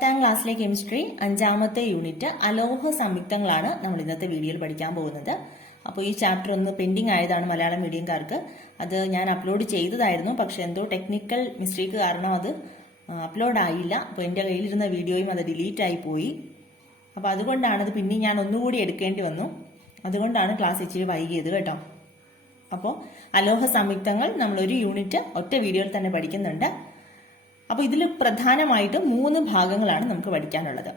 10ാം ക്ലാസ്സിലെ chemistry 5ാമത്തെ unit അലോഹ സംയുക്തങ്ങളാണ് നമ്മൾ ഇന്നത്തെ വീഡിയോയിൽ പഠിക്കാൻ പോകുന്നത്. അപ്പോൾ ഈ ചാപ്റ്റർ ഒന്ന് പെൻഡിങ് ആയതാണ് മലയാളം മീഡിയംകാർക്ക്. അത് ഞാൻ അപ്ലോഡ് ചെയ്തതായിരുന്നു, പക്ഷെ എന്തോ ടെക്നിക്കൽ മിസ്റ്റേക്ക് കാരണം അത് അപ്ലോഡ് ആയില്ല. അപ്പോൾ എൻ്റെ കയ്യിലിരുന്ന വീഡിയോയും അത് ഡിലീറ്റ് ആയി പോയി. അപ്പോൾ അതുകൊണ്ടാണ് അത് പിന്നെ ഞാൻ ഒന്നുകൂടി എടുക്കേണ്ടി വന്നു. അതുകൊണ്ടാണ് ക്ലാസ് ഇച്ചിരി വൈകിയത് കേട്ടോ. അപ്പോൾ അലോഹ സംയുക്തങ്ങൾ നമ്മളൊരു യൂണിറ്റ് ഒറ്റ വീഡിയോയിൽ തന്നെ പഠിക്കുന്നുണ്ട്. അപ്പോൾ ഇതിൽ പ്രധാനമായിട്ടും 3 ഭാഗങ്ങളാണ് നമുക്ക് പഠിക്കാനുള്ളത്.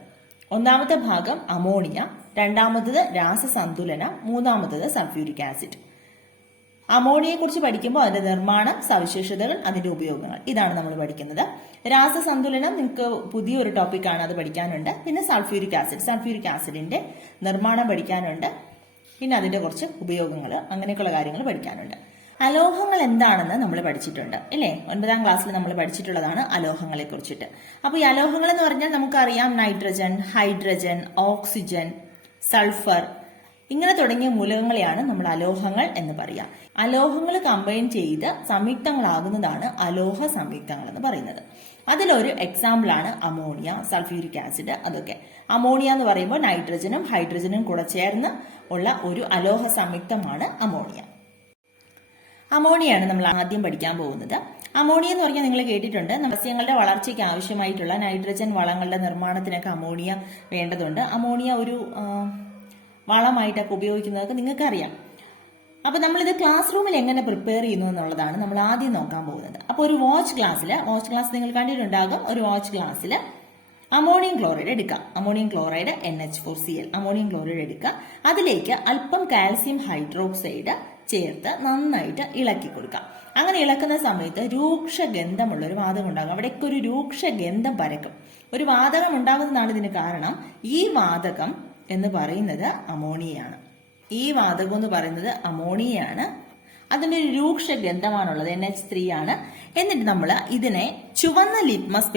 ഒന്നാമത്തെ ഭാഗം അമോണിയ, രണ്ടാമത്തത് രാസസന്തുലനം, മൂന്നാമത്തത് സൾഫ്യൂരിക് ആസിഡ്. അമോണിയയെ കുറിച്ച് പഠിക്കുമ്പോൾ അതിന്റെ നിർമ്മാണം, സവിശേഷതകൾ, അതിന്റെ ഉപയോഗങ്ങൾ, ഇതാണ് നമ്മൾ പഠിക്കുന്നത്. രാസസന്തുലനം നിങ്ങൾക്ക് പുതിയൊരു ടോപ്പിക്കാണ്, അത് പഠിക്കാനുണ്ട്. പിന്നെ സൾഫ്യൂരിക് ആസിഡിന്റെ നിർമ്മാണം പഠിക്കാനുണ്ട്. പിന്നെ അതിന്റെ കുറച്ച് ഉപയോഗങ്ങൾ, അങ്ങനെയൊക്കെയുള്ള കാര്യങ്ങൾ പഠിക്കാനുണ്ട്. അലോഹങ്ങൾ എന്താണെന്ന് നമ്മൾ പഠിച്ചിട്ടുണ്ട് അല്ലേ? 9ാം ക്ലാസ്സിൽ നമ്മൾ പഠിച്ചിട്ടുള്ളതാണ് അലോഹങ്ങളെ കുറിച്ചിട്ട്. അപ്പൊ ഈ അലോഹങ്ങൾ എന്ന് പറഞ്ഞാൽ നമുക്കറിയാം, നൈട്രജൻ, ഹൈഡ്രജൻ, ഓക്സിജൻ, സൾഫർ, ഇങ്ങനെ തുടങ്ങിയ മൂലകങ്ങളെയാണ് നമ്മൾ അലോഹങ്ങൾ എന്ന് പറയാം. അലോഹങ്ങൾ കമ്പൈൻ ചെയ്ത് സംയുക്തങ്ങളാകുന്നതാണ് അലോഹ സംയുക്തങ്ങൾ എന്ന് പറയുന്നത്. അതിലൊരു എക്സാമ്പിൾ ആണ് അമോണിയ, സൾഫ്യൂരിക് ആസിഡ്. അതൊക്കെ അമോണിയ എന്ന് പറയുമ്പോൾ നൈട്രജനും ഹൈഡ്രജനും കൂടെ ചേർന്ന് ഉള്ള ഒരു അലോഹ സംയുക്തമാണ് അമോണിയ. അമോണിയാണ് നമ്മൾ ആദ്യം പഠിക്കാൻ പോകുന്നത്. അമോണിയ എന്ന് പറഞ്ഞാൽ നിങ്ങൾ കേട്ടിട്ടുണ്ട്, സസ്യങ്ങളുടെ വളർച്ചയ്ക്ക് ആവശ്യമായിട്ടുള്ള നൈട്രജൻ വളങ്ങളുടെ നിർമ്മാണത്തിനൊക്കെ അമോണിയ വേണ്ടതുണ്ട്. അമോണിയ ഒരു വളമായിട്ടൊക്കെ ഉപയോഗിക്കുന്നതൊക്കെ നിങ്ങൾക്ക് അറിയാം. അപ്പൊ നമ്മളിത് ക്ലാസ് റൂമിൽ എങ്ങനെ പ്രിപ്പയർ ചെയ്യുന്നു എന്നുള്ളതാണ് നമ്മൾ ആദ്യം നോക്കാൻ പോകുന്നത്. അപ്പൊ ഒരു വാച്ച് ഗ്ലാസ് നിങ്ങൾ കണ്ടിട്ടുണ്ടാകും. ഒരു വാച്ച് ഗ്ലാസ്സിൽ അമോണിയം ക്ലോറൈഡ് എടുക്കാം. Ammonium chloride NH4Cl ammonium chloride എടുക്കുക. അതിലേക്ക് അല്പം കാൽസ്യം ഹൈഡ്രോക്സൈഡ് ചേർത്ത് നന്നായിട്ട് ഇളക്കി കൊടുക്കാം. അങ്ങനെ ഇളക്കുന്ന സമയത്ത് രൂക്ഷഗന്ധമുള്ള ഒരു വാതകം ഉണ്ടാകും. അവിടേക്ക് ഒരു രൂക്ഷഗന്ധം പരക്കും. ഒരു വാതകം ഉണ്ടാകുന്നതാണ് ഇതിന് കാരണം. ഈ വാതകം എന്ന് പറയുന്നത് അമോണിയയാണ്. ഈ വാതകം എന്ന് പറയുന്നത് അമോണിയയാണ്. അതിന്റെ ഒരു രൂക്ഷഗന്ധമാണുള്ളത്, NH3 ആണ്. എന്നിട്ട് നമ്മൾ ഇതിനെ ചുവന്ന ലിറ്റ്മസ്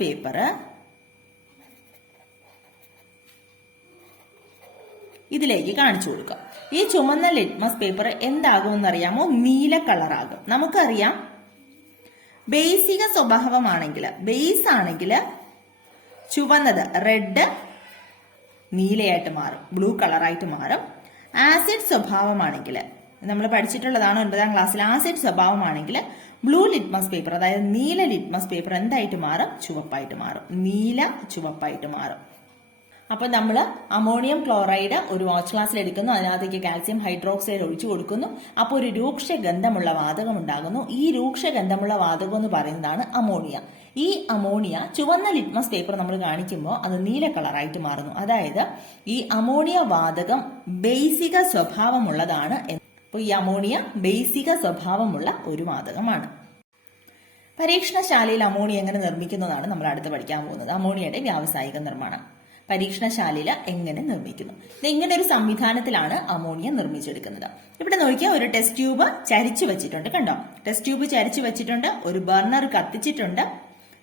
പേപ്പർ ഇതിലേക്ക് കാണിച്ചു കൊടുക്കുക. ഈ ചുമന്ന ലിറ്റ്മസ് പേപ്പർ എന്താകുമെന്നറിയാമോ? നീല കളറാകും. നമുക്കറിയാം, ബേസിക സ്വഭാവമാണെങ്കിൽ, ബേസ് ആണെങ്കിൽ ചുവന്നത് റെഡ് നീലയായിട്ട് മാറും, ബ്ലൂ കളറായിട്ട് മാറും. ആസിഡ് സ്വഭാവമാണെങ്കിൽ, നമ്മൾ പഠിച്ചിട്ടുള്ളതാണ് 9ാം ക്ലാസ്സിൽ, ആസിഡ് സ്വഭാവമാണെങ്കിൽ ബ്ലൂ ലിറ്റ്മസ് പേപ്പർ, അതായത് നീല ലിറ്റ്മസ് പേപ്പർ എന്തായിട്ട് മാറും? ചുവപ്പായിട്ട് മാറും, നീല ചുവപ്പായിട്ട് മാറും. അപ്പൊ നമ്മൾ അമോണിയം ക്ലോറൈഡ് ഒരു വാച്ച് ഗ്ലാസ്സിൽ എടുക്കുന്നു, അതിനകത്തേക്ക് കാൽസ്യം ഹൈഡ്രോക്സൈഡ് ഒഴിച്ചു കൊടുക്കുന്നു. അപ്പോൾ ഒരു രൂക്ഷഗന്ധമുള്ള വാതകം ഉണ്ടാകുന്നു. ഈ രൂക്ഷഗന്ധമുള്ള വാതകം എന്ന് പറയുന്നതാണ് അമോണിയ. ഈ അമോണിയ ചുവന്ന ലിറ്റ്മസ് പേപ്പർ നമ്മൾ കാണിക്കുമ്പോൾ അത് നീല കളറായിട്ട് മാറുന്നു. അതായത് ഈ അമോണിയ വാതകം ബേസിക സ്വഭാവമുള്ളതാണ്. അപ്പോൾ ഈ അമോണിയ ബേസിക സ്വഭാവമുള്ള ഒരു വാതകമാണ്. പരീക്ഷണശാലയിൽ അമോണിയ എങ്ങനെ നിർമ്മിക്കുന്നതാണ് നമ്മൾ അടുത്ത് പഠിക്കാൻ പോകുന്നത്. അമോണിയയുടെ വ്യാവസായിക നിർമ്മാണം പരീക്ഷണശാലയിൽ എങ്ങനെ നിർമ്മിക്കുന്നു. ഇങ്ങനെ ഒരു സംവിധാനത്തിലാണ് അമോണിയ നിർമ്മിച്ചെടുക്കുന്നത്. ഇവിടെ നോക്കിയാൽ ഒരു ടെസ്റ്റ് ട്യൂബ് ചരിച്ചു വെച്ചിട്ടുണ്ട്, കണ്ടോ? ടെസ്റ്റ് ട്യൂബ് ചരിച്ചു വെച്ചിട്ടുണ്ട്, ഒരു ബർണർ കത്തിച്ചിട്ടുണ്ട്.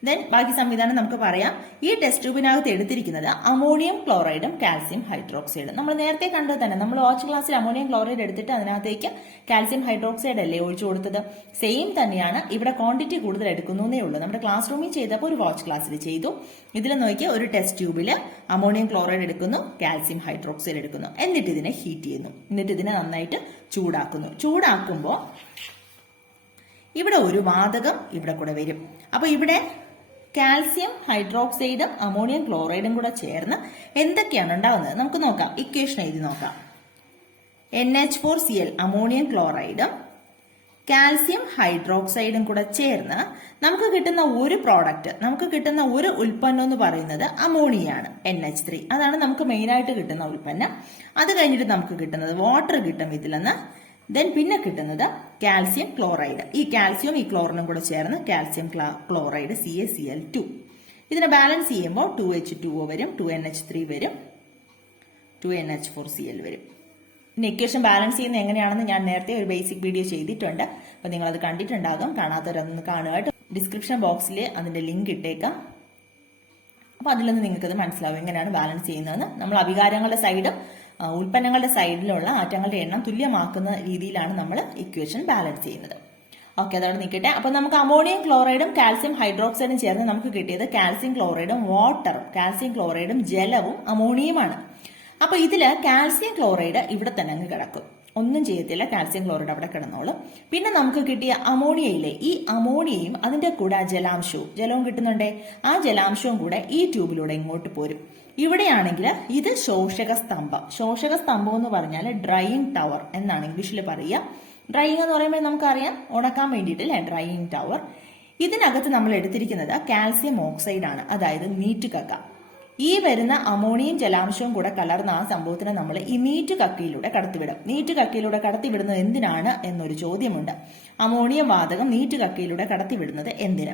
ദെൻ ബാക്കി സംവിധാനം നമുക്ക് പറയാം. ഈ ടെസ്റ്റ് ട്യൂബിനകത്ത് എടുത്തിരിക്കുന്നത് അമോണിയം ക്ലോറൈഡും കാൽസ്യം ഹൈഡ്രോക്സൈഡും. നമ്മൾ നേരത്തെ കണ്ടത് തന്നെ, നമ്മൾ വാച്ച് ഗ്ലാസ്സിൽ അമോണിയം ക്ലോറൈഡ് എടുത്തിട്ട് അതിനകത്തേക്ക് കാൽസ്യം ഹൈഡ്രോക്സൈഡ് അല്ലേ ഒഴിച്ചു കൊടുത്തത്. സെയിം തന്നെയാണ് ഇവിടെ, ക്വാണ്ടിറ്റി കൂടുതൽ എടുക്കുന്നേ ഉള്ളൂ. നമ്മുടെ ക്ലാസ് റൂമിൽ ചെയ്തപ്പോൾ ഒരു വാച്ച് ഗ്ലാസ്സിൽ ചെയ്തു. ഇതിൽ നോക്കിയാൽ ഒരു ടെസ്റ്റ് ട്യൂബിൽ അമോണിയം ക്ലോറൈഡ് എടുക്കുന്നു, കാൽസ്യം ഹൈഡ്രോക്സൈഡ് എടുക്കുന്നു. എന്നിട്ട് ഇതിനെ ഹീറ്റ് ചെയ്യുന്നു. എന്നിട്ട് ഇതിനെ നന്നായിട്ട് ചൂടാക്കുന്നു. ചൂടാക്കുമ്പോൾ ഇവിടെ ഒരു വാതകം ഇവിടെ കൂടെ വരും. അപ്പൊ ഇവിടെ കാൽസ്യം ഹൈഡ്രോക്സൈഡും അമോണിയം ക്ലോറൈഡും കൂടെ ചേർന്ന് എന്തൊക്കെയാണ് ഉണ്ടാകുന്നത് നമുക്ക് നോക്കാം. ഇക്വേഷൻ എഴുതി നോക്കാം. NH4Cl അമോണിയം ക്ലോറൈഡും കാൽസ്യം ഹൈഡ്രോക്സൈഡും കൂടെ ചേർന്ന് നമുക്ക് കിട്ടുന്ന ഒരു പ്രോഡക്റ്റ്, നമുക്ക് കിട്ടുന്ന ഒരു ഉൽപ്പന്നം എന്ന് പറയുന്നത് അമോണിയയാണ്, NH3. അതാണ് നമുക്ക് മെയിനായിട്ട് കിട്ടുന്ന ഉൽപ്പന്നം. അത് കഴിഞ്ഞിട്ട് നമുക്ക് കിട്ടുന്നത് വാട്ടർ കിട്ടും ഇതിൽ നിന്ന്. ദെൻ പിന്നെ കിട്ടുന്നത് കാൽസ്യം ക്ലോറൈഡ്. ഈ കാൽസ്യവും ഈ ക്ലോറിനും കൂടെ ചേർന്ന് കാൽസ്യം ക്ലോറൈഡ് CaCl2. ഇതിനെ ബാലൻസ് ചെയ്യുമ്പോൾ 2H2O വരും, 2NH3 വരും, 2NH4Cl വരും. ഇനി ഇക്വേഷൻ ബാലൻസ് ചെയ്യുന്നത് എങ്ങനെയാണെന്ന് ഞാൻ നേരത്തെ ഒരു ബേസിക് വീഡിയോ ചെയ്തിട്ടുണ്ട്. അപ്പോൾ നിങ്ങളത് കണ്ടിട്ടുണ്ടാകും. കാണാത്തവരൊന്ന് കാണുക. ഡിസ്ക്രിപ്ഷൻ ബോക്സിൽ അതിന്റെ ലിങ്ക് ഇട്ടേക്കാം. അപ്പോൾ അതിൽ നിന്ന് നിങ്ങൾക്കത് മനസ്സിലാവും എങ്ങനെയാണ് ബാലൻസ് ചെയ്യുന്നതെന്ന്. നമ്മൾ അഭികാരങ്ങളുടെ സൈഡും ഉൽപ്പന്നങ്ങളുടെ സൈഡിലുള്ള ആറ്റങ്ങളുടെ എണ്ണം തുല്യമാക്കുന്ന രീതിയിലാണ് നമ്മൾ ഇക്വേഷൻ ബാലൻസ് ചെയ്യുന്നത്. ഓക്കെ, അതവിടെ നിൽക്കട്ടെ. അപ്പൊ നമുക്ക് അമോണിയം ക്ലോറൈഡും കാൽസ്യം ഹൈഡ്രോക്സൈഡും ചേർന്ന് നമുക്ക് കിട്ടിയത് കാൽസ്യം ക്ലോറൈഡും വാട്ടറും, കാൽസ്യം ക്ലോറൈഡും ജലവും അമോണിയമാണ്. അപ്പൊ ഇതില് കാൽസ്യം ക്ലോറൈഡ് ഇവിടെ തന്നെ അങ്ങ് കിടക്കും, ഒന്നും ചെയ്യത്തില്ല, കാൽസ്യം ക്ലോറൈഡ് അവിടെ കിടന്നോളും. പിന്നെ നമുക്ക് കിട്ടിയ അമോണിയയിലെ ഈ അമോണിയയും അതിന്റെ കൂടെ ആ ജലവും കിട്ടുന്നുണ്ടേ, ആ ജലാംശവും കൂടെ ഈ ട്യൂബിലൂടെ ഇങ്ങോട്ട് പോരും. ഇവിടെയാണെങ്കിൽ ഇത് ശോഷക സ്തംഭം എന്ന് പറഞ്ഞാൽ ഡ്രൈയിങ് ടവർ എന്നാണ് ഇംഗ്ലീഷിൽ പറയുക. ഡ്രൈയിങ് എന്ന് പറയുമ്പോൾ നമുക്കറിയാം ഉണക്കാൻ വേണ്ടിയിട്ടല്ലേ ഡ്രൈയിങ് ടവർ. ഇതിനകത്ത് നമ്മൾ എടുത്തിരിക്കുന്നത് കാൽസ്യം ഓക്സൈഡ് ആണ്, അതായത് നീറ്റുകക്ക. ഈ വരുന്ന അമോണിയം ജലാംശവും കൂടെ കലർന്ന ആ സംഭവത്തിനെ നമ്മൾ ഈ നീറ്റുകക്കയിലൂടെ കടത്തിവിടും. നീറ്റുകക്കയിലൂടെ കടത്തിവിടുന്നത് എന്തിനാണ് എന്നൊരു ചോദ്യമുണ്ട്. അമോണിയം വാതകം നീറ്റുകക്കയിലൂടെ കടത്തിവിടുന്നത് എന്തിന്?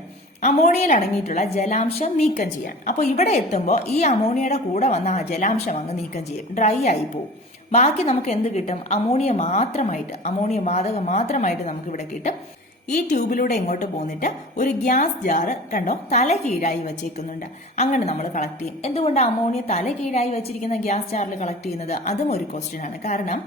അമോണിയയിൽ അടങ്ങിയിട്ടുള്ള ജലാംശം നീക്കം ചെയ്യാൻ. അപ്പൊ ഇവിടെ എത്തുമ്പോൾ ഈ അമോണിയയുടെ കൂടെ വന്ന ആ ജലാംശം അങ്ങ് നീക്കം ചെയ്യും, ഡ്രൈ ആയി പോവും. ബാക്കി നമുക്ക് എന്ത് കിട്ടും? അമോണിയ വാതകം മാത്രമായിട്ട് നമുക്ക് ഇവിടെ കിട്ടും. ഈ ട്യൂബിലൂടെ ഇങ്ങോട്ട് പോന്നിട്ട് ഒരു ഗ്യാസ് ജാറ് കണ്ടോ തല കീഴായി വെച്ചേക്കുന്നുണ്ട്. അങ്ങനെ നമ്മൾ കളക്ട് ചെയ്യും. എന്തുകൊണ്ട് അമോണിയ തല കീഴായി വെച്ചിരിക്കുന്ന ഗ്യാസ് ജാറിൽ കളക്ട് ചെയ്യുന്നത്? അതും ഒരു ക്വസ്റ്റ്യൻ ആണ്. കാരണം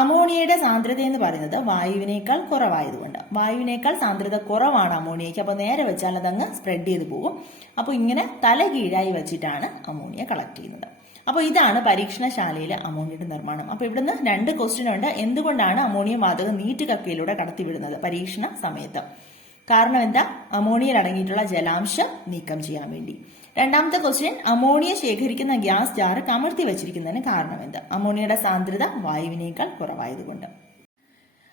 അമോണിയയുടെ സാന്ദ്രത എന്ന് പറയുന്നത് വായുവിനേക്കാൾ കുറവായതുകൊണ്ട്, വായുവിനേക്കാൾ സാന്ദ്രത കുറവാണ് അമോണിയയ്ക്ക്. അപ്പൊ നേരെ വെച്ചാൽ അതങ്ങ് സ്പ്രെഡ് ചെയ്ത് പോകും. അപ്പൊ ഇങ്ങനെ തല കീഴായി വെച്ചിട്ടാണ് അമോണിയ കളക്ട് ചെയ്യുന്നത്. അപ്പൊ ഇതാണ് പരീക്ഷണശാലയിലെ അമോണിയയുടെ നിർമ്മാണം. അപ്പൊ ഇവിടുന്ന് 2 ക്വസ്റ്റ്യൻ ഉണ്ട്. എന്തുകൊണ്ടാണ് അമോണിയം വാതകം നീറ്റുകക്കയിലൂടെ കടത്തിവിടുന്നത് പരീക്ഷണ സമയത്ത്? കാരണം എന്താ? അമോണിയയിൽ അടങ്ങിയിട്ടുള്ള ജലാംശം നീക്കം ചെയ്യാൻ വേണ്ടി. രണ്ടാമത്തെ ക്വസ്റ്റ്യൻ, അമോണിയ ശേഖരിക്കുന്ന ഗ്യാസ് ജാറ് കമഴ്ത്തി വെച്ചിരിക്കുന്നതിന് കാരണം എന്താ? അമോണിയയുടെ സാന്ദ്രത വായുവിനേക്കാൾ കുറവായതുകൊണ്ട്.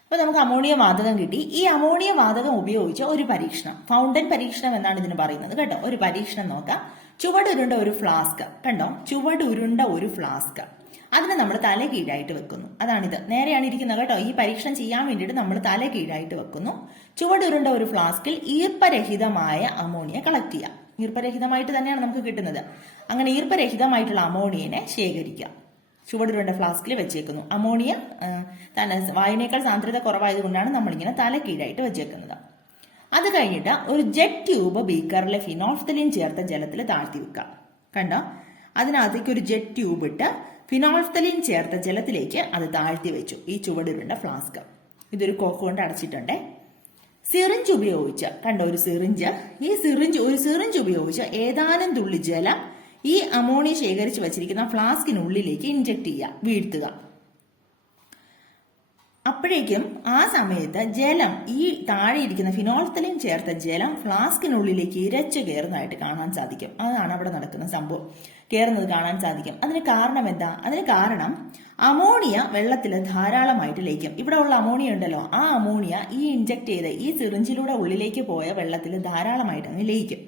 അപ്പൊ നമുക്ക് അമോണിയ വാതകം കിട്ടി. ഈ അമോണിയ വാതകം ഉപയോഗിച്ച് ഒരു പരീക്ഷണം, ഫൗണ്ടൻ പരീക്ഷണം എന്നാണ് ഇതിന് പറയുന്നത് കേട്ടോ. ഒരു പരീക്ഷണം നോക്കാം. ചുവടുരുണ്ട ഒരു ഫ്ലാസ്ക് കണ്ടോ, ചുവടുരുണ്ട ഒരു ഫ്ലാസ്ക്, അതിനെ നമ്മൾ തല കീഴായിട്ട് വെക്കുന്നു. അതാണിത്, നേരെയാണ് ഇരിക്കുന്നത് കേട്ടോ. ഈ പരീക്ഷണം ചെയ്യാൻ വേണ്ടിയിട്ട് നമ്മൾ തല കീഴായിട്ട് വെക്കുന്നു. ചുവടുരുണ്ട ഒരു ഫ്ലാസ്കിൽ ഈർപ്പരഹിതമായ അമോണിയ കളക്ട് ചെയ്യാം. ഈർപ്പരഹിതമായിട്ട് തന്നെയാണ് നമുക്ക് കിട്ടുന്നത്. അങ്ങനെ ഈർപ്പരഹിതമായിട്ടുള്ള അമോണിയനെ ശേഖരിക്കാം. ചുവടുരുണ്ട ഫ്ലാസ്കിൽ വെച്ചേക്കുന്നു. അമോണിയ വായുവിനേക്കാൾ സാന്ദ്രത കുറവായതുകൊണ്ടാണ് നമ്മളിങ്ങനെ തല കീഴായിട്ട് വെച്ചേക്കുന്നത്. അത് കഴിഞ്ഞിട്ട് ഒരു ജെറ്റ് ട്യൂബ് ബീക്കറിൽ ഫിനോൾഫ്തലീൻ ചേർത്ത ജലത്തിൽ താഴ്ത്തി വെക്കുക. കണ്ടോ, അതിനകത്തേക്ക് ഒരു ജെറ്റ് ട്യൂബ് ഇട്ട് ഫിനോൾഫ്തലീൻ ചേർത്ത ജലത്തിലേക്ക് അത് താഴ്ത്തി വെച്ചു. ഈ ചുവടുരുണ്ട ഫ്ലാസ്ക് ഇതൊരു കോക്ക് കൊണ്ട് അടച്ചിട്ടുണ്ട്. സിറിഞ്ച് ഉപയോഗിച്ച് കണ്ടോ, ഒരു സിറിഞ്ച് ഉപയോഗിച്ച് ഏതാനും തുള്ളി ജലം ഈ അമോണിയ ശേഖരിച്ച് വെച്ചിരിക്കുന്ന ഫ്ലാസ്കിനുള്ളിലേക്ക് ഇൻജെക്ട് ചെയ്യുക, വീഴ്ത്തുക. അപ്പോഴേക്കും ആ സമയത്ത് ജലം, ഈ താഴെ ഇരിക്കുന്ന ഫിനോൾഫ്തലീൻ ചേർത്ത ജലം ഫ്ലാസ്കിനുള്ളിലേക്ക് ഇരച്ചു കയറുന്നതായിട്ട് കാണാൻ സാധിക്കും. അതാണ് അവിടെ നടക്കുന്ന സംഭവം, കയറുന്നത് കാണാൻ സാധിക്കും. അതിന് കാരണം എന്താ? അതിന് കാരണം അമോണിയ വെള്ളത്തിൽ ധാരാളമായിട്ട് ലയിക്കും. ഇവിടെ ഉള്ള അമോണിയ ഉണ്ടല്ലോ, ആ അമോണിയ ഈ ഇൻജെക്ട് ചെയ്ത് ഈ സിറിഞ്ചിലൂടെ ഉള്ളിലേക്ക് പോയ വെള്ളത്തിൽ ധാരാളമായിട്ട് അങ്ങ് ലയിക്കും.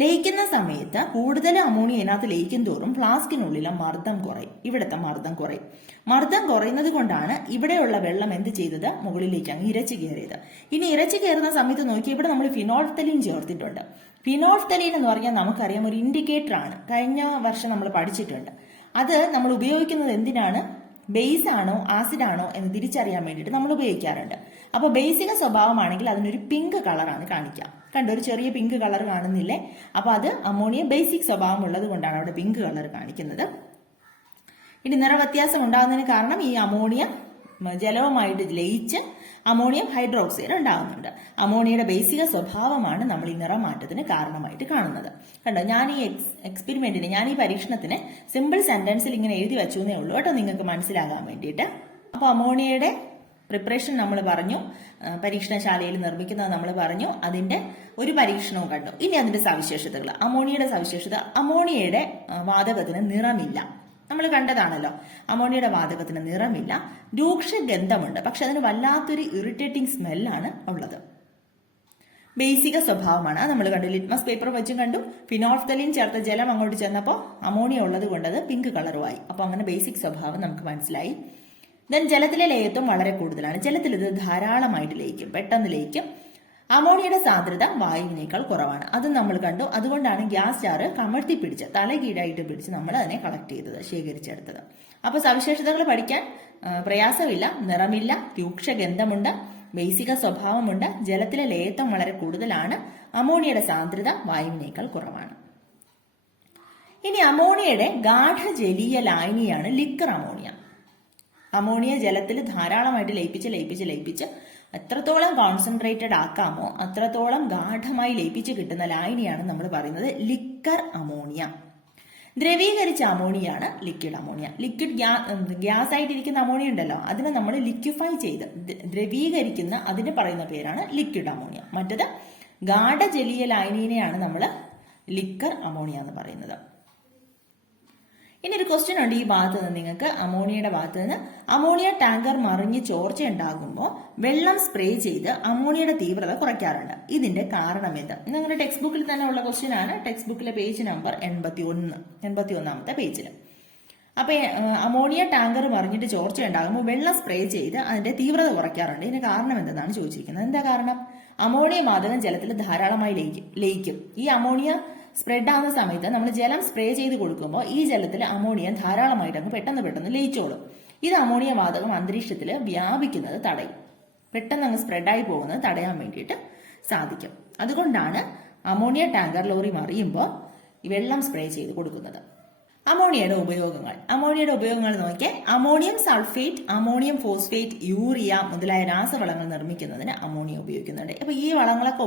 ലയിക്കുന്ന സമയത്ത് കൂടുതൽ അമോണിയ ഇതിനകത്ത് ലയിക്കും തോറും ഫ്ലാസ്കിനുള്ളിലെ മർദ്ദം കുറയും, ഇവിടുത്തെ മർദ്ദം കുറയും. മർദ്ദം കുറയുന്നത് കൊണ്ടാണ് ഇവിടെയുള്ള വെള്ളം എന്ത് ചെയ്തത്? മുകളിലേക്ക് അങ്ങ് ഇരച്ചു കയറിയത്. ഇനി ഇരച്ചു കയറുന്ന സമയത്ത് നോക്കി, ഇവിടെ നമ്മൾ ഫിനോൾഫ്തലീൻ ചേർത്തിട്ടുണ്ട്. ഫിനോൾഫ്തലീൻ എന്ന് പറഞ്ഞാൽ നമുക്കറിയാം ഒരു ഇൻഡിക്കേറ്റർ ആണ്, കഴിഞ്ഞ വർഷം നമ്മൾ പഠിച്ചിട്ടുണ്ട്. അത് നമ്മൾ ഉപയോഗിക്കുന്നത് എന്തിനാണ്? ബേസ് ആണോ ആസിഡ് ആണോ എന്ന് തിരിച്ചറിയാൻ വേണ്ടിയിട്ട് നമ്മൾ ഉപയോഗിക്കാറുണ്ട്. അപ്പൊ ബേസിക സ്വഭാവമാണെങ്കിൽ അതിനൊരു പിങ്ക് കളറാണ് കാണിക്കുക. കണ്ടോ, ഒരു ചെറിയ പിങ്ക് കളർ കാണുന്നില്ലേ? അപ്പൊ അത് അമോണിയ ബേസിക് സ്വഭാവം ഉള്ളത് കൊണ്ടാണ് അവിടെ പിങ്ക് കളർ കാണിക്കുന്നത്. ഇനി നിറവ്യത്യാസം ഉണ്ടാകുന്നതിന് കാരണം ഈ അമോണിയ ജലവുമായിട്ട് ലയിച്ച് അമോണിയം ഹൈഡ്രോക്സൈഡ് ഉണ്ടാകുന്നുണ്ട്. അമോണിയയുടെ ബേസിക സ്വഭാവമാണ് നമ്മൾ ഈ നിറമാറ്റത്തിന് കാരണമായിട്ട് കാണുന്നത്. കണ്ടോ, ഞാൻ ഈ പരീക്ഷണത്തിന് സിമ്പിൾ സെന്റൻസിൽ ഇങ്ങനെ എഴുതി വെച്ചേ ഉള്ളൂ കേട്ടോ, നിങ്ങൾക്ക് മനസ്സിലാകാൻ വേണ്ടിയിട്ട്. അപ്പൊ അമോണിയയുടെ പ്രിപ്പറേഷൻ നമ്മൾ പറഞ്ഞു, പരീക്ഷണശാലയിൽ നിർമ്മിക്കുന്നത് നമ്മൾ പറഞ്ഞു, അതിന്റെ ഒരു പരീക്ഷണവും കണ്ടു. ഇനി അതിന്റെ സവിശേഷതകൾ. അമോണിയയുടെ സവിശേഷത, അമോണിയയുടെ വാതകത്തിന് നിറമില്ല. നമ്മൾ കണ്ടതാണല്ലോ, അമോണിയയുടെ വാതകത്തിന് നിറമില്ല, രൂക്ഷ ഗന്ധമുണ്ട്, പക്ഷെ അതിന് വല്ലാത്തൊരു ഇറിറ്റേറ്റിംഗ് സ്മെല്ലാണ് ഉള്ളത്. ബേസിക സ്വഭാവമാണ്, നമ്മൾ കണ്ടു, ലിറ്റ്മസ് പേപ്പർ വെച്ചും കണ്ടു. ഫിനോൾഫ്തലീൻ ചേർത്ത ജലം അങ്ങോട്ട് ചെന്നപ്പോൾ അമോണിയ ഉള്ളത് കൊണ്ട് അത് പിങ്ക് കളറുമായി. അപ്പൊ അങ്ങനെ ബേസിക് സ്വഭാവം നമുക്ക് മനസ്സിലായി. ദെൻ ജലത്തിലെ ലയത്വം വളരെ കൂടുതലാണ്. ജലത്തിൽ ഇത് ധാരാളമായിട്ട് ലയിക്കും, പെട്ടെന്ന് ലയിക്കും. അമോണിയയുടെ സാന്ദ്രത വായുവിനേക്കാൾ കുറവാണ്, അതും നമ്മൾ കണ്ടു. അതുകൊണ്ടാണ് ഗ്യാസ് ജാറ് കമഴ്ത്തി പിടിച്ച് തല കീഴായിട്ട് പിടിച്ച് നമ്മൾ അതിനെ കളക്ട് ചെയ്തത്, ശേഖരിച്ചെടുത്തത്. അപ്പൊ സവിശേഷതകൾ പഠിക്കാൻ പ്രയാസമില്ല. നിറമില്ല, രൂക്ഷഗന്ധമുണ്ട്, ബേസിക സ്വഭാവമുണ്ട്, ജലത്തിലെ ലയത്വം വളരെ കൂടുതലാണ്, അമോണിയയുടെ സാന്ദ്രത വായുവിനേക്കാൾ കുറവാണ്. ഇനി അമോണിയയുടെ ഗാഠജലീയ ലായനിയാണ് ലിക്വർ അമോണിയ. അമോണിയ ജലത്തിൽ ധാരാളമായിട്ട് ലയിപ്പിച്ച് എത്രത്തോളം കോൺസെൻട്രേറ്റഡ് ആക്കാമോ അത്രത്തോളം ഗാഠമായി ലയിപ്പിച്ച് കിട്ടുന്ന ലായനിയാണ് നമ്മൾ പറയുന്നത് ലിക്കർ അമോണിയ. ദ്രവീകരിച്ച അമോണിയാണ് ലിക്വിഡ് അമോണിയ. ലിക്വിഡ് ഗ്യാസ് ആയിട്ടിരിക്കുന്ന അമോണിയ ഉണ്ടല്ലോ, അതിനെ നമ്മൾ ലിക്വിഫൈ ചെയ്ത് ദ്രവീകരിക്കുന്ന അതിന് പറയുന്ന പേരാണ് ലിക്വിഡ് അമോണിയ. മറ്റത് ഗാഢജലീയ ലായനീനെയാണ് നമ്മൾ ലിക്കർ അമോണിയ എന്ന് പറയുന്നത്. ഇനി ഒരു ക്വസ്റ്റ്യൻ ഉണ്ട് ഈ ഭാഗത്ത് നിന്ന് നിങ്ങൾക്ക്, അമോണിയയുടെ ഭാഗത്ത് നിന്ന്. അമോണിയ ടാങ്കർ മറിഞ്ഞ് ചോർച്ച ഉണ്ടാകുമ്പോൾ വെള്ളം സ്പ്രേ ചെയ്ത് അമോണിയയുടെ തീവ്രത കുറയ്ക്കാറുണ്ട്. ഇതിന്റെ കാരണം എന്ത്? നിങ്ങളുടെ ടെക്സ്റ്റ് ബുക്കിൽ തന്നെ ഉള്ള ക്വസ്റ്റ്യൻ ആണ്. ടെക്സ്റ്റ് ബുക്കിലെ പേജ് നമ്പർ 81 പേജിൽ. അപ്പൊ അമോണിയ ടാങ്കർ മറിഞ്ഞിട്ട് ചോർച്ച ഉണ്ടാകുമ്പോൾ വെള്ളം സ്പ്രേ ചെയ്ത് അതിന്റെ തീവ്രത കുറയ്ക്കാറുണ്ട്. ഇതിന്റെ കാരണം എന്തെന്നാണ് ചോദിച്ചിരിക്കുന്നത്. എന്താ കാരണം? അമോണിയ വാതകം ജലത്തിൽ ധാരാളമായി ലയിക്കും. ഈ അമോണിയ സ്പ്രെഡ് ആവുന്ന സമയത്ത് നമ്മൾ ജലം സ്പ്രേ ചെയ്ത് കൊടുക്കുമ്പോൾ ഈ ജലത്തിൽ അമോണിയ ധാരാളമായിട്ട് അങ്ങ് പെട്ടെന്ന് ലയിച്ചോളും. ഇത് അമോണിയ വാതകം അന്തരീക്ഷത്തിൽ വ്യാപിക്കുന്നത് തടയും. പെട്ടെന്ന് അങ്ങ് സ്പ്രെഡായി പോകുന്നത് തടയാൻ വേണ്ടിയിട്ട് സാധിക്കും. അതുകൊണ്ടാണ് അമോണിയ ടാങ്കർ ലോറി മറിയുമ്പോൾ വെള്ളം സ്പ്രേ ചെയ്ത് കൊടുക്കുന്നത്. അമോണിയയുടെ ഉപയോഗങ്ങൾ നോക്കിയാൽ ammonium sulphate, ammonium phosphate, urea മുതലായ രാസവളങ്ങൾ നിർമ്മിക്കുന്നതിന് അമോണിയ ഉപയോഗിക്കുന്നുണ്ട്. അപ്പൊ ഈ വളങ്ങളൊക്കെ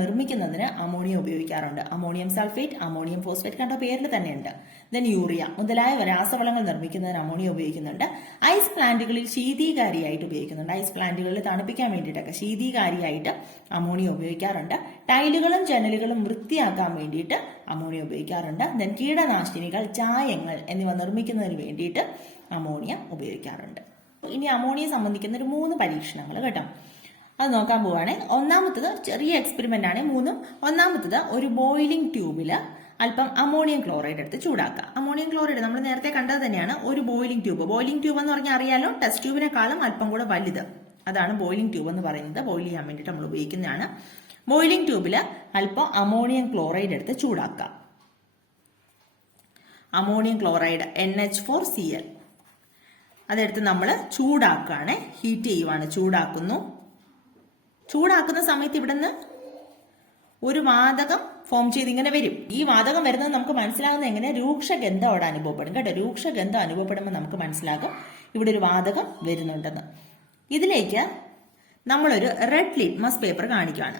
നിർമ്മിക്കുന്നതിന് അമോണിയ ഉപയോഗിക്കാറുണ്ട്. അമോണിയം സൾഫേറ്റ്, അമോണിയം ഫോസ്ഫേറ്റ് കണ്ട പേരിൽ തന്നെയുണ്ട്. ദെൻ യൂറിയ മുതലായ രാസവളങ്ങൾ നിർമ്മിക്കുന്നതിന് അമോണിയ ഉപയോഗിക്കുന്നുണ്ട്. ഐസ് പ്ലാന്റുകളിൽ ശീതീകാരിയായിട്ട് ഉപയോഗിക്കുന്നുണ്ട്. ഐസ് പ്ലാന്റുകളിൽ തണുപ്പിക്കാൻ വേണ്ടിയിട്ടൊക്കെ ശീതീകാരിയായിട്ട് അമോണിയ ഉപയോഗിക്കാറുണ്ട്. ടൈലുകളും ജനലുകളും വൃത്തിയാക്കാൻ വേണ്ടിയിട്ട് അമോണിയ ഉപയോഗിക്കാറുണ്ട്. ദെൻ കീടനാശിനികൾ, ചായങ്ങൾ എന്നിവ നിർമ്മിക്കുന്നതിന് വേണ്ടിയിട്ട് അമോണിയ ഉപയോഗിക്കാറുണ്ട്. ഇനി അമോണിയെ സംബന്ധിക്കുന്ന ഒരു 3 പരീക്ഷണങ്ങൾ കേട്ടോ, അത് നോക്കാൻ പോവുകയാണ്. ഒന്നാമത്തത് ചെറിയ എക്സ്പെരിമെന്റ് ആണ്. ഒന്നാമത്തത് ഒരു ബോയിലിംഗ് ട്യൂബില് അല്പം അമോണിയം ക്ലോറൈഡ് എടുത്ത് ചൂടാക്കുക. അമോണിയം ക്ലോറൈഡ് നമ്മൾ നേരത്തെ കണ്ടത് തന്നെയാണ്. ഒരു ബോയിലിംഗ് ട്യൂബ് എന്ന് പറഞ്ഞാൽ അറിയാലോ, ടെസ്റ്റ് ട്യൂബിനെക്കാളും അല്പം കൂടെ വലുത്. അതാണ് ബോയിലിംഗ് ട്യൂബ് എന്ന് പറയുന്നത്. ബോയിൽ ചെയ്യാൻ വേണ്ടിയിട്ട് നമ്മൾ ഉപയോഗിക്കുന്നതാണ്. ബോയിലിംഗ് ട്യൂബില് അല്പം അമോണിയം ക്ലോറൈഡ് എടുത്ത് ചൂടാക്കുക. അമോണിയം ക്ലോറൈഡ് NH4Cl അതെടുത്ത് നമ്മൾ ചൂടാക്കുകയാണ്, ഹീറ്റ് ചെയ്യുവാണ്. ചൂടാക്കുന്ന സമയത്ത് ഇവിടുന്ന് ഒരു വാതകം ഫോം ചെയ്ത് ഇങ്ങനെ വരും. ഈ വാതകം വരുന്നത് നമുക്ക് മനസ്സിലാകുന്നത് എങ്ങനെ? രൂക്ഷഗന്ധം അവിടെ അനുഭവപ്പെടും കേട്ടോ. രൂക്ഷഗന്ധം അനുഭവപ്പെടുമ്പോൾ നമുക്ക് മനസ്സിലാകും ഇവിടെ ഒരു വാതകം വരുന്നുണ്ടെന്ന്. ഇതിലേക്ക് നമ്മളൊരു റെഡ് ലിറ്റ്മസ് പേപ്പർ കാണിക്കുകയാണ്.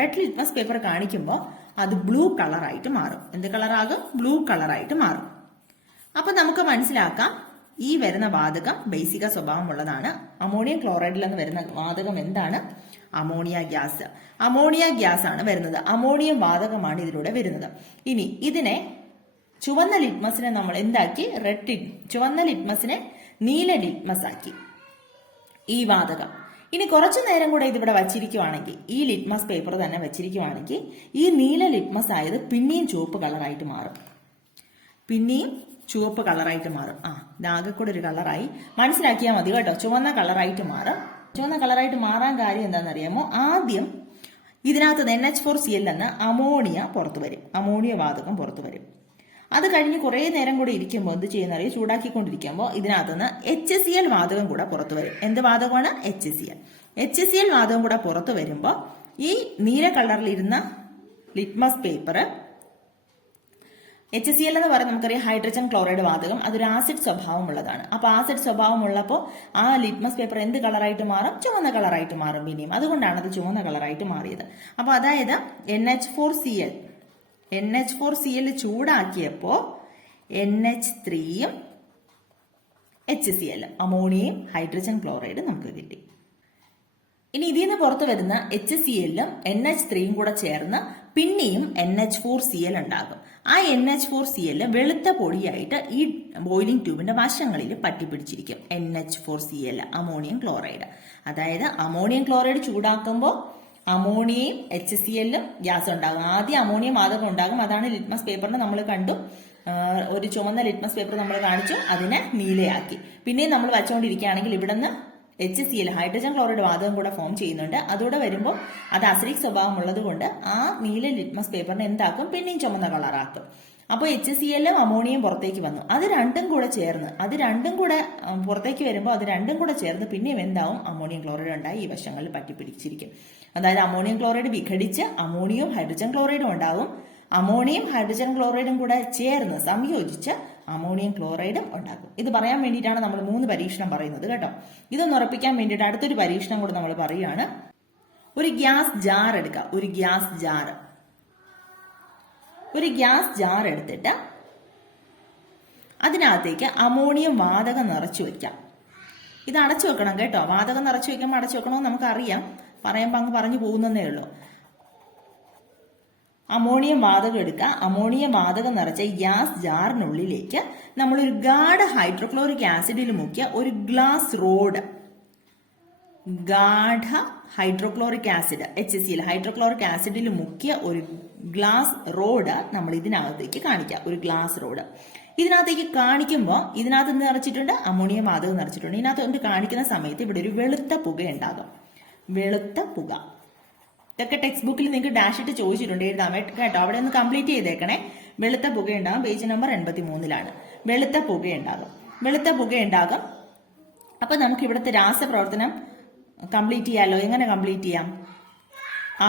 റെഡ് ലിറ്റ്മസ് പേപ്പർ കാണിക്കുമ്പോൾ അത് ബ്ലൂ കളറായിട്ട് മാറും. എന്ത് കളറാകും? ബ്ലൂ കളറായിട്ട് മാറും. അപ്പൊ നമുക്ക് മനസ്സിലാക്കാം ഈ വരുന്ന വാതകം ബേസിക സ്വഭാവമുള്ളതാണ്. അമോണിയം ക്ലോറൈഡിൽ നിന്ന് വരുന്ന വാതകം എന്താണ്? അമോണിയ ഗ്യാസ് ആണ് വരുന്നത്. അമോണിയം വാതകമാണ് ഇതിലൂടെ വരുന്നത്. ഇനി ഇതിനെ ചുവന്ന ലിറ്റ്മസിനെ നമ്മൾ എന്താക്കി? ചുവന്ന ലിറ്റ്മസിനെ നീല ലിറ്റ്മസ് ആക്കി ഈ വാതകം. ഇനി കുറച്ചു നേരം കൂടെ ഇതിവിടെ വച്ചിരിക്കുവാണെങ്കിൽ, ഈ ലിറ്റ്മസ് പേപ്പർ തന്നെ വച്ചിരിക്കുവാണെങ്കിൽ ഈ നീല ലിറ്റ്മസ് ആയത് പിന്നെയും ചുവപ്പ് കളറായിട്ട് മാറും. ഇതാകെ കൂടെ ഒരു കളറായി മനസ്സിലാക്കിയാൽ മതി കേട്ടോ. ചുവന്ന കളറായിട്ട് മാറാൻ കാര്യം എന്താണെന്നറിയാമോ? ആദ്യം ഇതിനകത്ത് NH4Cl എന്ന് അമോണിയ പുറത്തു വരും. അമോണിയ വാതകം പുറത്തു വരും. അത് കഴിഞ്ഞ് കുറെ നേരം കൂടെ ഇരിക്കുമ്പോൾ എന്ത് ചെയ്യുന്നറിയോ? ചൂടാക്കിക്കൊണ്ടിരിക്കുമ്പോൾ ഇതിനകത്തുനിന്ന് HCl വാതകം കൂടെ പുറത്തു വരും. എന്ത് വാതകമാണ്? HCl വാതകം കൂടെ പുറത്തു വരുമ്പോൾ ഈ നീല കളറിലിരുന്ന ലിറ്റ്മസ് പേപ്പർ, HCl എന്ന് പറയുന്നത് നമുക്കറിയാം ഹൈഡ്രജൻ ക്ലോറൈഡ് വാതകം, അതൊരു ആസിഡ് സ്വഭാവമുള്ളതാണ്. അപ്പൊ ആസിഡ് സ്വഭാവമുള്ളപ്പോൾ ആ ലിറ്റ്മസ് പേപ്പർ എന്ത് കളറായിട്ട് മാറും? ചുവന്ന കളറായിട്ട് മാറും പിന്നെയും. അതുകൊണ്ടാണ് അത് ചുവന്ന കളറായിട്ട് മാറിയത്. അപ്പൊ അതായത് NH4Cl ചൂടാക്കിയപ്പോ NH3യും HCl അമോണിയയും ഹൈഡ്രജൻ ക്ലോറൈഡ് നമുക്ക് കിട്ടി. ഇനി ഇതിൽ നിന്ന് പുറത്തു വരുന്ന HClഉം NH3യും കൂടെ ചേർന്ന് പിന്നെയും NH4Cl ഉണ്ടാകും. ആ NH4Cl വെളുത്ത പൊടിയായിട്ട് ഈ ബോയിലിംഗ് ട്യൂബിന്റെ വശങ്ങളിൽ പറ്റിപ്പിടിച്ചിരിക്കും. NH4Cl ammonium chloride. അതായത് അമോണിയം ക്ലോറൈഡ് ചൂടാക്കുമ്പോൾ അമോണിയയും HClഉം ഗ്യാസ് ഉണ്ടാകും. ആദ്യം അമോണിയം വാതകം ഉണ്ടാകും. അതാണ് ലിറ്റ്മസ് പേപ്പറിന് നമ്മൾ കണ്ടു. ഒരു ചുവന്ന ലിറ്റ്മസ് പേപ്പർ നമ്മൾ കാണിച്ചു, അതിനെ നീലയാക്കി. പിന്നെയും നമ്മൾ വച്ചുകൊണ്ടിരിക്കുകയാണെങ്കിൽ ഇവിടുന്ന് HCl ഹൈഡ്രജൻ ക്ലോറൈഡ് വാതകം കൂടെ ഫോം ചെയ്യുന്നുണ്ട്. അതോടെ വരുമ്പോൾ അത് അസിഡിക് സ്വഭാവം ഉള്ളത് കൊണ്ട് ആ നീല ലിറ്റ്മസ് പേപ്പറിനെ എന്താക്കും? പിന്നെയും ചുമന്ന കളറാക്കും. അപ്പോൾ HClഉം അമോണിയം പുറത്തേക്ക് വന്നു. അത് രണ്ടും കൂടെ പുറത്തേക്ക് വരുമ്പോൾ അത് രണ്ടും കൂടെ ചേർന്ന് പിന്നെയും എന്താവും? അമോണിയം ക്ലോറൈഡ് ഉണ്ടായി ഈ വശങ്ങളിൽ പറ്റിപ്പിടിച്ചിരിക്കും. അതായത് അമോണിയം ക്ലോറൈഡ് വിഘടിച്ച് അമോണിയവും ഹൈഡ്രജൻ ക്ലോറൈഡും ഉണ്ടാവും. അമോണിയം ഹൈഡ്രജൻ ക്ലോറൈഡും കൂടെ ചേർന്ന് സംയോജിച്ച് അമോണിയം ക്ലോറൈഡും ഉണ്ടാക്കും. ഇത് പറയാൻ വേണ്ടിയിട്ടാണ് നമ്മൾ 3 പരീക്ഷണം പറയുന്നത് കേട്ടോ. ഇതൊന്ന് ഉറപ്പിക്കാൻ വേണ്ടിയിട്ട് അടുത്തൊരു പരീക്ഷണം കൂടെ നമ്മൾ പറയുകയാണ്. ഒരു ഗ്യാസ് ജാർ എടുക്കുക. ഒരു ഗ്യാസ് ജാർ എടുത്തിട്ട് അതിനകത്തേക്ക് അമോണിയം വാതകം നിറച്ചു വെക്കാം. ഇത് അടച്ചു വെക്കണം കേട്ടോ. വാതകം നിറച്ചു വെക്കുമ്പോൾ അടച്ചു വെക്കണമെന്ന് നമുക്കറിയാം, പറയുമ്പോൾ അങ്ങ് പറഞ്ഞു പോകുന്നതേ ഉള്ളൂ. അമോണിയം വാതകം എടുക്കുക. അമോണിയം വാതകം നിറച്ച ഗ്യാസ് ജാറിനുള്ളിലേക്ക് നമ്മളൊരു ഗാഢ ഹൈഡ്രോക്ലോറിക് ആസിഡിൽ മുക്കിയ ഒരു ഗ്ലാസ് റോഡ്, ഗാഢ ഹൈഡ്രോക്ലോറിക് ആസിഡ് HCl ഹൈഡ്രോക്ലോറിക് ആസിഡിൽ മുക്കിയ ഒരു ഗ്ലാസ് റോഡ് നമ്മൾ ഇതിനകത്തേക്ക് കാണിക്കാം. ഒരു ഗ്ലാസ് റോഡ് ഇതിനകത്തേക്ക് കാണിക്കുമ്പോൾ ഇതിനകത്ത് എന്ത് നിറച്ചിട്ടുണ്ട്? അമോണിയം വാതകം നിറച്ചിട്ടുണ്ട്. ഇതിനകത്ത് കൊണ്ട് കാണിക്കുന്ന സമയത്ത് ഇവിടെ ഒരു വെളുത്ത പുക ഉണ്ടാകും. വെളുത്ത പുക. ഇതൊക്കെ ടെക്സ്റ്റ് ബുക്കിൽ നിങ്ങൾക്ക് ഡാഷ് ഇട്ട് ചോദിച്ചിട്ടുണ്ട്, എഴുതാൻ കേട്ടോ. അവിടെ ഒന്ന് കംപ്ലീറ്റ് ചെയ്തേക്കണേ. വെളുത്ത പുക ഉണ്ടാകും. പേജ് നമ്പർ 83 വെളുത്ത പുക ഉണ്ടാകും. അപ്പൊ നമുക്ക് ഇവിടുത്തെ രാസപ്രവർത്തനം കംപ്ലീറ്റ് ചെയ്യാമല്ലോ. എങ്ങനെ കംപ്ലീറ്റ് ചെയ്യാം?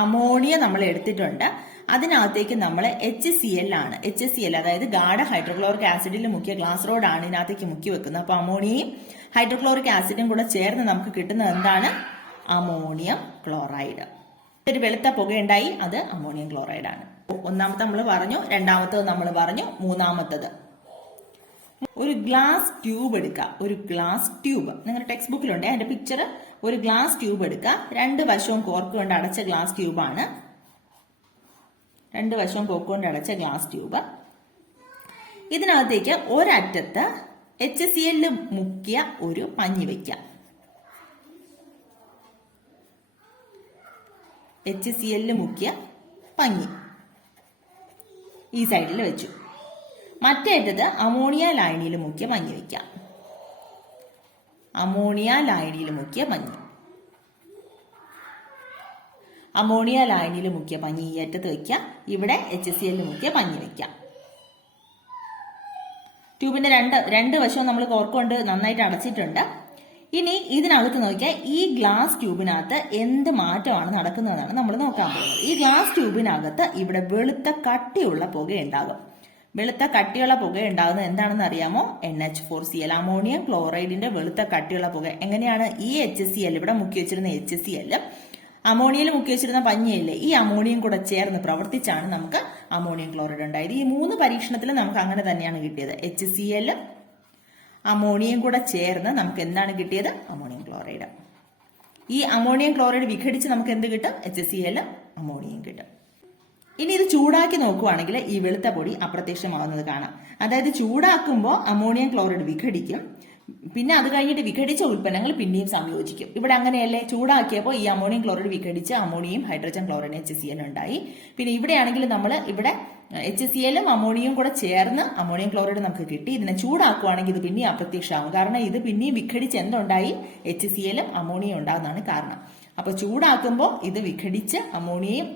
അമോണിയ നമ്മൾ എടുത്തിട്ടുണ്ട്. അതിനകത്തേക്ക് നമ്മൾ HCl ആണ്. HCl അതായത് ഗാഢ ഹൈഡ്രോക്ലോറിക് ആസിഡിൽ മുക്കിയ ഗ്ലാസ് റോഡാണ് ഇതിനകത്തേക്ക് മുക്കി വെക്കുന്നത്. അപ്പൊ അമോണിയയും ഹൈഡ്രോക്ലോറിക് ആസിഡും കൂടെ ചേർന്ന് നമുക്ക് കിട്ടുന്നത് എന്താണ്? Ammonium chloride. ഒരു വെളുത്ത പുകയുണ്ടായി, അത് അമോണിയം ക്ലോറൈഡ് ആണ്. ഒന്നാമത്തെ നമ്മൾ പറഞ്ഞു, രണ്ടാമത്തത് നമ്മൾ പറഞ്ഞു, മൂന്നാമത്തത് ഒരു ഗ്ലാസ് ട്യൂബ് എടുക്കുക. ഒരു ഗ്ലാസ് ട്യൂബ് നിങ്ങളുടെ ടെക്സ്റ്റ് ബുക്കിലുണ്ട് അതിന്റെ പിക്ചർ. ഒരു ഗ്ലാസ് ട്യൂബ് എടുക്കുക. 2 വശവും കോർക്ക് കൊണ്ട് അടച്ച ഗ്ലാസ് ട്യൂബാണ്. 2 വശവും കോർക്ക് കൊണ്ട് അടച്ച ഗ്ലാസ് ട്യൂബ്. ഇതിനകത്തേക്ക് ഒരറ്റത്ത് HCl മുക്കിയ ഒരു പഞ്ഞി വയ്ക്കാം. HCl മുക്കിയ പഞ്ഞി ഈ സൈഡിൽ വെച്ചു. മറ്റേ അറ്റത്ത് അമോണിയ ലായനിയിൽ മുക്കിയ പഞ്ഞി വയ്ക്കാം. അമോണിയ ലായനിയിൽ മുക്കിയ പഞ്ഞി ഈ അറ്റത്ത് വയ്ക്കാം. ഇവിടെ HCl മുക്കിയ പഞ്ഞി വയ്ക്കാം. ട്യൂബിന്റെ രണ്ട് വശവും നമ്മൾ കോർക്ക് കൊണ്ട് നന്നായിട്ട് അടച്ചിട്ടുണ്ട്. ഇനി ഇതിനകത്ത് നോക്കിയാൽ ഈ ഗ്ലാസ് ട്യൂബിനകത്ത് എന്ത് മാറ്റമാണ് നടക്കുന്നതെന്നാണ് നമ്മൾ നോക്കാൻ പോകുന്നത്. ഈ ഗ്ലാസ് ട്യൂബിനകത്ത് ഇവിടെ വെളുത്ത കട്ടിയുള്ള പുക ഉണ്ടാകും. വെളുത്ത കട്ടിയുള്ള പുക ഉണ്ടാകുന്നത് എന്താണെന്ന് അറിയാമോ? NH4Cl അമോണിയം ക്ലോറൈഡിന്റെ വെളുത്ത കട്ടിയുള്ള പുക. എങ്ങനെയാണ്? ഈ HCl ഇവിടെ മുക്കി വെച്ചിരുന്ന HCl അമോണിയയിൽ മുക്കി വെച്ചിരുന്ന പഞ്ഞിയല്ലേ, ഈ അമോണിയം കൂടെ ചേർന്ന് പ്രവർത്തിച്ചാണ് നമുക്ക് അമോണിയം ക്ലോറൈഡ് ഉണ്ടായത്. ഈ 3 പരീക്ഷണത്തിൽ നമുക്ക് അങ്ങനെ തന്നെയാണ് കിട്ടിയത്. HCl അമോണിയം കൂടെ ചേർന്ന് നമുക്ക് എന്താണ് കിട്ടിയത്? Ammonium chloride. ഈ അമോണിയം ക്ലോറൈഡ് വിഘടിച്ച് നമുക്ക് എന്ത് കിട്ടും? HCl അമോണിയം കിട്ടും. ഇനി ഇത് ചൂടാക്കി നോക്കുവാണെങ്കിൽ ഈ വെളുത്ത പൊടി അപ്രത്യക്ഷമാവുന്നത് കാണാം. അതായത് ചൂടാക്കുമ്പോൾ അമോണിയം ക്ലോറൈഡ് വിഘടിക്കും, പിന്നെ അത് കഴിഞ്ഞിട്ട് വിഘടിച്ച ഉൽപ്പന്നങ്ങൾ പിന്നെയും സംയോജിക്കും. ഇവിടെ അങ്ങനെയല്ലേ? ചൂടാക്കിയപ്പോൾ ഈ അമോണിയം ക്ലോറൈഡ് വിഘടിച്ച് അമോണിയം ഹൈഡ്രജൻ ക്ലോറൈഡ് HCl ഉണ്ടായി. പിന്നെ ഇവിടെയാണെങ്കിൽ നമ്മൾ ഇവിടെ HClഉം അമോണിയം കൂടെ ചേർന്ന് അമോണിയം ക്ലോറൈഡ് നമുക്ക് കിട്ടി. ഇതിനെ ചൂടാക്കുവാണെങ്കിൽ ഇത് പിന്നെയും അപ്രത്യക്ഷമാകും. കാരണം ഇത് പിന്നെയും വിഘടിച്ച് എന്തുണ്ടായി? HClഉം അമോണിയം ഉണ്ടാകുന്നതാണ് കാരണം. അപ്പൊ ചൂടാക്കുമ്പോൾ ഇത് വിഘടിച്ച് അമോണിയയും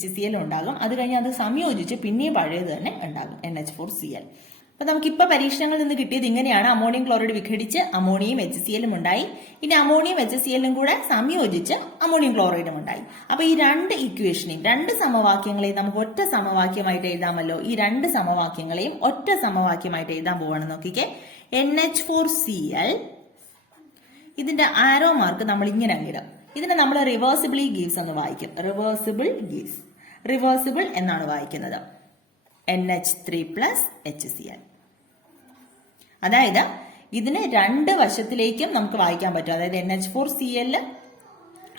HCl ഉണ്ടാകും. അത് കഴിഞ്ഞ് അത് സംയോജിച്ച് പിന്നെയും പഴയത് തന്നെ ഉണ്ടാകും, NH4Cl. അപ്പൊ നമുക്കിപ്പോ പരീക്ഷണങ്ങളിൽ നിന്ന് കിട്ടിയത് ഇങ്ങനെയാണ്. അമോണിയം ക്ലോറൈഡ് വിഘടിച്ച് അമോണിയം HClഉം ഉണ്ടായി. ഇനി അമോണിയം HClഉം കൂടെ സംയോജിച്ച് അമോണിയം ക്ലോറൈഡും ഉണ്ടായി. അപ്പൊ ഈ 2 ഇക്വേഷനെയും 2 സമവാക്യങ്ങളെയും നമുക്ക് ഒറ്റ സമവാക്യമായിട്ട് എഴുതാമല്ലോ. ഈ 2 സമവാക്യങ്ങളെയും ഒറ്റ സമവാക്യമായിട്ട് എഴുതാൻ പോവാണ്. നോക്കിക്കേ, NH4Cl ഇതിന്റെ ആരോ മാർക്ക് നമ്മൾ ഇങ്ങനെ അങ്ങിടും. ഇതിനെ നമ്മൾ റിവേഴ്സിബിളി ഗീവ്സ് എന്ന് വായിക്കും. റിവേഴ്സിബിൾ എന്നാണ് വായിക്കുന്നത്. NH3+HCl. അതായത് ഇതിന് 2 വശത്തിലേക്കും നമുക്ക് വായിക്കാൻ പറ്റും. അതായത് NH4Cl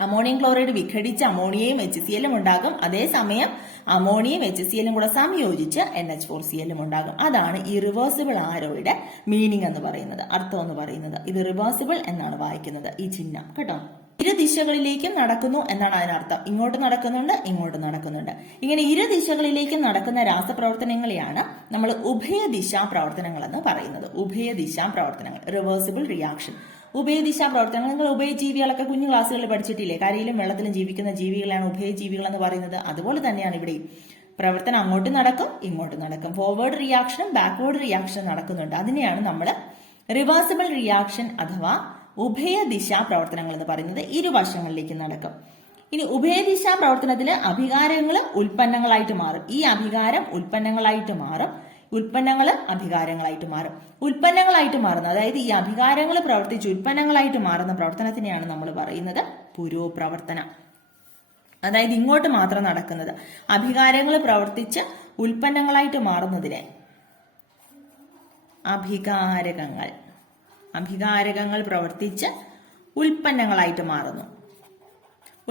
അമോണിയം ക്ലോറൈഡ് വിഘടിച്ച് അമോണിയയും HClഉം ഉണ്ടാകും. അതേസമയം അമോണിയം HClഉം കൂടെ സംയോജിച്ച് NH4Clഉം ഉണ്ടാകും. അതാണ് ഈ റിവേഴ്സിബിൾ ആരോയുടെ മീനിങ് എന്ന് പറയുന്നത്, അർത്ഥം എന്ന് പറയുന്നത്. ഇത് റിവേഴ്സിബിൾ എന്നാണ് വായിക്കുന്നത് ഈ ചിഹ്നം കേട്ടോ. ഇരു ദിശകളിലേക്കും നടക്കുന്നു എന്നാണ് അതിനർത്ഥം. ഇങ്ങോട്ട് നടക്കുന്നുണ്ട്, ഇങ്ങോട്ട് നടക്കുന്നുണ്ട്. ഇങ്ങനെ ഇരു ദിശകളിലേക്കും നടക്കുന്ന രാസപ്രവർത്തനങ്ങളെയാണ് നമ്മൾ ഉഭയദിശാ പ്രവർത്തനങ്ങൾ എന്ന് പറയുന്നത്. ഉഭയദിശാ പ്രവർത്തനങ്ങൾ, റിവേഴ്സിബിൾ റിയാക്ഷൻ. ഉഭയദിശാ പ്രവർത്തനങ്ങൾ നിങ്ങൾ ഉഭയജീവികളൊക്കെ കുഞ്ഞു ക്ലാസ്സുകളിൽ പഠിച്ചിട്ടില്ലേ? കരയിലും വെള്ളത്തിലും ജീവിക്കുന്ന ജീവികളാണ് ഉഭയജീവികൾ എന്ന് പറയുന്നത്. അതുപോലെ തന്നെയാണ് ഇവിടെ പ്രവർത്തനം അങ്ങോട്ട് നടക്കും, ഇങ്ങോട്ട് നടക്കും. ഫോർവേഡ് റിയാക്ഷനും ബാക്ക്വേർഡ് റിയാക്ഷനും നടക്കുന്നുണ്ട്. അതിനെയാണ് നമ്മൾ റിവേഴ്സിബിൾ റിയാക്ഷൻ അഥവാ ഉഭയദിശാ പ്രവർത്തനങ്ങൾ എന്ന് പറയുന്നത്. ഇരുവശങ്ങളിലേക്ക് നടക്കും. ഇനി ഉഭയദിശാ പ്രവർത്തനത്തിൽ അഭികാരങ്ങൾ ഉൽപ്പന്നങ്ങളായിട്ട് മാറും. ഈ അഭികാരം ഉൽപ്പന്നങ്ങളായിട്ട് മാറും. ഉൽപ്പന്നങ്ങൾ അഭികാരങ്ങളായിട്ട് മാറും. ഉൽപ്പന്നങ്ങളായിട്ട് മാറുന്ന, അതായത് ഈ അഭികാരങ്ങൾ പ്രവർത്തിച്ച് ഉൽപ്പന്നങ്ങളായിട്ട് മാറുന്ന പ്രവർത്തനത്തിനെയാണ് നമ്മൾ പറയുന്നത് പുരോപ്രവർത്തനം. അതായത് ഇങ്ങോട്ട് മാത്രം നടക്കുന്നത്. അഭികാരങ്ങൾ പ്രവർത്തിച്ച് ഉൽപ്പന്നങ്ങളായിട്ട് മാറുന്നതിനെ അഭികാരകങ്ങൾ പ്രവർത്തിച്ച് ഉൽപ്പന്നങ്ങളായിട്ട് മാറുന്നു.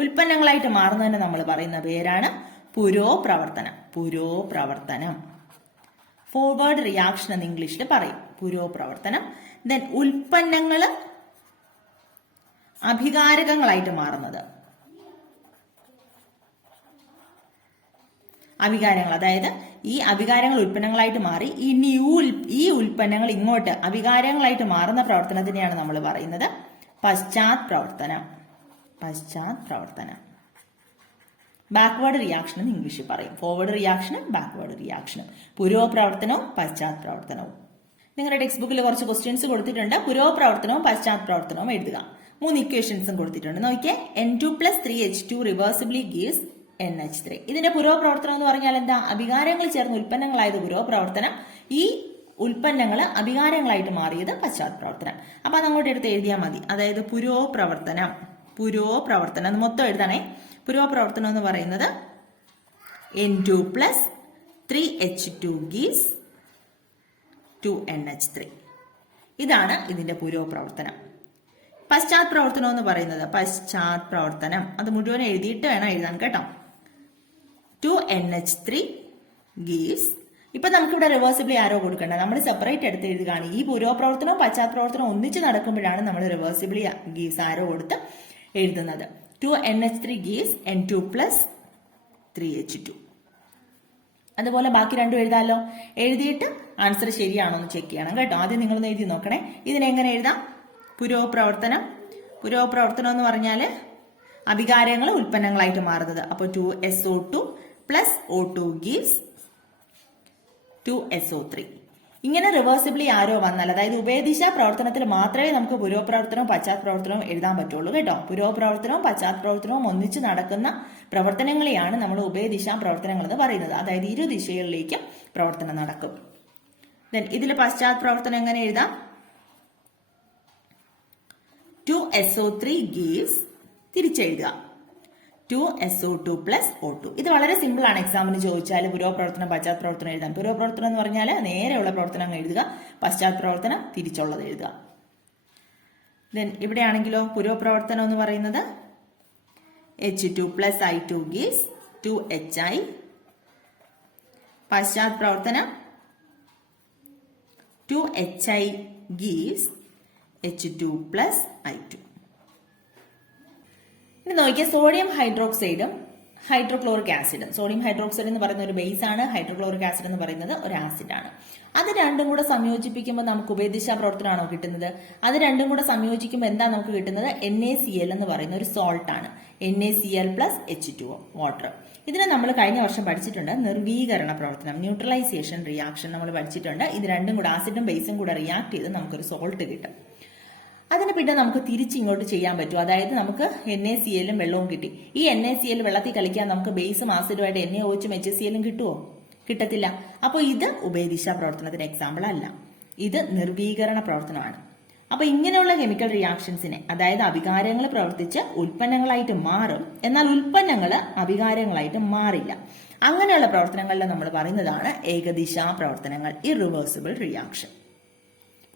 ഉൽപ്പന്നങ്ങളായിട്ട് മാറുന്നതിന് നമ്മൾ പറയുന്ന പേരാണ് പുരോപ്രവർത്തനം. ഫോർവേഡ് റിയാക്ഷൻ എന്ന് ഇംഗ്ലീഷിൽ പറയും പുരോപ്രവർത്തനം. ദെൻ ഉൽപ്പന്നങ്ങൾ അഭികാരകങ്ങളായിട്ട് മാറുന്നത്, അഭികാരങ്ങൾ, അതായത് ഈ അഭികാരങ്ങൾ ഉൽപ്പന്നങ്ങളായിട്ട് മാറി ഈ ഉൽപ്പന്നങ്ങൾ ഇങ്ങോട്ട് അഭികാരങ്ങളായിട്ട് മാറുന്ന പ്രവർത്തനത്തിനെയാണ് നമ്മൾ പറയുന്നത് പശ്ചാത് പ്രവർത്തനം. ബാക്ക്വേർഡ് റിയാക്ഷൻ എന്ന് ഇംഗ്ലീഷിൽ പറയും. ഫോർവേഡ് റിയാക്ഷനും ബാക്ക്വേർഡ് റിയാക്ഷനും, പുരോപ്രവർത്തനവും പശ്ചാത് പ്രവർത്തനവും. നിങ്ങളുടെ ടെക്സ്റ്റ് ബുക്കിൽ കുറച്ച് ക്വസ്റ്റ്യൻസ് കൊടുത്തിട്ടുണ്ട്. പുരോപ്രവർത്തനവും പശ്ചാത് പ്രവർത്തനവും എഴുതുക. 3 ഇക്വേഷൻസും കൊടുത്തിട്ടുണ്ട്. നോക്കിയേ, N2 + 3H2 റിവേഴ്സിബിളി ഗീവ്സ് NH3. ഇതിന്റെ പുരോപ്രവർത്തനം എന്ന് പറഞ്ഞാൽ എന്താ? അഭികാരങ്ങൾ ചേർന്ന് ഉൽപ്പന്നങ്ങളായത് പുരോപ്രവർത്തനം, ഈ ഉൽപ്പന്നങ്ങൾ അഭികാരങ്ങളായിട്ട് മാറിയത് പശ്ചാത് പ്രവർത്തനം. അപ്പൊ അത് അങ്ങോട്ട് എടുത്ത് എഴുതിയാൽ മതി. അതായത് പുരോപ്രവർത്തനം അത് മൊത്തം എഴുതണേ. പുരോപ്രവർത്തനം എന്ന് പറയുന്നത് N2 + 3H2 ഗീവ്സ് 2NH3. ഇതാണ് ഇതിന്റെ പുരോപ്രവർത്തനം. പശ്ചാത് പ്രവർത്തനം എന്ന് പറയുന്നത് അത് മുഴുവൻ എഴുതിയിട്ട് വേണം എഴുതാൻ കേട്ടോ. 2NH3 gives. ഇപ്പൊ നമുക്കിവിടെ റിവേഴ്സിബിളി ആരോ കൊടുക്കണ്ട, നമ്മൾ സെപ്പറേറ്റ് എടുത്ത് എഴുതുകയാണ്. ഈ പുരോപ്രവർത്തനവും പശ്ചാത് പ്രവർത്തനവും ഒന്നിച്ച് നടക്കുമ്പോഴാണ് നമ്മൾ റിവേഴ്സിബിളി ഗീവ്സ് ആരോ കൊടുത്ത് എഴുതുന്നത്. 2NH3 gives N2 + 3H2. അതുപോലെ ബാക്കി രണ്ടും എഴുതാമല്ലോ. എഴുതിയിട്ട് ആൻസർ ശരിയാണോ എന്ന് ചെക്ക് ചെയ്യണം കേട്ടോ. ആദ്യം നിങ്ങളൊന്ന് എഴുതി നോക്കണേ. ഇതിനെങ്ങനെ എഴുതാം? പുരോപ്രവർത്തനം എന്ന് പറഞ്ഞാൽ അഭികാരങ്ങൾ ഉൽപ്പന്നങ്ങളായിട്ട് മാറുന്നത്. അപ്പോൾ 2SO2 + O2 ഗീവ്സ് 2SO3. ഇങ്ങനെ റിവേഴ്സിബിളി ആരോ വന്നാൽ, അതായത് ഉഭയദിശാ പ്രവർത്തനത്തിൽ മാത്രമേ നമുക്ക് പുരോപ്രവർത്തനവും പശ്ചാത് പ്രവർത്തനവും എഴുതാൻ പറ്റുള്ളൂ കേട്ടോ. പുരോപ്രവർത്തനവും പശ്ചാത് പ്രവർത്തനവും ഒന്നിച്ച് നടക്കുന്ന പ്രവർത്തനങ്ങളെയാണ് നമ്മൾ ഉഭയദിശാ പ്രവർത്തനങ്ങൾ എന്ന് പറയുന്നത്. അതായത് ഇരു ദിശകളിലേക്ക് പ്രവർത്തനം നടക്കും. ദെൻ ഇതിൽ പശ്ചാത് പ്രവർത്തനം എങ്ങനെ എഴുതാം? 2SO3 gives, തിരിച്ചെഴുതുക, 2SO2 + O2. ഇത് വളരെ സിമ്പിൾ ആണ്. എക്സാമിന് ചോദിച്ചാൽ പുരോപ്രവർത്തനം പശ്ചാത് പ്രവർത്തനം എഴുതാൻ. പുരോപ്രവർത്തനം എന്ന് പറഞ്ഞാൽ നേരെയുള്ള പ്രവർത്തനം എഴുതുക, പശ്ചാത് പ്രവർത്തനം തിരിച്ചുള്ളത് എഴുതുക. ദെൻ ഇവിടെയാണെങ്കിലോ പുരോപ്രവർത്തനം എന്ന് പറയുന്നത് H2 + I2 ഗീവ്സ് 2HI. പശ്ചാത് പ്രവർത്തനം 2HI ഗീവ്സ് H2 + I2. ഇനി നോക്കിയാൽ സോഡിയം ഹൈഡ്രോക്സൈഡും ഹൈഡ്രോക്ലോറിക് ആസിഡും. സോഡിയം ഹൈഡ്രോക്സൈഡ് എന്ന് പറയുന്ന ഒരു ബേസ് ആണ്. ഹൈഡ്രോക്ലോറിക് ആസിഡ് എന്ന് പറയുന്നത് ഒരു ആസിഡ് ആണ്. അത് രണ്ടും കൂടെ സംയോജിപ്പിക്കുമ്പോൾ നമുക്ക് ഉഭയദിശാ പ്രവർത്തനമാണോ കിട്ടുന്നത്? അത് രണ്ടും കൂടെ സംയോജിക്കുമ്പോൾ എന്താ നമുക്ക് കിട്ടുന്നത്? NaCl എന്ന് പറയുന്ന ഒരു സോൾട്ട് ആണ്. NaCl + H2O, water. ഇതിനെ നമ്മൾ കഴിഞ്ഞ വർഷം പഠിച്ചിട്ടുണ്ട്. നിർവീകരണ പ്രവർത്തനം, ന്യൂട്രലൈസേഷൻ റിയാക്ഷൻ നമ്മൾ പഠിച്ചിട്ടുണ്ട്. ഇത് രണ്ടും കൂടെ, ആസിഡും ബേസും കൂടെ റിയാക്ട് ചെയ്ത് നമുക്കൊരു സോൾട്ട് കിട്ടും. അതിന് പിന്നെ നമുക്ക് തിരിച്ചിങ്ങോട്ട് ചെയ്യാൻ പറ്റും. അതായത് നമുക്ക് NaCl വെള്ളവും കിട്ടി. ഈ NaCl വെള്ളത്തിൽ കലക്കിയാൽ നമുക്ക് ബേസും ആസിഡുമായിട്ട് NaOHും HCl കിട്ടുമോ? കിട്ടത്തില്ല. അപ്പോൾ ഇത് ഉഭയദിശാ പ്രവർത്തനത്തിന് എക്സാമ്പിൾ അല്ല. ഇത് നിർവീകരണ പ്രവർത്തനമാണ്. അപ്പൊ ഇങ്ങനെയുള്ള കെമിക്കൽ റിയാക്ഷൻസിനെ, അതായത് അഭികാരങ്ങൾ പ്രവർത്തിച്ച് ഉൽപ്പന്നങ്ങളായിട്ട് മാറും, എന്നാൽ ഉൽപ്പന്നങ്ങൾ അഭികാരങ്ങളായിട്ട് മാറില്ല. അങ്ങനെയുള്ള പ്രവർത്തനങ്ങളിൽ നമ്മൾ പറയുന്നതാണ് ഏകദിശാ പ്രവർത്തനങ്ങൾ, ഇറിവേഴ്സിബിൾ റിയാക്ഷൻ.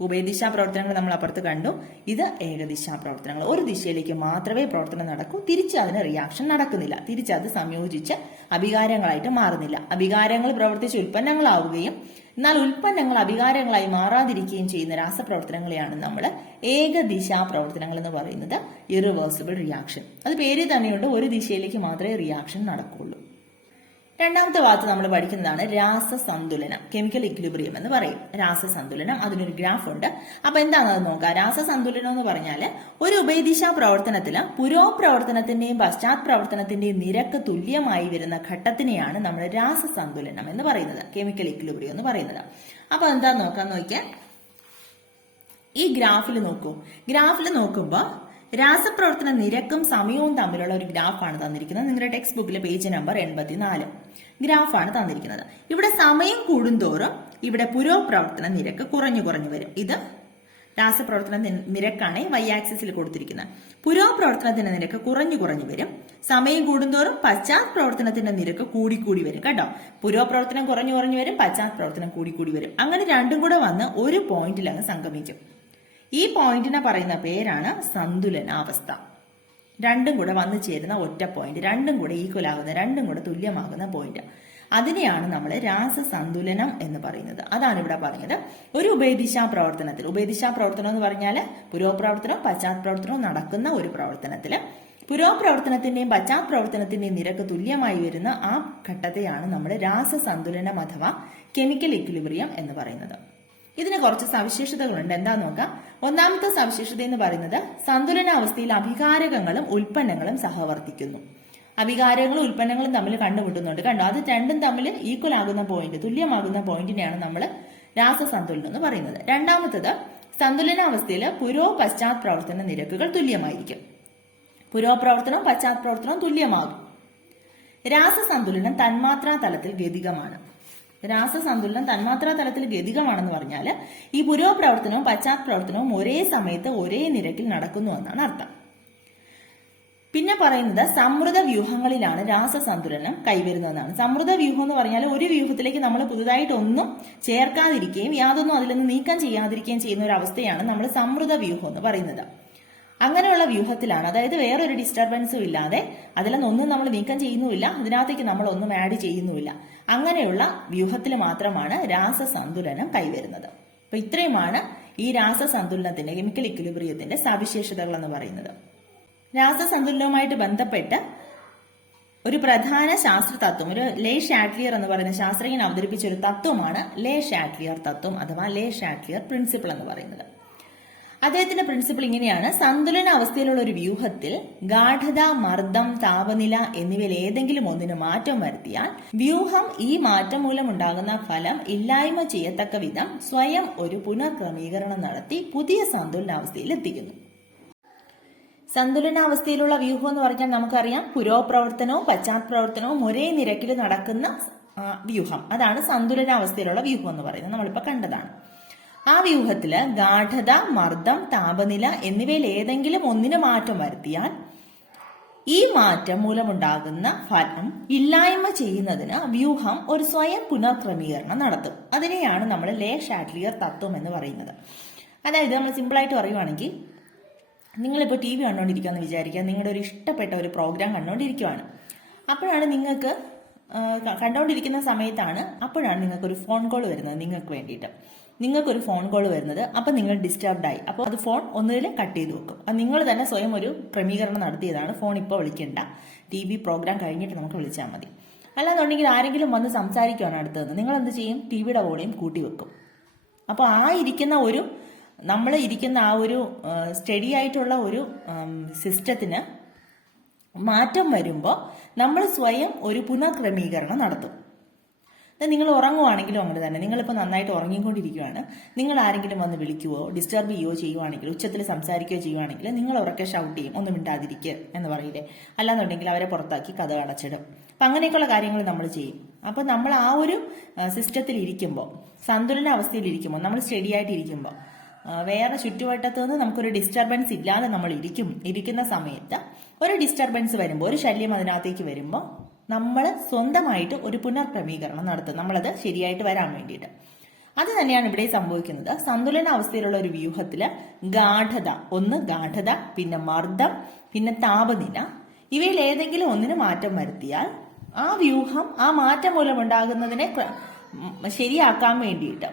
ഉഭയദിശാ പ്രവർത്തനങ്ങൾ നമ്മൾ അപ്പുറത്ത് കണ്ടു. ഇത് ഏകദിശാ പ്രവർത്തനങ്ങൾ. ഒരു ദിശയിലേക്ക് മാത്രമേ പ്രവർത്തനം നടക്കൂ, തിരിച്ച് അതിന് റിയാക്ഷൻ നടക്കുന്നില്ല. തിരിച്ച് അത് സംയോജിച്ച് അഭികാരങ്ങളായിട്ട് മാറുന്നില്ല. അഭികാരങ്ങൾ പ്രവർത്തിച്ച് ഉൽപ്പന്നങ്ങളാവുകയും എന്നാൽ ഉൽപ്പന്നങ്ങൾ അഭികാരങ്ങളായി മാറാതിരിക്കുകയും ചെയ്യുന്ന രാസപ്രവർത്തനങ്ങളെയാണ് നമ്മൾ ഏകദിശാ പ്രവർത്തനങ്ങൾ എന്ന് പറയുന്നത്, ഇറിവേഴ്സിബിൾ റിയാക്ഷൻ. അത് പേര് തന്നെയുണ്ട്, ഒരു ദിശയിലേക്ക് മാത്രമേ റിയാക്ഷൻ നടക്കുള്ളൂ. രണ്ടാമത്തെ ഭാഗത്ത് നമ്മൾ പഠിക്കുന്നതാണ് രാസസന്തുലനം, കെമിക്കൽ ഇക്വിലിബ്രിയം എന്ന് പറയും. രാസസന്തുലനം, അതിനൊരു ഗ്രാഫ് ഉണ്ട്. അപ്പൊ എന്താണെന്ന് നോക്കാം. രാസസന്തുലനം എന്ന് പറഞ്ഞാൽ ഒരു ഉഭയദിശാ പ്രവർത്തനത്തിൽ പുരോപ്രവർത്തനത്തിന്റെയും പശ്ചാത് പ്രവർത്തനത്തിന്റെയും നിരക്ക് തുല്യമായി വരുന്ന ഘട്ടത്തിനെയാണ് നമ്മൾ രാസസന്തുലനം എന്ന് പറയുന്നത്, കെമിക്കൽ ഇക്വിലിബ്രിയം എന്ന് പറയുന്നത്. അപ്പൊ എന്താന്ന് നോക്കാൻ നോക്കിയാൽ ഈ ഗ്രാഫിൽ നോക്കൂ. ഗ്രാഫിൽ നോക്കുമ്പോൾ രാസപ്രവർത്തന നിരക്കും സമയവും തമ്മിലുള്ള ഒരു ഗ്രാഫാണ് തന്നിരിക്കുന്നത്. നിങ്ങളുടെ ടെക്സ്റ്റ് ബുക്കിലെ പേജ് നമ്പർ 84 ഗ്രാഫാണ് തന്നിരിക്കുന്നത്. ഇവിടെ സമയം കൂടുന്തോറും ഇവിടെ പുരോപ്രവർത്തന നിരക്ക് കുറഞ്ഞു കുറഞ്ഞു വരും. ഇത് രാസപ്രവർത്തന നിരക്കാണ് വൈ ആക്സിസിൽ കൊടുത്തിരിക്കുന്നത്. പുരോപ്രവർത്തനത്തിന്റെ നിരക്ക് കുറഞ്ഞു കുറഞ്ഞു വരും. സമയം കൂടുന്തോറും പശ്ചാത് പ്രവർത്തനത്തിന്റെ നിരക്ക് കൂടിക്കൂടി വരും. കേട്ടോ, പുരോപ്രവർത്തനം കുറഞ്ഞു കുറഞ്ഞു വരും, പശ്ചാത് പ്രവർത്തനം കൂടിക്കൂടി വരും. അങ്ങനെ രണ്ടും കൂടെ വന്ന് ഒരു പോയിന്റിൽ അങ്ങ് സംഗമിക്കും. ഈ പോയിന്റിനെ പറയുന്ന പേരാണ് സന്തുലനാവസ്ഥ. രണ്ടും കൂടെ വന്നു ചേരുന്ന ഒറ്റ പോയിന്റ്, രണ്ടും കൂടെ ഈക്വൽ ആകുന്ന, രണ്ടും കൂടെ തുല്യമാകുന്ന പോയിന്റ്, അതിനെയാണ് നമ്മൾ രാസസന്തുലനം എന്ന് പറയുന്നത്. അതാണ് ഇവിടെ പറഞ്ഞത്. ഒരു ഉഭയദിശാ പ്രവർത്തനത്തിൽ, ഉഭയദിശാ പ്രവർത്തനം എന്ന് പറഞ്ഞാൽ പുരോപ്രവർത്തനവും പശ്ചാത് പ്രവർത്തനവും നടക്കുന്ന ഒരു പ്രവർത്തനത്തില് പുരോപ്രവർത്തനത്തിന്റെയും പശ്ചാത് പ്രവർത്തനത്തിന്റെയും നിരക്ക് തുല്യമായി വരുന്ന ആ ഘട്ടത്തെയാണ് നമ്മൾ രാസസന്തുലനം അഥവാ കെമിക്കൽ ഇക്വിലിബ്രിയം എന്ന് പറയുന്നത്. ഇതിന് കുറച്ച് സവിശേഷതകളുണ്ട്. എന്താന്ന് നോക്കാം. ഒന്നാമത്തെ സവിശേഷത എന്ന് പറയുന്നത് സന്തുലനാവസ്ഥയിൽ അഭികാരകങ്ങളും ഉൽപ്പന്നങ്ങളും സഹവർത്തിക്കുന്നു. അഭികാരങ്ങളും ഉൽപ്പന്നങ്ങളും തമ്മിൽ കണ്ടുമുട്ടുന്നുണ്ട്. കണ്ടോ, അത് രണ്ടും തമ്മിൽ ഈക്വൽ ആകുന്ന പോയിന്റ്, തുല്യമാകുന്ന പോയിന്റിനെയാണ് നമ്മൾ രാസസന്തുലനം എന്ന് പറയുന്നത്. രണ്ടാമത്തത് സന്തുലനാവസ്ഥയിൽ പുരോ പശ്ചാത് പ്രവർത്തന നിരക്കുകൾ തുല്യമായിരിക്കും. പുരോപ്രവർത്തനവും പശ്ചാത് പ്രവർത്തനവും തുല്യമാകും. രാസസന്തുലനം തന്മാത്രാ തലത്തിൽ ഗതികമാണ്. രാസസന്തുലനം തന്മാത്രാ തലത്തിൽ ഗതികമാണെന്ന് പറഞ്ഞാൽ ഈ പുരോപ്രവർത്തനവും പശ്ചാത് പ്രവർത്തനവും ഒരേ സമയത്ത് ഒരേ നിരക്കിൽ നടക്കുന്നു എന്നാണ് അർത്ഥം. പിന്നെ പറയുന്നത് സമൃദ്ധ വ്യൂഹങ്ങളിലാണ് രാസസന്തുലനം കൈവരുന്നതെന്നാണ്. സമൃദ്ധ വ്യൂഹം എന്ന് പറഞ്ഞാൽ ഒരു വ്യൂഹത്തിലേക്ക് നമ്മൾ പുതുതായിട്ട് ഒന്നും ചേർക്കാതിരിക്കുകയും യാതൊന്നും അതിൽ നിന്ന് നീക്കം ചെയ്യാതിരിക്കുകയും ചെയ്യുന്ന ഒരു അവസ്ഥയാണ് നമ്മൾ സമൃദ്ധ വ്യൂഹം എന്ന് പറയുന്നത്. അങ്ങനെയുള്ള വ്യൂഹത്തിലാണ്, അതായത് വേറൊരു ഡിസ്റ്റർബൻസും ഇല്ലാതെ അതിലൊന്നും നമ്മൾ നീക്കം ചെയ്യുന്നുമില്ല, അതിനകത്തേക്ക് നമ്മൾ ഒന്നും ആഡ് ചെയ്യുന്നുമില്ല, അങ്ങനെയുള്ള വ്യൂഹത്തിൽ മാത്രമാണ് രാസസന്തുലനം കൈവരുന്നത്. അപ്പൊ ഇത്രയുമാണ് ഈ രാസസന്തുലനത്തിന്റെ കെമിക്കൽ ഇക്വിലിബ്രിയത്തിന്റെ സവിശേഷതകൾ എന്ന് പറയുന്നത്. രാസസന്തുലനവുമായിട്ട് ബന്ധപ്പെട്ട് ഒരു പ്രധാന ശാസ്ത്ര തത്വം, ഒരു ലേ ഷാറ്റ്ലിയർ എന്ന് പറയുന്ന ശാസ്ത്രജ്ഞൻ അവതരിപ്പിച്ച ഒരു തത്വമാണ് ലേ ഷാറ്റ്ലിയർ തത്വം അഥവാ ലേ ഷാറ്റ്ലിയർ പ്രിൻസിപ്പിൾ എന്ന് പറയുന്നത്. അദ്ദേഹത്തിന്റെ പ്രിൻസിപ്പിൾ ഇങ്ങനെയാണ്: സന്തുലന അവസ്ഥയിലുള്ള ഒരു വ്യൂഹത്തിൽ ഗാഠത, മർദ്ദം, താപനില എന്നിവയിൽ ഏതെങ്കിലും ഒന്നിന് മാറ്റം വരുത്തിയാൽ വ്യൂഹം ഈ മാറ്റം മൂലമുണ്ടാകുന്ന ഫലം ഇല്ലായ്മ ചെയ്യത്തക്ക വിധം സ്വയം ഒരു പുനഃക്രമീകരണം നടത്തി പുതിയ സന്തുലനാവസ്ഥയിൽ എത്തിക്കുന്നു. സന്തുലനാവസ്ഥയിലുള്ള വ്യൂഹം എന്ന് പറഞ്ഞാൽ നമുക്കറിയാം, പുരോപ്രവർത്തനവും പശ്ചാത് പ്രവർത്തനവും ഒരേ നിരക്കിൽ നടക്കുന്ന വ്യൂഹം, അതാണ് സന്തുലനാവസ്ഥയിലുള്ള വ്യൂഹം എന്ന് പറയുന്നത്. നമ്മളിപ്പോ കണ്ടതാണ്. ആ വ്യൂഹത്തില് ഗാഠത, മർദ്ദം, താപനില എന്നിവയിൽ ഏതെങ്കിലും ഒന്നിന് മാറ്റം വരുത്തിയാൽ ഈ മാറ്റം മൂലമുണ്ടാകുന്ന ഫലം ഇല്ലായ്മ ചെയ്യുന്നതിന് വ്യൂഹം ഒരു സ്വയം പുനഃക്രമീകരണം നടത്തും. അതിനെയാണ് നമ്മൾ ലേ ഷാറ്റ്ലിയർ തത്വം എന്ന് പറയുന്നത്. അതായത് നമ്മൾ സിമ്പിളായിട്ട് പറയുവാണെങ്കിൽ, നിങ്ങളിപ്പോൾ TV കണ്ടുകൊണ്ടിരിക്കുകയെന്ന് വിചാരിക്കുക, നിങ്ങളുടെ ഒരു ഇഷ്ടപ്പെട്ട ഒരു പ്രോഗ്രാം കണ്ടുകൊണ്ടിരിക്കുകയാണ്. അപ്പോഴാണ് നിങ്ങൾക്ക് കണ്ടുകൊണ്ടിരിക്കുന്ന സമയത്താണ് അപ്പോഴാണ് നിങ്ങൾക്കൊരു ഫോൺ കോൾ വരുന്നത്, നിങ്ങൾക്കൊരു ഫോൺ കോൾ വരുന്നത്. അപ്പം നിങ്ങൾ ഡിസ്റ്റർബ്ഡ് ആയി. അപ്പോൾ അത് ഫോൺ ഒന്നുകിൽ കട്ട് ചെയ്ത് വെക്കും. അത് നിങ്ങൾ തന്നെ സ്വയം ഒരു ക്രമീകരണം നടത്തിയതാണ്. ഫോൺ ഇപ്പോൾ വിളിക്കണ്ട, TV പ്രോഗ്രാം കഴിഞ്ഞിട്ട് നമുക്ക് വിളിച്ചാൽ മതി. അല്ലാന്നുണ്ടെങ്കിൽ ആരെങ്കിലും വന്ന് സംസാരിക്കുകയാണ് അടുത്തതെന്ന്, നിങ്ങൾ എന്ത് ചെയ്യും? TVയുടെ വോളിയം കൂട്ടി വെക്കും. അപ്പോൾ നമ്മൾ ഇരിക്കുന്ന ആ ഒരു സ്റ്റഡി ആയിട്ടുള്ള ഒരു സിസ്റ്റത്തിന് മാറ്റം വരുമ്പോൾ നമ്മൾ സ്വയം ഒരു പുനഃക്രമീകരണം നടത്തും. നിങ്ങൾ ഉറങ്ങുവാണെങ്കിലും അങ്ങനെ തന്നെ. നിങ്ങളിപ്പോൾ നന്നായിട്ട് ഉറങ്ങിക്കൊണ്ടിരിക്കുകയാണ്, നിങ്ങൾ ആരെങ്കിലും വന്ന് വിളിക്കുകയോ ഡിസ്റ്റർബ് ചെയ്യുകയോ ചെയ്യുവാണെങ്കിൽ, ഉച്ചത്തിൽ സംസാരിക്കുകയോ ചെയ്യുവാണെങ്കിൽ നിങ്ങൾ ഉറക്കെ ഷൗട്ട് ചെയ്യും, ഒന്നും മിണ്ടാതിരിക്കുക എന്ന് പറയില്ലേ. അല്ലാന്നുണ്ടെങ്കിൽ അവരെ പുറത്താക്കി കഥ അടച്ചിടും. അപ്പം അങ്ങനെയൊക്കെയുള്ള കാര്യങ്ങൾ നമ്മൾ ചെയ്യും. അപ്പം നമ്മൾ ആ ഒരു സിസ്റ്റത്തിൽ ഇരിക്കുമ്പോൾ, സന്തുലന അവസ്ഥയിൽ ഇരിക്കുമ്പോൾ, നമ്മൾ സ്റ്റഡി ആയിട്ട് ഇരിക്കുമ്പോൾ, വേറെ ചുറ്റുവട്ടത്തു നിന്ന് നമുക്കൊരു ഡിസ്റ്റർബൻസ് ഇല്ലാതെ നമ്മൾ ഇരിക്കുന്ന സമയത്ത് ഒരു ഡിസ്റ്റർബൻസ് വരുമ്പോൾ, ഒരു ശല്യം അതിനകത്തേക്ക് വരുമ്പോൾ നമ്മൾ സ്വന്തമായിട്ട് ഒരു പുനഃക്രമീകരണം നടത്തും, നമ്മളത് ശരിയായിട്ട് വരാൻ വേണ്ടിയിട്ട്. അത് തന്നെയാണ് ഇവിടെ സംഭവിക്കുന്നത്. സന്തുലന അവസ്ഥയിലുള്ള ഒരു വ്യൂഹത്തില് ഗാഠത, പിന്നെ മർദ്ദം, പിന്നെ താപനില, ഇവയിൽ ഏതെങ്കിലും ഒന്നിന് മാറ്റം വരുത്തിയാൽ ആ വ്യൂഹം ആ മാറ്റം മൂലമുണ്ടാകുന്നതിനെ ശരിയാക്കാൻ വേണ്ടിയിട്ട്,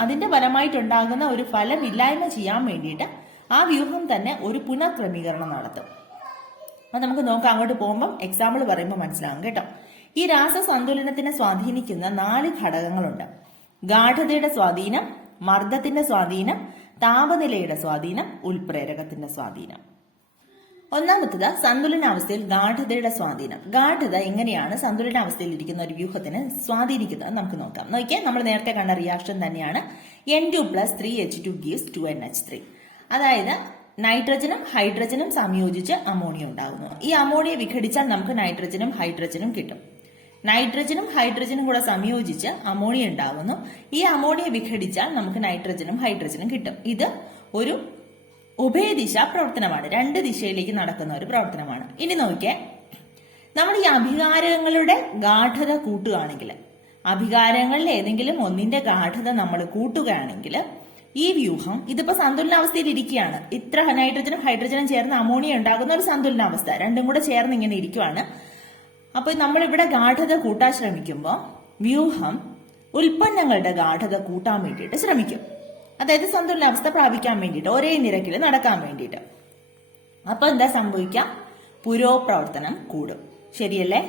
അതിന്റെ ഫലമായിട്ടുണ്ടാകുന്ന ഒരു ഫലം ഇല്ലായ്മ ചെയ്യാൻ വേണ്ടിയിട്ട് ആ വ്യൂഹം തന്നെ ഒരു പുനഃക്രമീകരണം നടത്തും. അപ്പൊ നമുക്ക് നോക്കാം, അങ്ങോട്ട് പോകുമ്പോൾ എക്സാമ്പിൾ പറയുമ്പോൾ മനസ്സിലാകും കേട്ടോ. ഈ രാസസന്തുലനത്തിനെ സ്വാധീനിക്കുന്ന 4 ഘടകങ്ങളുണ്ട്: ഗാഠതയുടെ സ്വാധീനം, മർദ്ദത്തിന്റെ സ്വാധീനം, താപനിലയുടെ സ്വാധീനം, ഉൽപ്രേരകത്തിന്റെ സ്വാധീനം. ഒന്നാമത്തത് സന്തുലനാവസ്ഥയിൽ ഗാഠതയുടെ സ്വാധീനം. ഗാഠത എങ്ങനെയാണ് സന്തുലനാവസ്ഥയിൽ ഇരിക്കുന്ന ഒരു വ്യൂഹത്തിനെ സ്വാധീനിക്കുന്നത് നമുക്ക് നോക്കാം. നോക്കിയാൽ നമ്മൾ നേരത്തെ കണ്ട റിയാക്ഷൻ തന്നെയാണ്. N2 + 3H2 gives 2NH3. അതായത് നൈട്രജനും ഹൈഡ്രജനും സംയോജിച്ച് അമോണിയ ഉണ്ടാകുന്നു. ഈ അമോണിയ വിഘടിച്ചാൽ നമുക്ക് നൈട്രജനും ഹൈഡ്രജനും കിട്ടും. നൈട്രജനും ഹൈഡ്രജനും കൂടെ സംയോജിച്ച് അമോണിയ ഉണ്ടാകുന്നു. ഈ അമോണിയ വിഘടിച്ചാൽ നമുക്ക് നൈട്രജനും ഹൈഡ്രജനും കിട്ടും. ഇത് ഒരു ഉഭയദിശ പ്രവർത്തനമാണ്, രണ്ട് ദിശയിലേക്ക് നടക്കുന്ന ഒരു പ്രവർത്തനമാണ്. ഇനി നോക്കിയേ, നമ്മൾ ഈ അഭികാരങ്ങളുടെ ഗാഠത കൂട്ടുകയാണെങ്കിൽ, അഭികാരങ്ങളിൽ ഏതെങ്കിലും ഒന്നിന്റെ ഗാഠത നമ്മൾ കൂട്ടുകയാണെങ്കിൽ ഈ വ്യൂഹം ഇതിപ്പോ സന്തുലനാവസ്ഥയിൽ ഇരിക്കുകയാണ്. ഇത്ര നൈട്രജനും ഹൈഡ്രജനും ചേർന്ന് അമോണിയ ഉണ്ടാകുന്ന ഒരു സന്തുലനാവസ്ഥ, രണ്ടും കൂടെ ചേർന്ന് ഇങ്ങനെ ഇരിക്കുവാണ്. അപ്പൊ നമ്മളിവിടെ ഗാഠത കൂട്ടാൻ ശ്രമിക്കുമ്പോൾ വ്യൂഹം ഉൽപ്പന്നങ്ങളുടെ ഗാഠത കൂട്ടാൻ വേണ്ടിയിട്ട് ശ്രമിക്കും. അതായത് സന്തുലനാവസ്ഥ പ്രാപിക്കാൻ വേണ്ടിയിട്ട്, ഒരേ നിരക്കിൽ നടക്കാൻ വേണ്ടിയിട്ട്. അപ്പൊ എന്താ സംഭവിക്കാം? പുരോപ്രവർത്തനം കൂടും. ശരിയല്ലേ?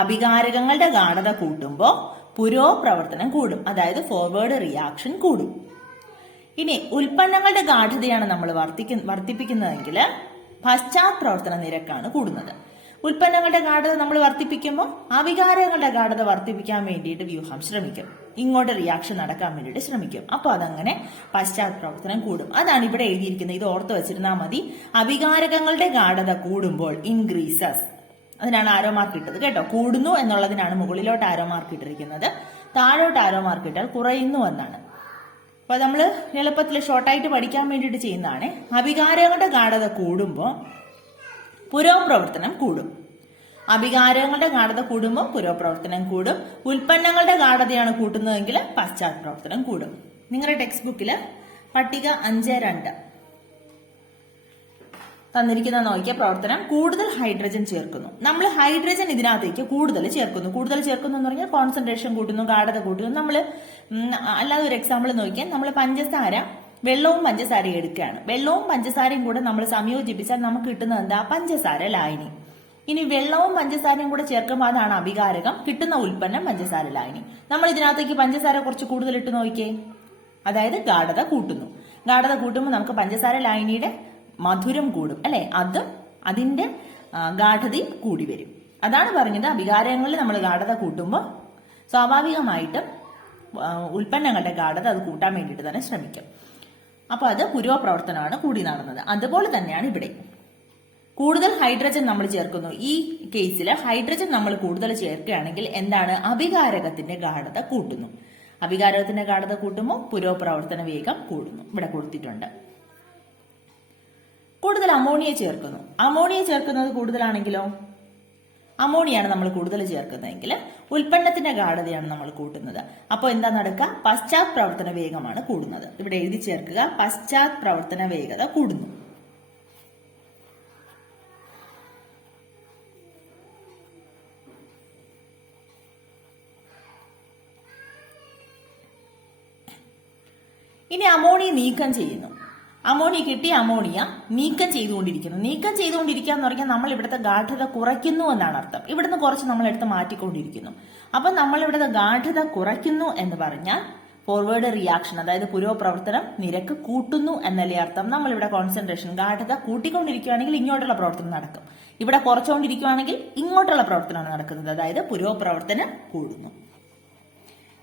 അഭികാരകങ്ങളുടെ ഗാഠത കൂട്ടുമ്പോൾ പുരോപ്രവർത്തനം കൂടും, അതായത് ഫോർവേഡ് റിയാക്ഷൻ കൂടും. ഇനി ഉൽപ്പന്നങ്ങളുടെ ഗാഠതയാണ് നമ്മൾ വർദ്ധിപ്പിക്കുന്നതെങ്കിൽ പശ്ചാത് പ്രവർത്തന നിരക്കാണ് കൂടുന്നത്. ഉൽപ്പന്നങ്ങളുടെ ഗാഠത നമ്മൾ വർദ്ധിപ്പിക്കുമ്പോൾ അവികാരങ്ങളുടെ ഗാഠത വർദ്ധിപ്പിക്കാൻ വേണ്ടിയിട്ട് വ്യൂഹം ശ്രമിക്കും, ഇങ്ങോട്ട് റിയാക്ഷൻ നടക്കാൻ വേണ്ടിയിട്ട് ശ്രമിക്കും. അപ്പൊ അതങ്ങനെ പശ്ചാത് പ്രവർത്തനം കൂടും. അതാണ് ഇവിടെ എഴുതിയിരിക്കുന്നത്. ഇത് ഓർത്ത് വെച്ചിരുന്നാൽ മതി. അവികാരകങ്ങളുടെ ഗാഠത കൂടുമ്പോൾ ഇൻക്രീസസ്, അതിനാണ് ആരോ മാർക്ക് ഇട്ടത് കേട്ടോ. കൂടുന്നു എന്നുള്ളതിനാണ് മുകളിലോട്ട് ആരോ മാർക്ക് ഇട്ടിരിക്കുന്നത്. താഴോട്ട് ആരോ മാർക്ക് ഇട്ടാൽ കുറയുന്നു എന്നാണ്. അപ്പൊ നമ്മൾ എളുപ്പത്തിൽ ഷോർട്ടായിട്ട് പഠിക്കാൻ വേണ്ടിയിട്ട് ചെയ്യുന്നതാണ്. അവികാരങ്ങളുടെ ഗാഠത കൂടുമ്പോൾ പുരോപ്രവർത്തനം കൂടും. അഭികാരങ്ങളുടെ ഗാഠത കൂടുമ്പോൾ പുരോപ്രവർത്തനം കൂടും. ഉൽപ്പന്നങ്ങളുടെ ഗാഠതയാണ് കൂട്ടുന്നതെങ്കിൽ പശ്ചാത് പ്രവർത്തനം കൂടും. നിങ്ങളുടെ ടെക്സ്റ്റ് ബുക്കില് പട്ടിക 5.2 തന്നിരിക്കുന്ന നോക്കിയ പ്രവർത്തനം കൂടുതൽ ഹൈഡ്രജൻ ചേർക്കുന്നു. നമ്മൾ ഹൈഡ്രജൻ ഇതിനകത്തേക്ക് കൂടുതൽ ചേർക്കുന്നു. കൂടുതൽ ചേർക്കുന്നു എന്ന് പറഞ്ഞാൽ കോൺസെൻട്രേഷൻ കൂട്ടുന്നു, ഗാഠത കൂട്ടുന്നു. നമ്മൾ അല്ലാതെ ഒരു എക്സാമ്പിൾ നോക്കിയാൽ, നമ്മൾ പഞ്ചസാര, വെള്ളവും പഞ്ചസാരയും എടുക്കുകയാണ്. വെള്ളവും പഞ്ചസാരയും കൂടെ നമ്മൾ സംയോജിപ്പിച്ചാൽ നമുക്ക് കിട്ടുന്നത് എന്താ? പഞ്ചസാര ലായനി. ഇനി വെള്ളവും പഞ്ചസാരയും കൂടെ ചേർക്കുമ്പോൾ അതാണ് അഭികാരകം, കിട്ടുന്ന ഉൽപ്പന്നം പഞ്ചസാര ലായനി. നമ്മൾ ഇതിനകത്തേക്ക് പഞ്ചസാര കുറച്ച് കൂടുതൽ ഇട്ട് നോക്കിയേ, അതായത് ഗാഠത കൂട്ടുന്നു. ഗാഠത കൂട്ടുമ്പോൾ നമുക്ക് പഞ്ചസാര ലായനിയുടെ മധുരം കൂടും, അല്ലെ? അതിന്റെ ഗാഠതയും കൂടി വരും. അതാണ് പറഞ്ഞത്, അഭികാരങ്ങളിൽ നമ്മൾ ഗാഠത കൂട്ടുമ്പോൾ സ്വാഭാവികമായിട്ടും ഉൽപ്പന്നങ്ങളുടെ ഗാഠത അത് കൂട്ടാൻ വേണ്ടിയിട്ട് തന്നെ ശ്രമിക്കും. അപ്പൊ അത് പുരോപ്രവർത്തനമാണ് കൂടി നടന്നത്. അതുപോലെ തന്നെയാണ് ഇവിടെ. കൂടുതൽ ഹൈഡ്രജൻ നമ്മൾ ചേർക്കുന്നു. ഈ കേസിൽ ഹൈഡ്രജൻ നമ്മൾ കൂടുതൽ ചേർക്കുകയാണെങ്കിൽ എന്താണ്? അഭികാരകത്തിന്റെ ഗാഠത കൂട്ടുന്നു. അഭികാരകത്തിന്റെ ഗാഠത കൂട്ടുമ്പോൾ പുരോപ്രവർത്തന വേഗം കൂടുന്നു. ഇവിടെ കൊടുത്തിട്ടുണ്ട്. കൂടുതൽ അമോണിയ ചേർക്കുന്നു. അമോണിയ ചേർക്കുന്നത് കൂടുതലാണെങ്കിലോ, അമോണിയാണ് നമ്മൾ കൂടുതൽ ചേർക്കുന്നതെങ്കിൽ ഉൽപ്പന്നത്തിന്റെ ഗാഠതയാണ് നമ്മൾ കൂട്ടുന്നത്. അപ്പോൾ എന്താ നടക്കുക? പശ്ചാത് പ്രവർത്തന വേഗമാണ് കൂടുന്നത്. ഇവിടെ എഴുതി ചേർക്കുക, പശ്ചാത് പ്രവർത്തന വേഗത കൂടുന്നു. ഇനി അമോണിയ നീക്കം ചെയ്യുന്നു. അമോണിയ കിട്ടിയ അമോണിയ നീക്കം ചെയ്തുകൊണ്ടിരിക്കുന്നു. നീക്കം ചെയ്തുകൊണ്ടിരിക്കുക എന്ന് പറഞ്ഞാൽ നമ്മൾ ഇവിടുത്തെ ഗാഠത കുറയ്ക്കുന്നു എന്നാണ് അർത്ഥം. ഇവിടുന്ന് കുറച്ച് നമ്മൾ എടുത്ത് മാറ്റിക്കൊണ്ടിരിക്കുന്നു. അപ്പൊ നമ്മൾ ഇവിടുത്തെ ഗാഠത കുറയ്ക്കുന്നു എന്ന് പറഞ്ഞാൽ ഫോർവേഡ് റിയാക്ഷൻ, അതായത് പുരോപ്രവർത്തനം നിരക്ക് കൂട്ടുന്നു എന്നല്ലേ അർത്ഥം. നമ്മളിവിടെ കോൺസെൻട്രേഷൻ ഗാഠത കൂട്ടിക്കൊണ്ടിരിക്കുകയാണെങ്കിൽ ഇങ്ങോട്ടുള്ള പ്രവർത്തനം നടക്കും. ഇവിടെ കുറച്ചുകൊണ്ടിരിക്കുകയാണെങ്കിൽ ഇങ്ങോട്ടുള്ള പ്രവർത്തനമാണ് നടക്കുന്നത്, അതായത് പുരോപ്രവർത്തനം കൂടുന്നു.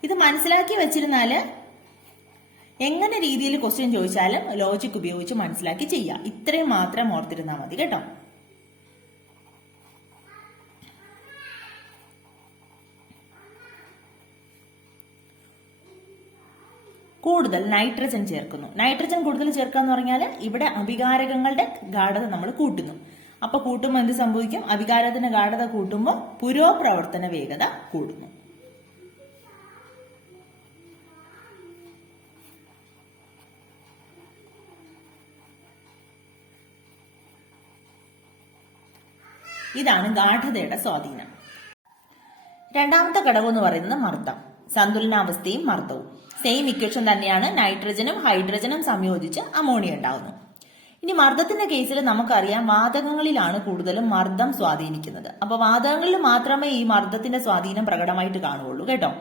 ഇത് മനസ്സിലാക്കി വെച്ചിരുന്നാല് എങ്ങനെ രീതിയിൽ ക്വസ്റ്റ്യൻ ചോദിച്ചാലും ലോജിക് ഉപയോഗിച്ച് മനസ്സിലാക്കി ചെയ്യാം. ഇത്രയും മാത്രം ഓർത്തിരുന്നാൽ മതി കേട്ടോ. കൂടുതൽ നൈട്രജൻ ചേർക്കുന്നു. നൈട്രജൻ കൂടുതൽ ചേർക്കുക എന്ന് പറഞ്ഞാൽ ഇവിടെ അഭികാരകങ്ങളുടെ ഗാഠത നമ്മൾ കൂട്ടുന്നു. അപ്പൊ കൂട്ടുമ്പോൾ എന്ത് സംഭവിക്കും? അഭികാരത്തിന്റെ ഗാഠത കൂട്ടുമ്പോൾ പുരോപ്രവർത്തന വേഗത കൂടുന്നു. ഇതാണ് ഗാഠതയുടെ സ്വാധീനം. രണ്ടാമത്തെ ഘടകം എന്ന് പറയുന്നത് മർദ്ദം. സന്തുലനാവസ്ഥയും മർദ്ദവും സെയിം ഇക്വേഷൻ തന്നെയാണ്. നൈട്രജനും ഹൈഡ്രജനും സംയോജിച്ച് അമോണിയ ഉണ്ടാകുന്നു. ഇനി മർദ്ദത്തിന്റെ കേസിൽ നമുക്കറിയാം, വാതകങ്ങളിലാണ് കൂടുതലും മർദ്ദം സ്വാധീനിക്കുന്നത്. അപ്പൊ വാതകങ്ങളിൽ മാത്രമേ ഈ മർദ്ദത്തിന്റെ സ്വാധീനം പ്രകടമായിട്ട് കാണുകയുള്ളൂ കേട്ടോ.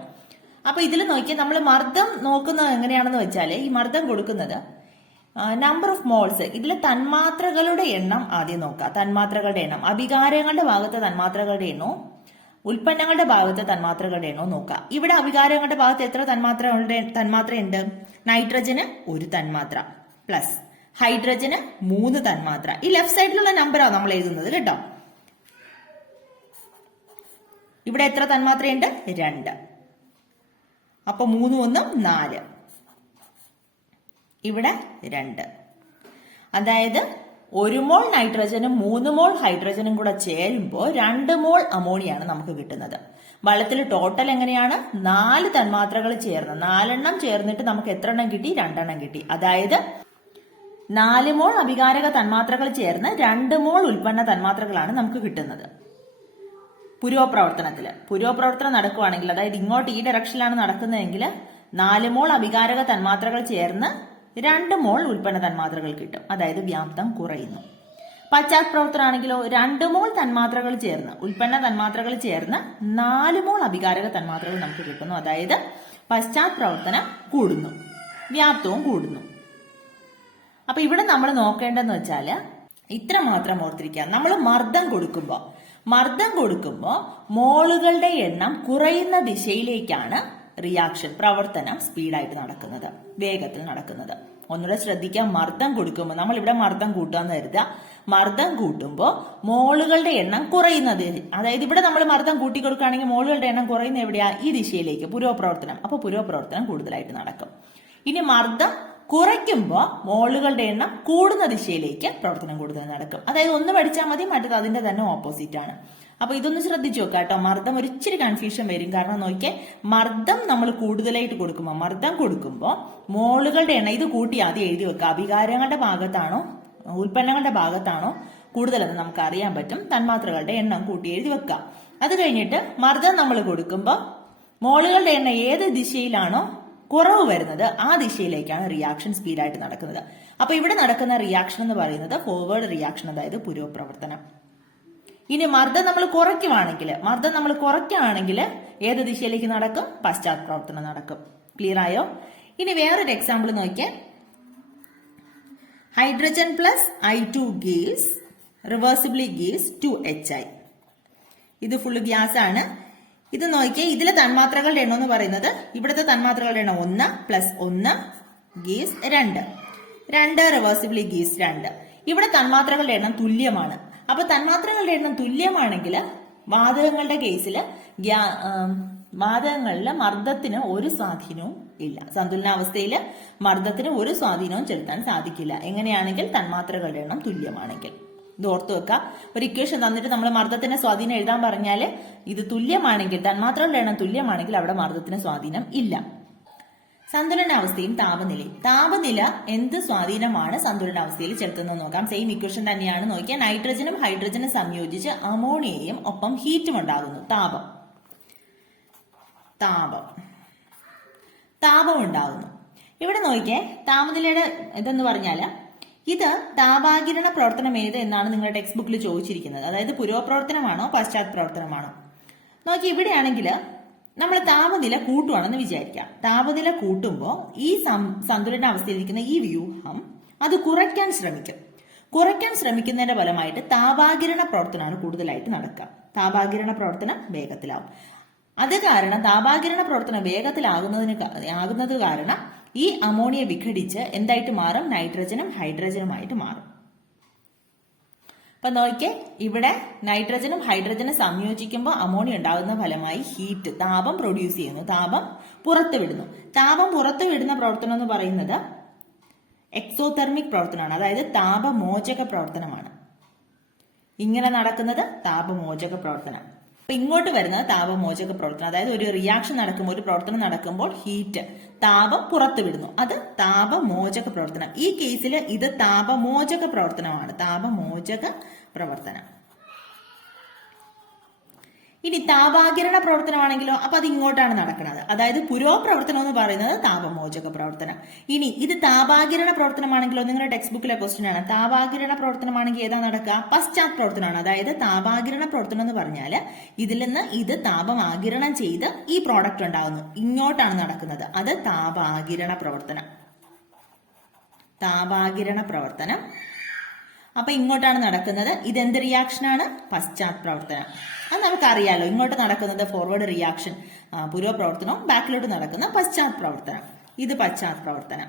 അപ്പൊ ഇതിൽ നോക്കിയാൽ നമ്മൾ മർദ്ദം നോക്കുന്നത് എങ്ങനെയാണെന്ന് വെച്ചാൽ, ഈ മർദ്ദം കൊടുക്കുന്നത് നമ്പർ ഓഫ് മോൾസ്, ഇതിലെ തന്മാത്രകളുടെ എണ്ണം ആദ്യം നോക്കാം. തന്മാത്രകളുടെ എണ്ണം, അഭികാരങ്ങളുടെ ഭാഗത്തെ തന്മാത്രകളുടെ എണ്ണവും ഉൽപ്പന്നങ്ങളുടെ ഭാഗത്തെ തന്മാത്രകളുടെ എണ്ണവും നോക്കാം. ഇവിടെ അഭികാരങ്ങളുടെ ഭാഗത്ത് എത്ര തന്മാത്രയുണ്ട്? നൈട്രജന് 1 തന്മാത്ര പ്ലസ്, ഹൈഡ്രജന് 3 തന്മാത്ര. ഈ ലെഫ്റ്റ് സൈഡിലുള്ള നമ്പറാണ് നമ്മൾ എഴുതുന്നത് കേട്ടോ. ഇവിടെ എത്ര തന്മാത്രയുണ്ട്? 2. അപ്പൊ 3 1 4. ഇവിടെ 2. അതായത് 1 മോൾ നൈട്രജനും 3 മോൾ ഹൈഡ്രജനും കൂടെ ചേരുമ്പോൾ 2 മോൾ അമോണിയാണ് നമുക്ക് കിട്ടുന്നത്. വെള്ളത്തിൽ ടോട്ടൽ എങ്ങനെയാണ്? 4 തന്മാത്രകൾ ചേർന്ന് 4 എണ്ണം ചേർന്നിട്ട് നമുക്ക് എത്ര എണ്ണം കിട്ടി? 2 എണ്ണം കിട്ടി. അതായത് 4 മോൾ അഭികാരക തന്മാത്രകൾ ചേർന്ന് 2 മോൾ ഉൽപ്പന്ന തന്മാത്രകളാണ് നമുക്ക് കിട്ടുന്നത്. പുരോപ്രവർത്തനം നടക്കുവാണെങ്കിൽ, അതായത് ഇങ്ങോട്ട് ഈ ഡയറക്ഷനിലാണ് നടക്കുന്നതെങ്കിൽ 4 മോൾ അഭികാരക തന്മാത്രകൾ ചേർന്ന് 2 മോൾ ഉൽപ്പന്ന തന്മാത്രകൾ കിട്ടും. അതായത് വ്യാപ്തം കുറയുന്നു. പശ്ചാത് പ്രവർത്തനമാണെങ്കിലോ 2 മോൾ തന്മാത്രകൾ ചേർന്ന് ഉൽപ്പന്ന തന്മാത്രകൾ ചേർന്ന് 4 മോൾ അഭികാരക തന്മാത്രകൾ നമുക്ക് കിട്ടുന്നു. അതായത് പശ്ചാത് പ്രവർത്തനം കൂടുന്നു, വ്യാപ്തവും കൂടുന്നു. അപ്പൊ ഇവിടെ നമ്മൾ നോക്കേണ്ടതെന്ന് വെച്ചാല് ഇത്ര മാത്രം ഓർത്തിരിക്കുക. നമ്മൾ മർദ്ദം കൊടുക്കുമ്പോൾ മോളുകളുടെ എണ്ണം കുറയുന്ന ദിശയിലേക്കാണ് റിയാക്ഷൻ, പ്രവർത്തനം സ്പീഡായിട്ട് നടക്കുന്നത്, വേഗത്തിൽ നടക്കുന്നത്. ഒന്നുകൂടെ ശ്രദ്ധിക്കാം. മർദ്ദം കൊടുക്കുമ്പോൾ, നമ്മൾ ഇവിടെ മർദ്ദം കൂട്ടാന്ന് കരുതുക. മർദ്ദം കൂട്ടുമ്പോൾ മോളുകളുടെ എണ്ണം കുറയുന്നത്, അതായത് ഇവിടെ നമ്മൾ മർദ്ദം കൂട്ടി കൊടുക്കുകയാണെങ്കിൽ മോളുകളുടെ എണ്ണം കുറയുന്ന എവിടെയാ? ഈ ദിശയിലേക്ക്, പുരോപ്രവർത്തനം. അപ്പൊ പുരോപ്രവർത്തനം കൂടുതലായിട്ട് നടക്കും. ഇനി മർദ്ദം കുറയ്ക്കുമ്പോൾ മോളുകളുടെ എണ്ണം കൂടുന്ന ദിശയിലേക്ക് പ്രവർത്തനം കൂടുതൽ നടക്കും. അതായത് ഒന്ന് പഠിച്ചാൽ മതി, മറ്റത് അതിന്റെ തന്നെ ഓപ്പോസിറ്റ് ആണ്. അപ്പൊ ഇതൊന്ന് ശ്രദ്ധിച്ചു നോക്കാം കേട്ടോ. മർദ്ദം ഒരിച്ചിരി കൺഫ്യൂഷൻ വരും. കാരണം നോക്കിയേ, മർദ്ദം നമ്മൾ കൂടുതലായിട്ട് കൊടുക്കുമ്പോൾ, മർദ്ദം കൊടുക്കുമ്പോൾ മോളുകളുടെ എണ്ണം ഇത് കൂട്ടി ആദ്യം എഴുതി വെക്കുക. അഭികാരങ്ങളുടെ ഭാഗത്താണോ ഉൽപ്പന്നങ്ങളുടെ ഭാഗത്താണോ കൂടുതലെന്ന് നമുക്ക് അറിയാൻ പറ്റും. തന്മാത്രകളുടെ എണ്ണം കൂട്ടി എഴുതി വെക്കുക. അത് കഴിഞ്ഞിട്ട് മർദ്ദം നമ്മൾ കൊടുക്കുമ്പോൾ മോളുകളുടെ എണ്ണം ഏത് ദിശയിലാണോ കുറവ് വരുന്നത് ആ ദിശയിലേക്കാണ് റിയാക്ഷൻ സ്പീഡായിട്ട് നടക്കുന്നത്. അപ്പൊ ഇവിടെ നടക്കുന്ന റിയാക്ഷൻ എന്ന് പറയുന്നത് ഫോർവേഡ് റിയാക്ഷൻ, അതായത് പുരോപ്രവർത്തനം. ഇനി മർദ്ദം നമ്മൾ കുറയ്ക്കുകയാണെങ്കിൽ ഏത് ദിശയിലേക്ക് നടക്കും? പശ്ചാത് പ്രവർത്തനം നടക്കും. ക്ലിയർ ആയോ? ഇനി വേറൊരു എക്സാമ്പിൾ നോക്കിയാൽ, hydrogen plus I2 റിവേഴ്സിബിളി gives 2HI. ഇത് ഫുള്ള് ഗ്യാസ് ആണ്. ഇത് നോക്കിയേ, ഇതിലെ തന്മാത്രകളുടെ എണ്ണം എന്ന് പറയുന്നത്, ഇവിടുത്തെ തന്മാത്രകളുടെ എണ്ണം 1 + 1 ഗീവ്സ് 2. 2 റിവേഴ്സിബിളി ഗീവ്സ് 2. ഇവിടെ തന്മാത്രകളുടെ എണ്ണം തുല്യമാണ്. അപ്പൊ തന്മാത്രകളുടെ എണ്ണം തുല്യമാണെങ്കിൽ വാതകങ്ങളുടെ കേസിൽ വാതകങ്ങളിലെ മർദ്ദത്തിന് ഒരു സ്വാധീനവും ഇല്ല. സന്തുലനാവസ്ഥയിൽ മർദ്ദത്തിന് ഒരു സ്വാധീനവും ചെലുത്താൻ സാധിക്കില്ല. എങ്ങനെയാണെങ്കിൽ? തന്മാത്രകളുടെ എണ്ണം തുല്യമാണെങ്കിൽ. ഇത് ഓർത്തു വെക്കുക. ഒരു ഇക്വേഷൻ തന്നിട്ട് നമ്മൾ മർദ്ദത്തിന് സ്വാധീനം എഴുതാൻ പറഞ്ഞാൽ ഇത് തുല്യമാണെങ്കിൽ, തന്മാത്രകളുടെ എണ്ണം തുല്യമാണെങ്കിൽ അവിടെ മർദ്ദത്തിന് സ്വാധീനം ഇല്ല. സന്തുലനാവസ്ഥയും താപനില എന്ത് സ്വാധീനമാണ് സന്തുലനാവസ്ഥയിൽ ചെലുത്തുന്നത് നോക്കാം. സെയിം ഇക്വേഷൻ തന്നെയാണ്. നോക്കിയാൽ നൈട്രജനും ഹൈഡ്രജനും സംയോജിച്ച് അമോണിയയും ഒപ്പം ഹീറ്റും ഉണ്ടാകുന്നു. താപം ഉണ്ടാകുന്നു. ഇവിടെ നോക്കിയേ, താപനിലയുടെ ഇതെന്ന് പറഞ്ഞാൽ ഇത് താപാകിരണ പ്രവർത്തനം ഏത് എന്നാണ് നിങ്ങളുടെ ടെക്സ്റ്റ് ബുക്കിൽ ചോദിച്ചിരിക്കുന്നത്. അതായത് പുരോപ്രവർത്തനമാണോ പശ്ചാത് പ്രവർത്തനമാണോ? നോക്കി, ഇവിടെയാണെങ്കിൽ നമ്മൾ താപനില കൂട്ടുവാണെന്ന് വിചാരിക്കാം. താപനില കൂട്ടുമ്പോൾ ഈ സന്തുലനാവസ്ഥയിലിരിക്കുന്ന ഈ വ്യൂഹം അത് കുറയ്ക്കാൻ ശ്രമിക്കുന്നതിന്റെ ഫലമായിട്ട് താപാകിരണ പ്രവർത്തനമാണ് കൂടുതലായിട്ട് നടക്കുക. താപാകിരണ പ്രവർത്തനം വേഗത്തിലാവും. അത് കാരണം താപാകിരണ പ്രവർത്തനം വേഗത്തിലാകുന്നത് കാരണം ഈ അമോണിയ വിഘടിച്ച് എന്തായിട്ട് മാറും? നൈട്രജനും ഹൈഡ്രജനുമായിട്ട് മാറും. അപ്പൊ നോക്കിയേ, ഇവിടെ നൈട്രജനും ഹൈഡ്രജനും സംയോജിക്കുമ്പോൾ അമോണിയ ഉണ്ടാകുന്ന ഫലമായി ഹീറ്റ്, താപം പ്രൊഡ്യൂസ് ചെയ്യുന്നു, താപം പുറത്തുവിടുന്നു. താപം പുറത്തുവിടുന്ന പ്രവർത്തനം എന്ന് പറയുന്നത് എക്സോതെർമിക് പ്രവർത്തനമാണ്, അതായത് താപമോചക പ്രവർത്തനമാണ്. ഇങ്ങനെ നടക്കുന്നത് താപമോചക പ്രവർത്തനം. അപ്പൊ ഇങ്ങോട്ട് വരുന്നത് താപമോചക പ്രവർത്തനം, അതായത് ഒരു റിയാക്ഷൻ നടക്കുമ്പോൾ, ഒരു പ്രവർത്തനം നടക്കുമ്പോൾ ഹീറ്റ്, താപം പുറത്തുവിടുന്നു, അത് താപമോചക പ്രവർത്തനം. ഈ കേസിൽ ഇത് താപമോചക പ്രവർത്തനമാണ്, താപമോചക പ്രവർത്തനം. ഇനി താപാകിരണ പ്രവർത്തനമാണെങ്കിലോ, അപ്പൊ അത് ഇങ്ങോട്ടാണ് നടക്കുന്നത്, അതായത് പുരോപ്രവർത്തനം എന്ന് പറയുന്നത് താപമോചക പ്രവർത്തനം. ഇനി ഇത് താപാകിരണ പ്രവർത്തനമാണെങ്കിലോ, നിങ്ങളുടെ ടെക്സ്റ്റ് ബുക്കിലെ ക്വസ്റ്റ്യൻ ആണ്. താപാകിരണ പ്രവർത്തനമാണെങ്കിൽ ഏതാ നടക്കുക? പശ്ചാത് പ്രവർത്തനമാണ്. അതായത് താപാകിരണ പ്രവർത്തനം എന്ന് പറഞ്ഞാൽ ഇതിൽ നിന്ന് ഇത് താപം ആകിരണം ചെയ്ത് ഈ പ്രോഡക്റ്റ് ഉണ്ടാകുന്നു, ഇങ്ങോട്ടാണ് നടക്കുന്നത്, അത് താപാകിരണ പ്രവർത്തനം. അപ്പൊ ഇങ്ങോട്ടാണ് നടക്കുന്നത്. ഇതെന്ത് റിയാക്ഷനാണ്? പശ്ചാത് പ്രവർത്തനം. അത് നമുക്കറിയാലോ. ഇങ്ങോട്ട് നടക്കുന്നത് ഫോർവേഡ് റിയാക്ഷൻ, പുരോപ്രവർത്തനവും ബാക്കിലോട്ട് നടക്കുന്ന പശ്ചാത് പ്രവർത്തനം. ഇത് പശ്ചാത് പ്രവർത്തനം,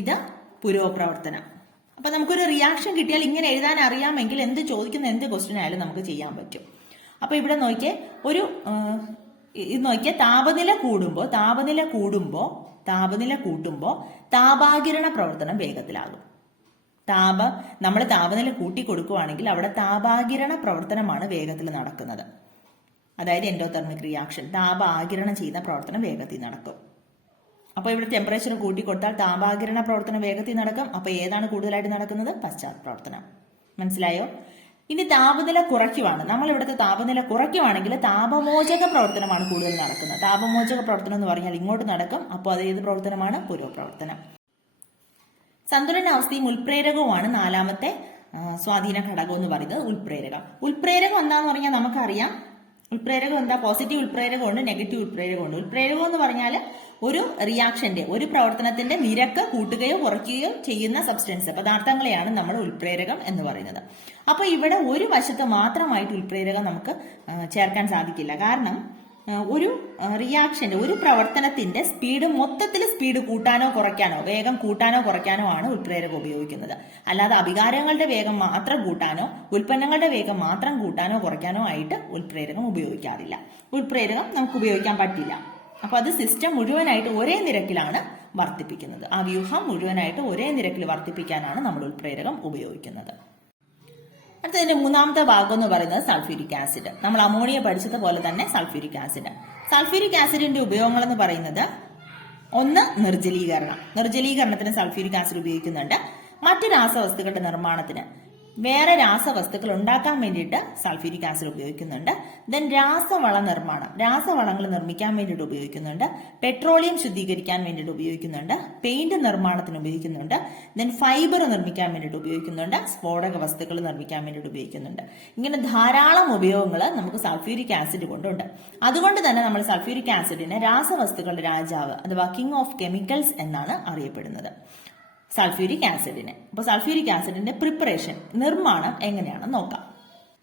ഇത് പുരോപ്രവർത്തനം. അപ്പൊ നമുക്കൊരു റിയാക്ഷൻ കിട്ടിയാൽ ഇങ്ങനെ എഴുതാൻ അറിയാമെങ്കിൽ എന്ത് ചോദിക്കുന്ന എന്ത് ക്വസ്റ്റ്യൻ ആയാലും നമുക്ക് ചെയ്യാൻ പറ്റും. അപ്പൊ ഇവിടെ നോക്കിയേ, താപനില കൂട്ടുമ്പോൾ താപാകിരണ പ്രവർത്തനം വേഗത്തിലാകും. നമ്മൾ താപനില കൂട്ടി കൊടുക്കുകയാണെങ്കിൽ അവിടെ താപാകിരണ പ്രവർത്തനമാണ് വേഗത്തിൽ നടക്കുന്നത്. അതായത് എൻഡോതെർമിക് റിയാക്ഷൻ, താപ ആകിരണം ചെയ്യുന്ന പ്രവർത്തനം വേഗത്തിൽ നടക്കും. അപ്പൊ ഇവിടെ ടെമ്പറേച്ചർ കൂട്ടിക്കൊടുത്താൽ താപാകിരണ പ്രവർത്തനം വേഗത്തിൽ നടക്കും. അപ്പൊ ഏതാണ് കൂടുതലായിട്ട് നടക്കുന്നത്? പശ്ചാത്പ്രവർത്തനം. മനസ്സിലായോ? ഇനി താപനില കുറയ്ക്കുവാണ്. നമ്മൾ ഇവിടുത്തെ താപനില കുറയ്ക്കുവാണെങ്കിൽ താപമോചക പ്രവർത്തനമാണ് കൂടുതൽ നടക്കുന്നത്. താപമോചക പ്രവർത്തനം എന്ന് പറഞ്ഞാൽ ഇങ്ങോട്ട് നടക്കും. അപ്പോൾ അത് ഏത് പ്രവർത്തനമാണ്? പുരോപ്രവർത്തനം. സന്തുലനാവസ്ഥയും ഉൽപ്രേരകവുമാണ് നാലാമത്തെ സ്വാധീന ഘടകം എന്ന് പറയുന്നത്. ഉൽപ്രേരകം എന്താന്ന് പറഞ്ഞാൽ നമുക്കറിയാം. ഉൽപ്രേരകം എന്താ? Positive ഉൽപ്രേരകമുണ്ട്, negative ഉൽപ്രേരകമുണ്ട്. ഉൽപ്രേരകം എന്ന് പറഞ്ഞാൽ ഒരു റിയാക്ഷന്റെ, ഒരു പ്രവർത്തനത്തിന്റെ നിരക്ക് കൂട്ടുകയോ കുറയ്ക്കുകയോ ചെയ്യുന്ന സബ്സ്റ്റൻസ്, പദാർത്ഥങ്ങളെയാണ് നമ്മൾ ഉൽപ്രേരകം എന്ന് പറയുന്നത്. അപ്പൊ ഇവിടെ ഒരു വശത്ത് മാത്രമായിട്ട് ഉൽപ്രേരകം നമുക്ക് ചേർക്കാൻ സാധിക്കില്ല. കാരണം ഒരു റിയാക്ഷന്റെ, ഒരു പ്രവർത്തനത്തിന്റെ സ്പീഡ്, മൊത്തത്തിൽ സ്പീഡ് കൂട്ടാനോ കുറയ്ക്കാനോ, വേഗം കൂട്ടാനോ കുറയ്ക്കാനോ ആണ് ഉൽപ്രേരകം ഉപയോഗിക്കുന്നത്. അല്ലാതെ അഭികാരങ്ങളുടെ വേഗം മാത്രം കൂട്ടാനോ ഉൽപ്പന്നങ്ങളുടെ വേഗം മാത്രം കൂട്ടാനോ കുറയ്ക്കാനോ ആയിട്ട് ഉൽപ്രേരകം ഉപയോഗിക്കാറില്ല. ഉൽപ്രേരകം നമുക്ക് ഉപയോഗിക്കാൻ പറ്റില്ല. അപ്പൊ അത് സിസ്റ്റം മുഴുവനായിട്ട് ഒരേ നിരക്കിലാണ് വർദ്ധിപ്പിക്കുന്നത്. ആ വ്യൂഹം മുഴുവനായിട്ട് ഒരേ നിരക്കിൽ വർദ്ധിപ്പിക്കാനാണ് നമ്മൾ ഉൽപ്രേരകം ഉപയോഗിക്കുന്നത്. അടുത്തതിന്റെ മൂന്നാമത്തെ ഭാഗം എന്ന് പറയുന്നത് സൾഫ്യൂരിക് ആസിഡ്. നമ്മൾ അമോണിയ പഠിച്ചതുപോലെ തന്നെ സൾഫ്യൂരിക് ആസിഡ്. സൾഫ്യൂരിക് ആസിഡിന്റെ ഉപയോഗങ്ങൾ എന്ന് പറയുന്നത്, ഒന്ന് നിർജ്ജലീകരണത്തിന് സൾഫ്യൂരിക് ആസിഡ് ഉപയോഗിക്കുന്നുണ്ട്. മറ്റു രാസവസ്തുക്കളുടെ നിർമ്മാണത്തിന്, വേറെ രാസവസ്തുക്കൾ ഉണ്ടാക്കാൻ വേണ്ടിയിട്ട് സൾഫ്യൂരിക് ആസിഡ് ഉപയോഗിക്കുന്നുണ്ട്. ദെൻ രാസവളങ്ങൾ നിർമ്മിക്കാൻ വേണ്ടിയിട്ട് ഉപയോഗിക്കുന്നുണ്ട്. പെട്രോളിയം ശുദ്ധീകരിക്കാൻ വേണ്ടിയിട്ട് ഉപയോഗിക്കുന്നുണ്ട്. പെയിന്റ് നിർമ്മാണത്തിന് ഉപയോഗിക്കുന്നുണ്ട്. ദെൻ ഫൈബർ നിർമ്മിക്കാൻ വേണ്ടിയിട്ട് ഉപയോഗിക്കുന്നുണ്ട്. സ്ഫോടക വസ്തുക്കൾ നിർമ്മിക്കാൻ വേണ്ടിയിട്ട് ഉപയോഗിക്കുന്നുണ്ട്. ഇങ്ങനെ ധാരാളം ഉപയോഗങ്ങൾ നമുക്ക് സൾഫ്യൂരിക് ആസിഡ് കൊണ്ടുണ്ട്. അതുകൊണ്ട് തന്നെ നമ്മൾ സൾഫ്യൂരിക് ആസിഡിനെ രാസവസ്തുക്കളുടെ രാജാവ് അഥവാ കിങ് ഓഫ് കെമിക്കൽസ് എന്നാണ് അറിയപ്പെടുന്നത്. സൾഫ്യൂരിക് ആസിഡിനെ. അപ്പൊ സൾഫ്യൂരിക് ആസിഡിന്റെ പ്രിപ്പറേഷൻ, നിർമ്മാണം എങ്ങനെയാണെന്ന് നോക്കാം.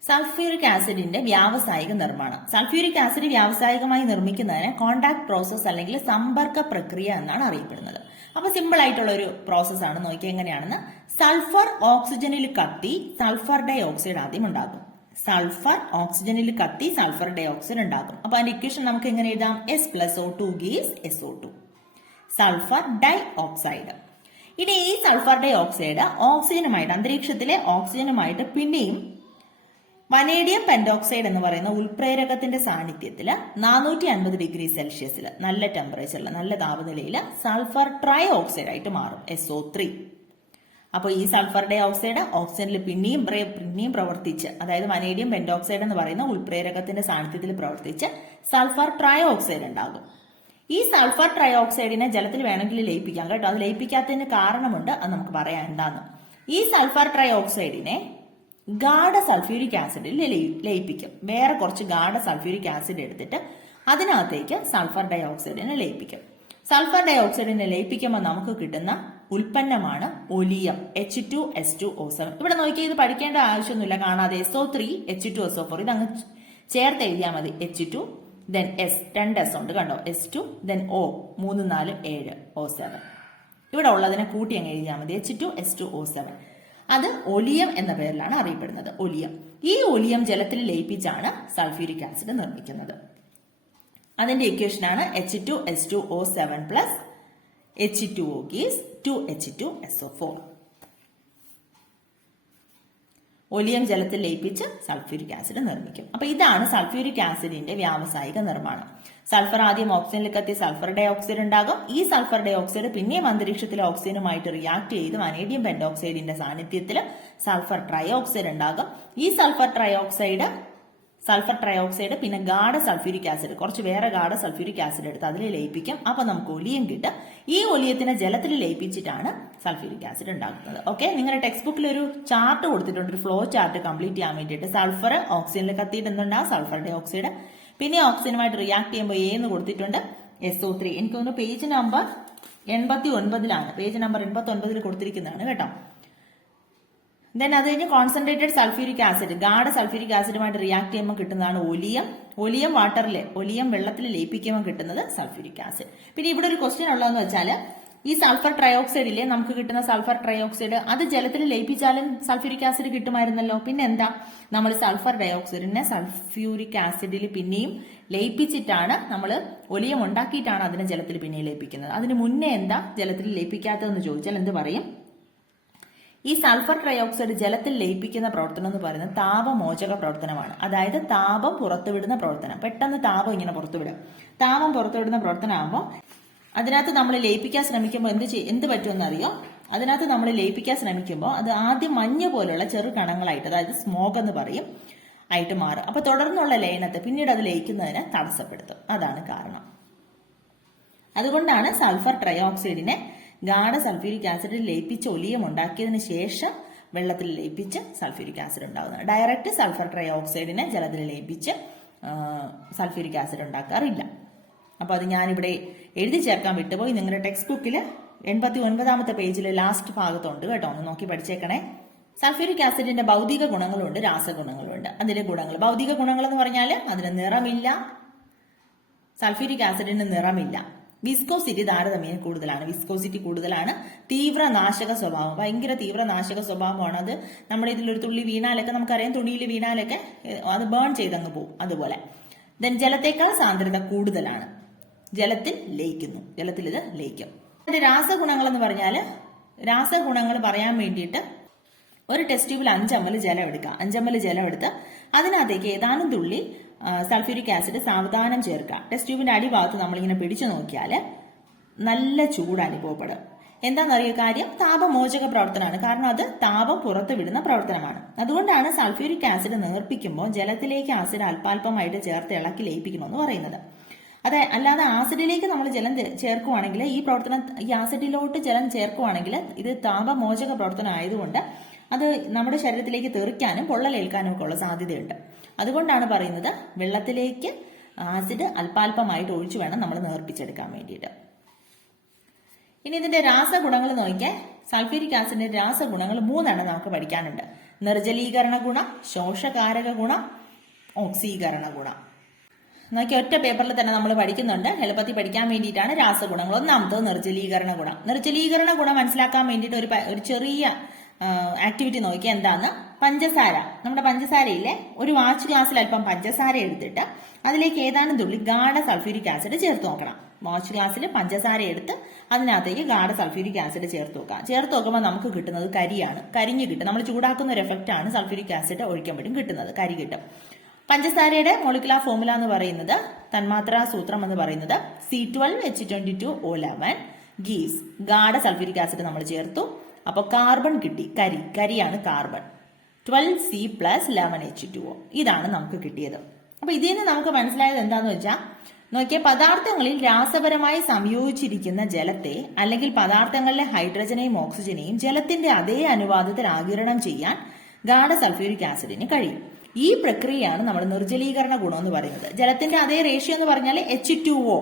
സൾഫ്യൂരിക് ആസിഡിന്റെ വ്യാവസായിക നിർമ്മാണം. സൾഫ്യൂരിക് ആസിഡ് വ്യാവസായികമായി നിർമ്മിക്കുന്നതിന് കോണ്ടാക്ട് പ്രോസസ് അല്ലെങ്കിൽ സമ്പർക്ക പ്രക്രിയ എന്നാണ് അറിയപ്പെടുന്നത്. അപ്പൊ സിമ്പിൾ ആയിട്ടുള്ള ഒരു പ്രോസസ് ആണ്. നോക്കി എങ്ങനെയാണെന്ന്. സൾഫർ ഓക്സിജനിൽ കത്തി സൾഫർ ഡൈ ഓക്സൈഡ് ആദ്യം ഉണ്ടാകും. സൾഫർ ഓക്സിജനിൽ കത്തി സൾഫർ ഡൈ ഓക്സൈഡ് ഉണ്ടാകും. അപ്പൊ അതിന്റെ ഇക്വേഷൻ നമുക്ക് എങ്ങനെ എഴുതാം? S+O2 gives SO2, sulphur dye oxide. ഇനി ഈ സൾഫർ ഡൈ ഓക്സൈഡ് ഓക്സിജനുമായിട്ട്, അന്തരീക്ഷത്തിലെ ഓക്സിജനുമായിട്ട് പിന്നെയും വനേഡിയം പെന്റോക്സൈഡ് എന്ന് പറയുന്ന ഉൽപ്രേരകത്തിന്റെ സാന്നിധ്യത്തിൽ 450 ഡിഗ്രി സെൽഷ്യസിൽ നല്ല ടെമ്പറേച്ചറിൽ, നല്ല താപനിലയിൽ സൾഫർ ട്രൈ ഓക്സൈഡ് ആയിട്ട് മാറും, SO3. അപ്പോൾ ഈ സൾഫർ ഡൈ ഓക്സൈഡ് ഓക്സിജനിൽ പിന്നെയും പ്രവർത്തിച്ച്, അതായത് വനേഡിയം പെന്റോക്സൈഡ് എന്ന് പറയുന്ന ഉൽപ്രേരകത്തിന്റെ സാന്നിധ്യത്തിൽ പ്രവർത്തിച്ച് സൾഫർ ട്രൈ ഓക്സൈഡ് ഉണ്ടാകും. ഈ സൾഫർ ട്രൈ ഓക്സൈഡിനെ ജലത്തിൽ വേണമെങ്കിൽ ലയിപ്പിക്കാം കേട്ടോ. അത് ലയിപ്പിക്കാത്തതിന് കാരണമുണ്ട്, അത് നമുക്ക് പറയാം എന്താന്ന്. ഈ സൾഫർ ട്രൈ ഓക്സൈഡിനെ ഗാഢ സൾഫ്യൂരിക് ആസിഡിൽ ലയിപ്പിക്കും. വേറെ കുറച്ച് ഗാഢ സൾഫ്യൂരിക് ആസിഡ് എടുത്തിട്ട് അതിനകത്തേക്ക് സൾഫർ ഡൈ ഓക്സൈഡിനെ ലയിപ്പിക്കും. സൾഫർ ഡൈ ഓക്സൈഡിനെ ലയിപ്പിക്കുമ്പോൾ നമുക്ക് കിട്ടുന്ന ഉൽപ്പന്നമാണ് ഒലിയം, H2S2O7. ഇവിടെ നോക്കിയാൽ ഇത് പഠിക്കേണ്ട ആവശ്യമൊന്നുമില്ല, കാണാതെ SO3 H2SO4 ഇത് അങ്ങ് ചേർത്ത് എഴുതിയാൽ മതി. H2 then S, 2S ഉണ്ട് കണ്ടോ, S2 then O, 3 4 7 O7. ഇവിടെ ഉള്ളതിനെ കൂട്ടി അങ്ങ് എഴുതിയാൽ മതി, H2S2O7. അത് ഒലിയം എന്ന പേരിലാണ് അറിയപ്പെടുന്നത്. ഒലിയം. ഈ ഒലിയം ജലത്തിൽ ലയിപ്പിച്ചാണ് സൾഫ്യൂരിക് ആസിഡ് നിർമ്മിക്കുന്നത്. അതിന്റെ ഇക്വേഷനാണ് H2S2O7 plus H2O gives 2H2SO4. Oleum ജലത്തിൽ ലയിപ്പിച്ച് സൾഫ്യൂരിക് ആസിഡ് നിർമ്മിക്കും. അപ്പൊ ഇതാണ് സൾഫ്യൂരിക് ആസിഡിന്റെ വ്യാവസായിക നിർമ്മാണം. സൾഫർ ആദ്യം ഓക്സിജനിൽ കത്തി സൾഫർ ഡൈ ഓക്സൈഡ് ഉണ്ടാകും. ഈ സൾഫർ ഡൈ ഓക്സൈഡ് പിന്നെയും അന്തരീക്ഷത്തിലെ ഓക്സിജനുമായിട്ട് റിയാക്ട് ചെയ്ത് വനേഡിയം പെന്റോക്സൈഡിന്റെ സാന്നിധ്യത്തിൽ സൾഫർ ട്രൈ ഓക്സൈഡ് ഉണ്ടാകും. ഈ സൾഫർ ട്രൈ ഓക്സൈഡ് പിന്നെ ഗാഢ സൾഫ്യൂരിക് ആസിഡ്, കുറച്ച് വേറെ ഗാഢ സൾഫ്യൂരിക് ആസിഡ് എടുത്ത് അതിൽ ലയിപ്പിക്കും. അപ്പൊ നമുക്ക് ഒലിയം കിട്ടും. ഈ ഒലിയത്തിനെ ജലത്തിൽ ലയിപ്പിച്ചിട്ടാണ് സൾഫ്യൂരിക് ആസിഡ് ഉണ്ടാക്കുന്നത്. ഓക്കെ, നിങ്ങളുടെ ടെക്സ്റ്റ് ബുക്കിൽ ഒരു ചാർട്ട് കൊടുത്തിട്ടുണ്ട്, ഒരു ഫ്ലോ ചാർട്ട് കംപ്ലീറ്റ് ചെയ്യാൻ വേണ്ടിയിട്ട്. സൾഫർ ഓക്സിജനിൽ കത്തിയിട്ട് എന്തുണ്ടാകും? Sulphur dioxide. പിന്നെ ഓക്സിജനുമായിട്ട് റിയാക്ട് ചെയ്യുമ്പോൾ എന്ന് കൊടുത്തിട്ടുണ്ട് SO3. എനിക്ക് തോന്നുന്നു പേജ് നമ്പർ 89 പേജ് നമ്പർ 89 കൊടുത്തിരിക്കുന്നതാണ് കേട്ടോ. ദെൻ അത് കഴിഞ്ഞ് കോൺസെൻട്രേറ്റഡ് സൾഫ്യൂരിക് ആസിഡ്, ഗാഢ സൾഫ്യൂരിക് ആസിഡുമായിട്ട് റിയാക്ട് ചെയ്യുമ്പോൾ കിട്ടുന്നതാണ് ഒലിയം. ഒലിയം വെള്ളത്തിൽ ലയിപ്പിക്കുമ്പോൾ കിട്ടുന്നത് സൾഫ്യൂരിക് ആസിഡ്. പിന്നെ ഇവിടെ ഒരു ക്വസ്റ്റ്യൻ ഉള്ളതെന്ന് വെച്ചാൽ ഈ സൾഫർ ട്രയോക്സൈഡിലെ നമുക്ക് കിട്ടുന്ന സൾഫർ ട്രയോക്സൈഡ് അത് ജലത്തിൽ ലയിപ്പിച്ചാലും സൾഫ്യൂരിക് ആസിഡ് കിട്ടുമായിരുന്നല്ലോ. പിന്നെ എന്താ, നമ്മൾ സൾഫർ ഡയോക്സൈഡിനെ സൾഫ്യൂരിക് ആസിഡിൽ പിന്നെയും ലയിപ്പിച്ചിട്ടാണ്, നമ്മൾ ഒലിയം ഉണ്ടാക്കിയിട്ടാണ് അതിനെ ജലത്തിൽ പിന്നെയും ലയിപ്പിക്കുന്നത്. അതിന് മുന്നേ എന്താ ജലത്തിൽ ലയിപ്പിക്കാത്തതെന്ന് ചോദിച്ചാൽ എന്ത് പറയും? ഈ സൾഫർ ട്രയോക്സൈഡ് ജലത്തിൽ ലയിപ്പിക്കുന്ന പ്രവർത്തനം എന്ന് പറയുന്നത് താപമോചക പ്രവർത്തനമാണ്. അതായത് താപം പുറത്തുവിടുന്ന പ്രവർത്തനം. പെട്ടെന്ന് താപം ഇങ്ങനെ പുറത്തുവിടും. താപം പുറത്തുവിടുന്ന പ്രവർത്തനമാകുമ്പോൾ അതിനകത്ത് നമ്മൾ ലയിപ്പിക്കാൻ ശ്രമിക്കുമ്പോൾ എന്ത് പറ്റുമെന്നറിയോ? അതിനകത്ത് നമ്മൾ ലയിപ്പിക്കാൻ ശ്രമിക്കുമ്പോൾ അത് ആദ്യം മഞ്ഞ പോലുള്ള ചെറു കണങ്ങളായിട്ട്, അതായത് സ്മോഗ് എന്ന് പറയും, ആയിട്ട് മാറും. അപ്പൊ തുടർന്നുള്ള ലയനത്തെ പിന്നീട് അത് ലയിക്കുന്നതിനെ തടസ്സപ്പെടുത്തും. അതാണ് കാരണം. അതുകൊണ്ടാണ് സൾഫർ ട്രയോക്സൈഡിനെ ഗാഢ സൾഫ്യൂരിക് ആസിഡിൽ ലയിപ്പിച്ച് ഒലിയം ഉണ്ടാക്കിയതിന് ശേഷം വെള്ളത്തിൽ ലയിപ്പിച്ച് സൾഫ്യൂരിക് ആസിഡ് ഉണ്ടാകുന്നത്. ഡയറക്റ്റ് സൾഫർ ട്രയോക്സൈഡിനെ ജലത്തിൽ ലയിപ്പിച്ച് സൾഫ്യൂരിക് ആസിഡ് ഉണ്ടാക്കാറില്ല. അപ്പൊ അത് ഞാനിവിടെ എഴുതി ചേർക്കാൻ വിട്ടുപോയി. നിങ്ങളുടെ ടെക്സ്റ്റ് ബുക്കിൽ 89ാമത്തെ പേജിൽ ലാസ്റ്റ് ഭാഗത്തുണ്ട് കേട്ടോ, ഒന്ന് നോക്കി പഠിച്ചേക്കണേ. സൾഫ്യൂരിക് ആസിഡിന്റെ ഭൗതിക ഗുണങ്ങളുണ്ട്, രാസഗുണങ്ങളുണ്ട്. അതിന്റെ ഗുണങ്ങൾ, ഭൗതിക ഗുണങ്ങൾ എന്ന് പറഞ്ഞാൽ അതിന് നിറമില്ല. സൾഫ്യൂരിക് ആസിഡിന് നിറമില്ല. വിസ്കോസിറ്റി താരതമ്യേന കൂടുതലാണ്. വിസ്കോസിറ്റി കൂടുതലാണ്. തീവ്ര നാശക സ്വഭാവം, ഭയങ്കര തീവ്ര നാശക സ്വഭാവമാണ്. അത് നമ്മുടെ ഇതിലൊരു തുള്ളി വീണാലൊക്കെ നമുക്കറിയാം, തുണിയിൽ വീണാലൊക്കെ അത് ബേൺ ചെയ്തങ്ങ് പോകും. അതുപോലെ ദെൻ ജലത്തേക്കാൾ സാന്ദ്രത കൂടുതലാണ്. ജലത്തിൽ ലയിക്കുന്നു, ജലത്തിൽ ഇത് ലയിക്കും. അതിന്റെ രാസഗുണങ്ങൾ എന്ന് പറഞ്ഞാൽ, രാസഗുണങ്ങൾ പറയാൻ വേണ്ടിയിട്ട് ഒരു ടെസ്റ്റ് ട്യൂബിൽ 5 ml ജലം എടുക്കുക. 5 ml ജലം എടുത്ത് അതിനകത്തേക്ക് ഏതാനും തുള്ളി സൾഫ്യൂരിക് ആസിഡ് സാവധാനം ചേർക്കുക. ടെസ്റ്റ് ട്യൂബിന്റെ അടിഭാഗത്ത് നമ്മളിങ്ങനെ പിടിച്ചു നോക്കിയാൽ നല്ല ചൂട് അനുഭവപ്പെടും. എന്താണെന്നറിയോ കാര്യം? താപമോചക പ്രവർത്തനമാണ്. കാരണം അത് താപം പുറത്തു വിടുന്ന പ്രവർത്തനമാണ്. അതുകൊണ്ടാണ് സൾഫ്യൂരിക് ആസിഡ് നേർപ്പിക്കുമ്പോൾ ജലത്തിലേക്ക് ആസിഡ് അല്പാൽപമായിട്ട് ചേർത്ത് ഇളക്കി ലയിപ്പിക്കണമെന്ന് പറയുന്നത്. അതെ, അല്ലാതെ ആസിഡിലേക്ക് നമ്മൾ ജലം ചേർക്കുവാണെങ്കിൽ, ഈ ആസിഡിലോട്ട് ജലം ചേർക്കുവാണെങ്കിൽ ഇത് താപമോചക പ്രവർത്തനം ആയതുകൊണ്ട് അത് നമ്മുടെ ശരീരത്തിലേക്ക് തെറിക്കാനും പൊള്ളലേൽക്കാനും ഒക്കെ ഉള്ള സാധ്യതയുണ്ട്. അതുകൊണ്ടാണ് പറയുന്നത് വെള്ളത്തിലേക്ക് ആസിഡ് അല്പാൽപമായിട്ട് ഒഴിച്ചു വേണം നമ്മൾ നേർപ്പിച്ചെടുക്കാൻ വേണ്ടിയിട്ട്. ഇനി ഇതിന്റെ രാസഗുണങ്ങൾ നോക്കിയാൽ, സൾഫ്യൂരിക് ആസിഡിന്റെ രാസഗുണങ്ങൾ 3 നമുക്ക് പഠിക്കാനുണ്ട്. നിർജ്ജലീകരണ ഗുണം, ശോഷകാരക ഗുണം, ഓക്സീകരണ ഗുണം. നോക്കി ഒറ്റ പേപ്പറിൽ തന്നെ നമ്മൾ പഠിക്കുന്നുണ്ട്. എളുപ്പത്തിൽ പഠിക്കാൻ വേണ്ടിയിട്ടാണ് രാസഗുണങ്ങൾ. ഒന്നാമത്തത് നിർജ്ജലീകരണ ഗുണം. നിർജ്ജലീകരണ ഗുണം മനസ്സിലാക്കാൻ വേണ്ടിയിട്ട് ഒരു ചെറിയ ആക്ടിവിറ്റി നോക്കിയാൽ എന്താന്ന്, പഞ്ചസാര, നമ്മുടെ പഞ്ചസാരയിലെ ഒരു വാച്ച് ഗ്ലാസ്സിൽ അല്പം പഞ്ചസാര എടുത്തിട്ട് അതിലേക്ക് ഏതാനും തുള്ളി ഗാഢ സൾഫ്യൂരിക് ആസിഡ് ചേർത്ത് നോക്കണം. വാച്ച് ഗ്ലാസ്സിൽ പഞ്ചസാര എടുത്ത് അതിനകത്തേക്ക് ഗാഢ സൾഫ്യൂരിക് ആസിഡ് ചേർത്ത് നോക്കാം. ചേർത്ത് നോക്കുമ്പോൾ നമുക്ക് കിട്ടുന്നത് കരിയാണ്. കരിഞ്ഞ് കിട്ടും. നമ്മൾ ചൂടാക്കുന്ന ഒരു എഫക്റ്റ് ആണ് സൾഫ്യൂരിക് ആസിഡ് ഒഴിക്കുമ്പോഴും കിട്ടുന്നത്. കരി കിട്ടും. പഞ്ചസാരയുടെ മോളിക്കുലാർ ഫോർമുല എന്ന് പറയുന്നത്, തന്മാത്രാ സൂത്രം എന്ന് പറയുന്നത് C12H22O11 ഗീവ്സ്, ഗാഢ സൾഫ്യൂരിക് ആസിഡ് നമ്മൾ ചേർത്തു. അപ്പൊ കാർബൺ കിട്ടി, കരിയാണ് കാർബൺ. 12C+11H2O, ഇതാണ് നമുക്ക് കിട്ടിയത്. അപ്പൊ ഇതിൽ നിന്ന് നമുക്ക് മനസ്സിലായത് എന്താന്ന് വെച്ചാൽ, നോക്കിയ പദാർത്ഥങ്ങളിൽ രാസപരമായി സംയോജിച്ചിരിക്കുന്ന ജലത്തെ അല്ലെങ്കിൽ പദാർത്ഥങ്ങളിലെ ഹൈഡ്രജനെയും ഓക്സിജനെയും ജലത്തിന്റെ അതേ അനുപാതത്തിൽ ആഗിരണം ചെയ്യാൻ ഗാഢ സൾഫ്യൂരിക് ആസിഡിന് കഴിയും. ഈ പ്രക്രിയയാണ് നമ്മുടെ നിർജ്ജലീകരണ ഗുണം എന്ന് പറയുന്നത്. ജലത്തിന്റെ അതേ റേഷ്യോ എന്ന് പറഞ്ഞാൽ H2O,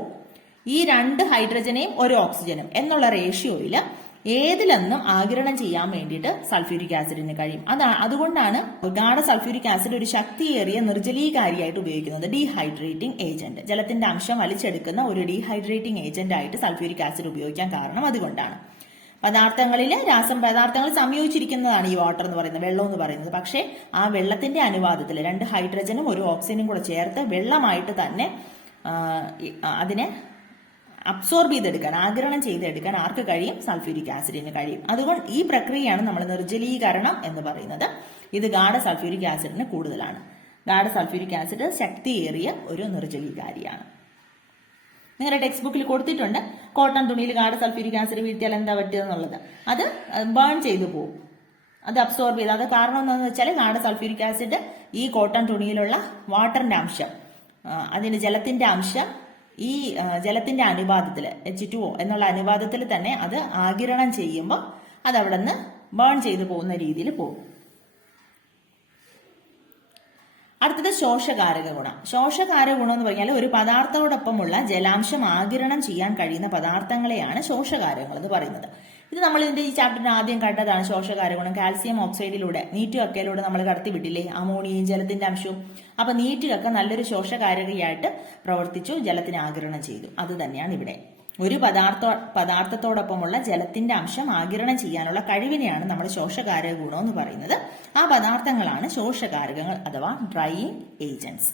ഈ 2 ഹൈഡ്രജനെയും 1 ഓക്സിജനും എന്നുള്ള റേഷ്യോയിൽ ഏതിലെന്നും ആഗിരണം ചെയ്യാൻ വേണ്ടിയിട്ട് സൾഫ്യൂരിക് ആസിഡിന് കഴിയും. അതുകൊണ്ടാണ് ഗാഢ സൾഫ്യൂരിക് ആസിഡ് ഒരു ശക്തിയേറിയ നിർജ്ജലീകാരിയായിട്ട് ഉപയോഗിക്കുന്നത്. ഡീഹൈഡ്രേറ്റിംഗ് ഏജന്റ്, ജലത്തിന്റെ അംശം വലിച്ചെടുക്കുന്ന ഒരു ഡീഹൈഡ്രേറ്റിംഗ് ഏജന്റ് ആയിട്ട് സൾഫ്യൂരിക് ആസിഡ് ഉപയോഗിക്കാൻ കാരണം അതുകൊണ്ടാണ്. പദാർത്ഥങ്ങളിൽ പദാർത്ഥങ്ങൾ സംയോജിച്ചിരിക്കുന്നതാണ് ഈ വാട്ടർ എന്ന് പറയുന്നത്, വെള്ളം എന്ന് പറയുന്നത്. പക്ഷേ ആ വെള്ളത്തിന്റെ അനുപാതത്തിൽ 2 ഹൈഡ്രജനും 1 ഓക്സിജനും കൂടെ ചേർത്ത് വെള്ളമായിട്ട് തന്നെ അതിനെ അബ്സോർബ് ചെയ്തെടുക്കാൻ, ആഗിരണം ചെയ്തെടുക്കാൻ ആർക്ക് കഴിയും? സൾഫ്യൂരിക് ആസിഡിന് കഴിയും. അതുകൊണ്ട് ഈ പ്രക്രിയയാണ് നമ്മൾ നിർജ്ജലീകരണം എന്ന് പറയുന്നത്. ഇത് ഗാഢ സൾഫ്യൂരിക് ആസിഡിന് കൂടുതലാണ്. ഗാഢ സൾഫ്യൂരിക് ആസിഡ് ശക്തിയേറിയ ഒരു നിർജ്ജലീകാരിയാണ്. നിങ്ങളുടെ ടെക്സ്റ്റ് ബുക്കിൽ കൊടുത്തിട്ടുണ്ട്, കോട്ടൺ തുണിയിൽ ഗാഢ സൾഫ്യൂരിക് ആസിഡ് വീഴ്ത്തിയാൽ എന്താ പറ്റുക എന്നുള്ളത്. അത് ബേൺ ചെയ്തു പോകും, അത് അബ്സോർബ് ചെയ്ത്. അത് കാരണം എന്താണെന്ന് വെച്ചാൽ ഗാഢ സൾഫ്യൂരിക് ആസിഡ് ഈ കോട്ടൺ തുണിയിലുള്ള വാട്ടറിന്റെ അംശം, അതിന് ജലത്തിന്റെ അംശം ഈ ജലത്തിന്റെ അനുപാതത്തിൽ H2O എന്നുള്ള അനുപാതത്തിൽ തന്നെ അത് ആഗിരണം ചെയ്യുമ്പോൾ അത് അവിടെ നിന്ന് ബേൺ ചെയ്തു പോകുന്ന രീതിയിൽ പോകും. അടുത്തത് ശോഷകാരക ഗുണം. ശോഷകാരക ഗുണം എന്ന് പറഞ്ഞാൽ ഒരു പദാർത്ഥത്തോടൊപ്പമുള്ള ജലാംശം ആഗിരണം ചെയ്യാൻ കഴിയുന്ന പദാർത്ഥങ്ങളെയാണ് ശോഷകാരകങ്ങൾ എന്ന് പറയുന്നത്. ഇത് നമ്മൾ ഇതിന്റെ ഈ ചാപ്റ്ററിന് ആദ്യം കണ്ടതാണ്. ശോഷകാരക ഗുണം കാൽസ്യം ഓക്സൈഡിലൂടെ, നീറ്റുകക്കയിലൂടെ നമ്മൾ കടത്തിവിട്ടില്ലേ, അമോണിയയും ജലത്തിന്റെ അംശവും. അപ്പൊ നീറ്റുകക്ക നല്ലൊരു ശോഷകാരകയായിട്ട് പ്രവർത്തിച്ചു, ജലത്തിന് ആഗിരണം ചെയ്തു. അത് തന്നെയാണ് ഇവിടെ. ഒരു പദാർത്ഥത്തോടൊപ്പമുള്ള ജലത്തിന്റെ അംശം ആഗിരണം ചെയ്യാനുള്ള കഴിവിനെയാണ് നമ്മൾ ശോഷകാരക ഗുണം എന്ന് പറയുന്നത്. ആ പദാർത്ഥങ്ങളാണ് ശോഷകാരകങ്ങൾ അഥവാ drying agents.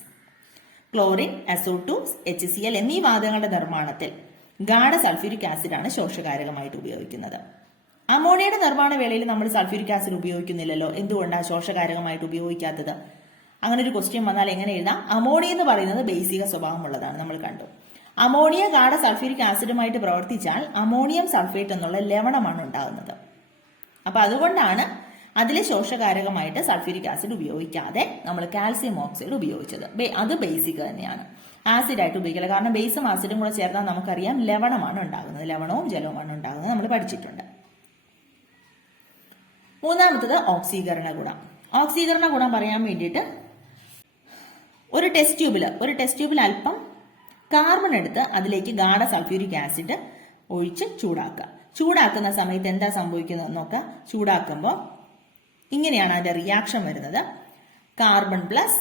Chlorine, SO2, HCl എന്നീ വാതകങ്ങളുടെ നിർമ്മാണത്തിൽ ഗാഢ സൾഫ്യൂരിക് ആസിഡാണ് ശോഷകാരകമായിട്ട് ഉപയോഗിക്കുന്നത്. അമോണിയയുടെ നിർമ്മാണ വേളയിൽ നമ്മൾ സൾഫ്യൂരിക് ആസിഡ് ഉപയോഗിക്കുന്നില്ലല്ലോ. എന്തുകൊണ്ടാണ് ശോഷകാരകമായിട്ട് ഉപയോഗിക്കാത്തത്? അങ്ങനെ ഒരു ക്വസ്റ്റ്യൻ വന്നാൽ എങ്ങനെ എഴുതാം? അമോണിയ എന്ന് പറയുന്നത് ബേസിക സ്വഭാവമുള്ളതാണ്, നമ്മൾ കണ്ടു. അമോണിയ ഗാഢ സൾഫ്യൂരിക് ആസിഡുമായിട്ട് പ്രവർത്തിച്ചാൽ അമോണിയം സൾഫേറ്റ് എന്നുള്ള ലവണമാണ് ഉണ്ടാകുന്നത്. അപ്പൊ അതുകൊണ്ടാണ് അതിലെ ശോഷകാരകമായിട്ട് സൾഫ്യൂരിക് ആസിഡ് ഉപയോഗിക്കാതെ നമ്മൾ കാൽസ്യം ഓക്സൈഡ് ഉപയോഗിച്ചത്. അത് ബേസിക് തന്നെയാണ്, ആസിഡായിട്ട് ഉപയോഗിക്കില്ല. കാരണം ബേസും ആസിഡും കൂടെ ചേർന്നാൽ നമുക്കറിയാം ലവണമാണ് ഉണ്ടാകുന്നത്, ലവണവും ജലവുമാണ് ഉണ്ടാകുന്നത്, നമ്മൾ പഠിച്ചിട്ടുണ്ട്. മൂന്നാമത്തത് ഓക്സീകരണ ഗുണം. ഓക്സീകരണ ഗുണം പറയാൻ വേണ്ടിയിട്ട് ഒരു ടെസ്റ്റ് ട്യൂബിൽ അല്പം കാർബൺ എടുത്ത് അതിലേക്ക് ഗാഢ സൾഫ്യൂരിക് ആസിഡ് ഒഴിച്ച് ചൂടാക്കുക. ചൂടാക്കുന്ന സമയത്ത് എന്താ സംഭവിക്കുന്നത് നോക്കുക. ചൂടാക്കുമ്പോൾ ഇങ്ങനെയാണ് അതിന്റെ റിയാക്ഷൻ വരുന്നത്. Carbon plus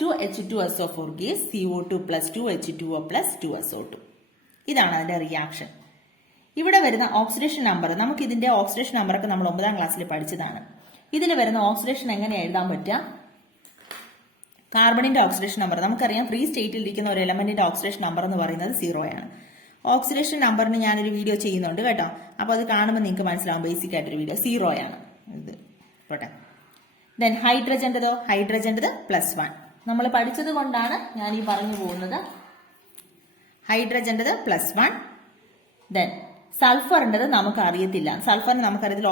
2H2SO4 gives CO2 plus 2H2O plus 2SO2. ഇതാണ് അതിന്റെ റിയാക്ഷൻ. ഇവിടെ വരുന്ന ഓക്സിഡേഷൻ നമ്പർ, നമുക്ക് ഇതിന്റെ ഓക്സിഡേഷൻ നമ്പറൊക്കെ നമ്മൾ 9ാം ക്ലാസ്സിൽ പഠിച്ചതാണ്. ഇതിൽ വരുന്ന ഓക്സിഡേഷൻ എങ്ങനെ എഴുതാൻ പറ്റുക? കാർബണിന്റെ ഓക്സിഡേഷൻ നമ്പർ നമുക്കറിയാം. ഫ്രീ സ്റ്റേറ്റിൽ ഇരിക്കുന്ന ഒരു എലമെന്റിന്റെ ഓക്സിഡേഷൻ നമ്പർ എന്ന് പറയുന്നത് 0 ആണ്. ഓക്സിഡേഷൻ നമ്പറിന് ഞാനൊരു വീഡിയോ ചെയ്യുന്നുണ്ട് കേട്ടോ. അപ്പോൾ അത് കാണുമ്പോൾ നിങ്ങൾക്ക് മനസ്സിലാവും. ബേസിക് ആയിട്ടൊരു വീഡിയോ 0 ആണ് ഇത് പോട്ടെ. ദെൻ ഹൈഡ്രജന്റേത് +1 നമ്മൾ പഠിച്ചത് കൊണ്ടാണ് ഞാൻ ഈ പറഞ്ഞു പോകുന്നത്. ഹൈഡ്രജന്റേത് +1. ദെൻ സൾഫറിൻ്റെത് നമുക്ക് അറിയത്തില്ല.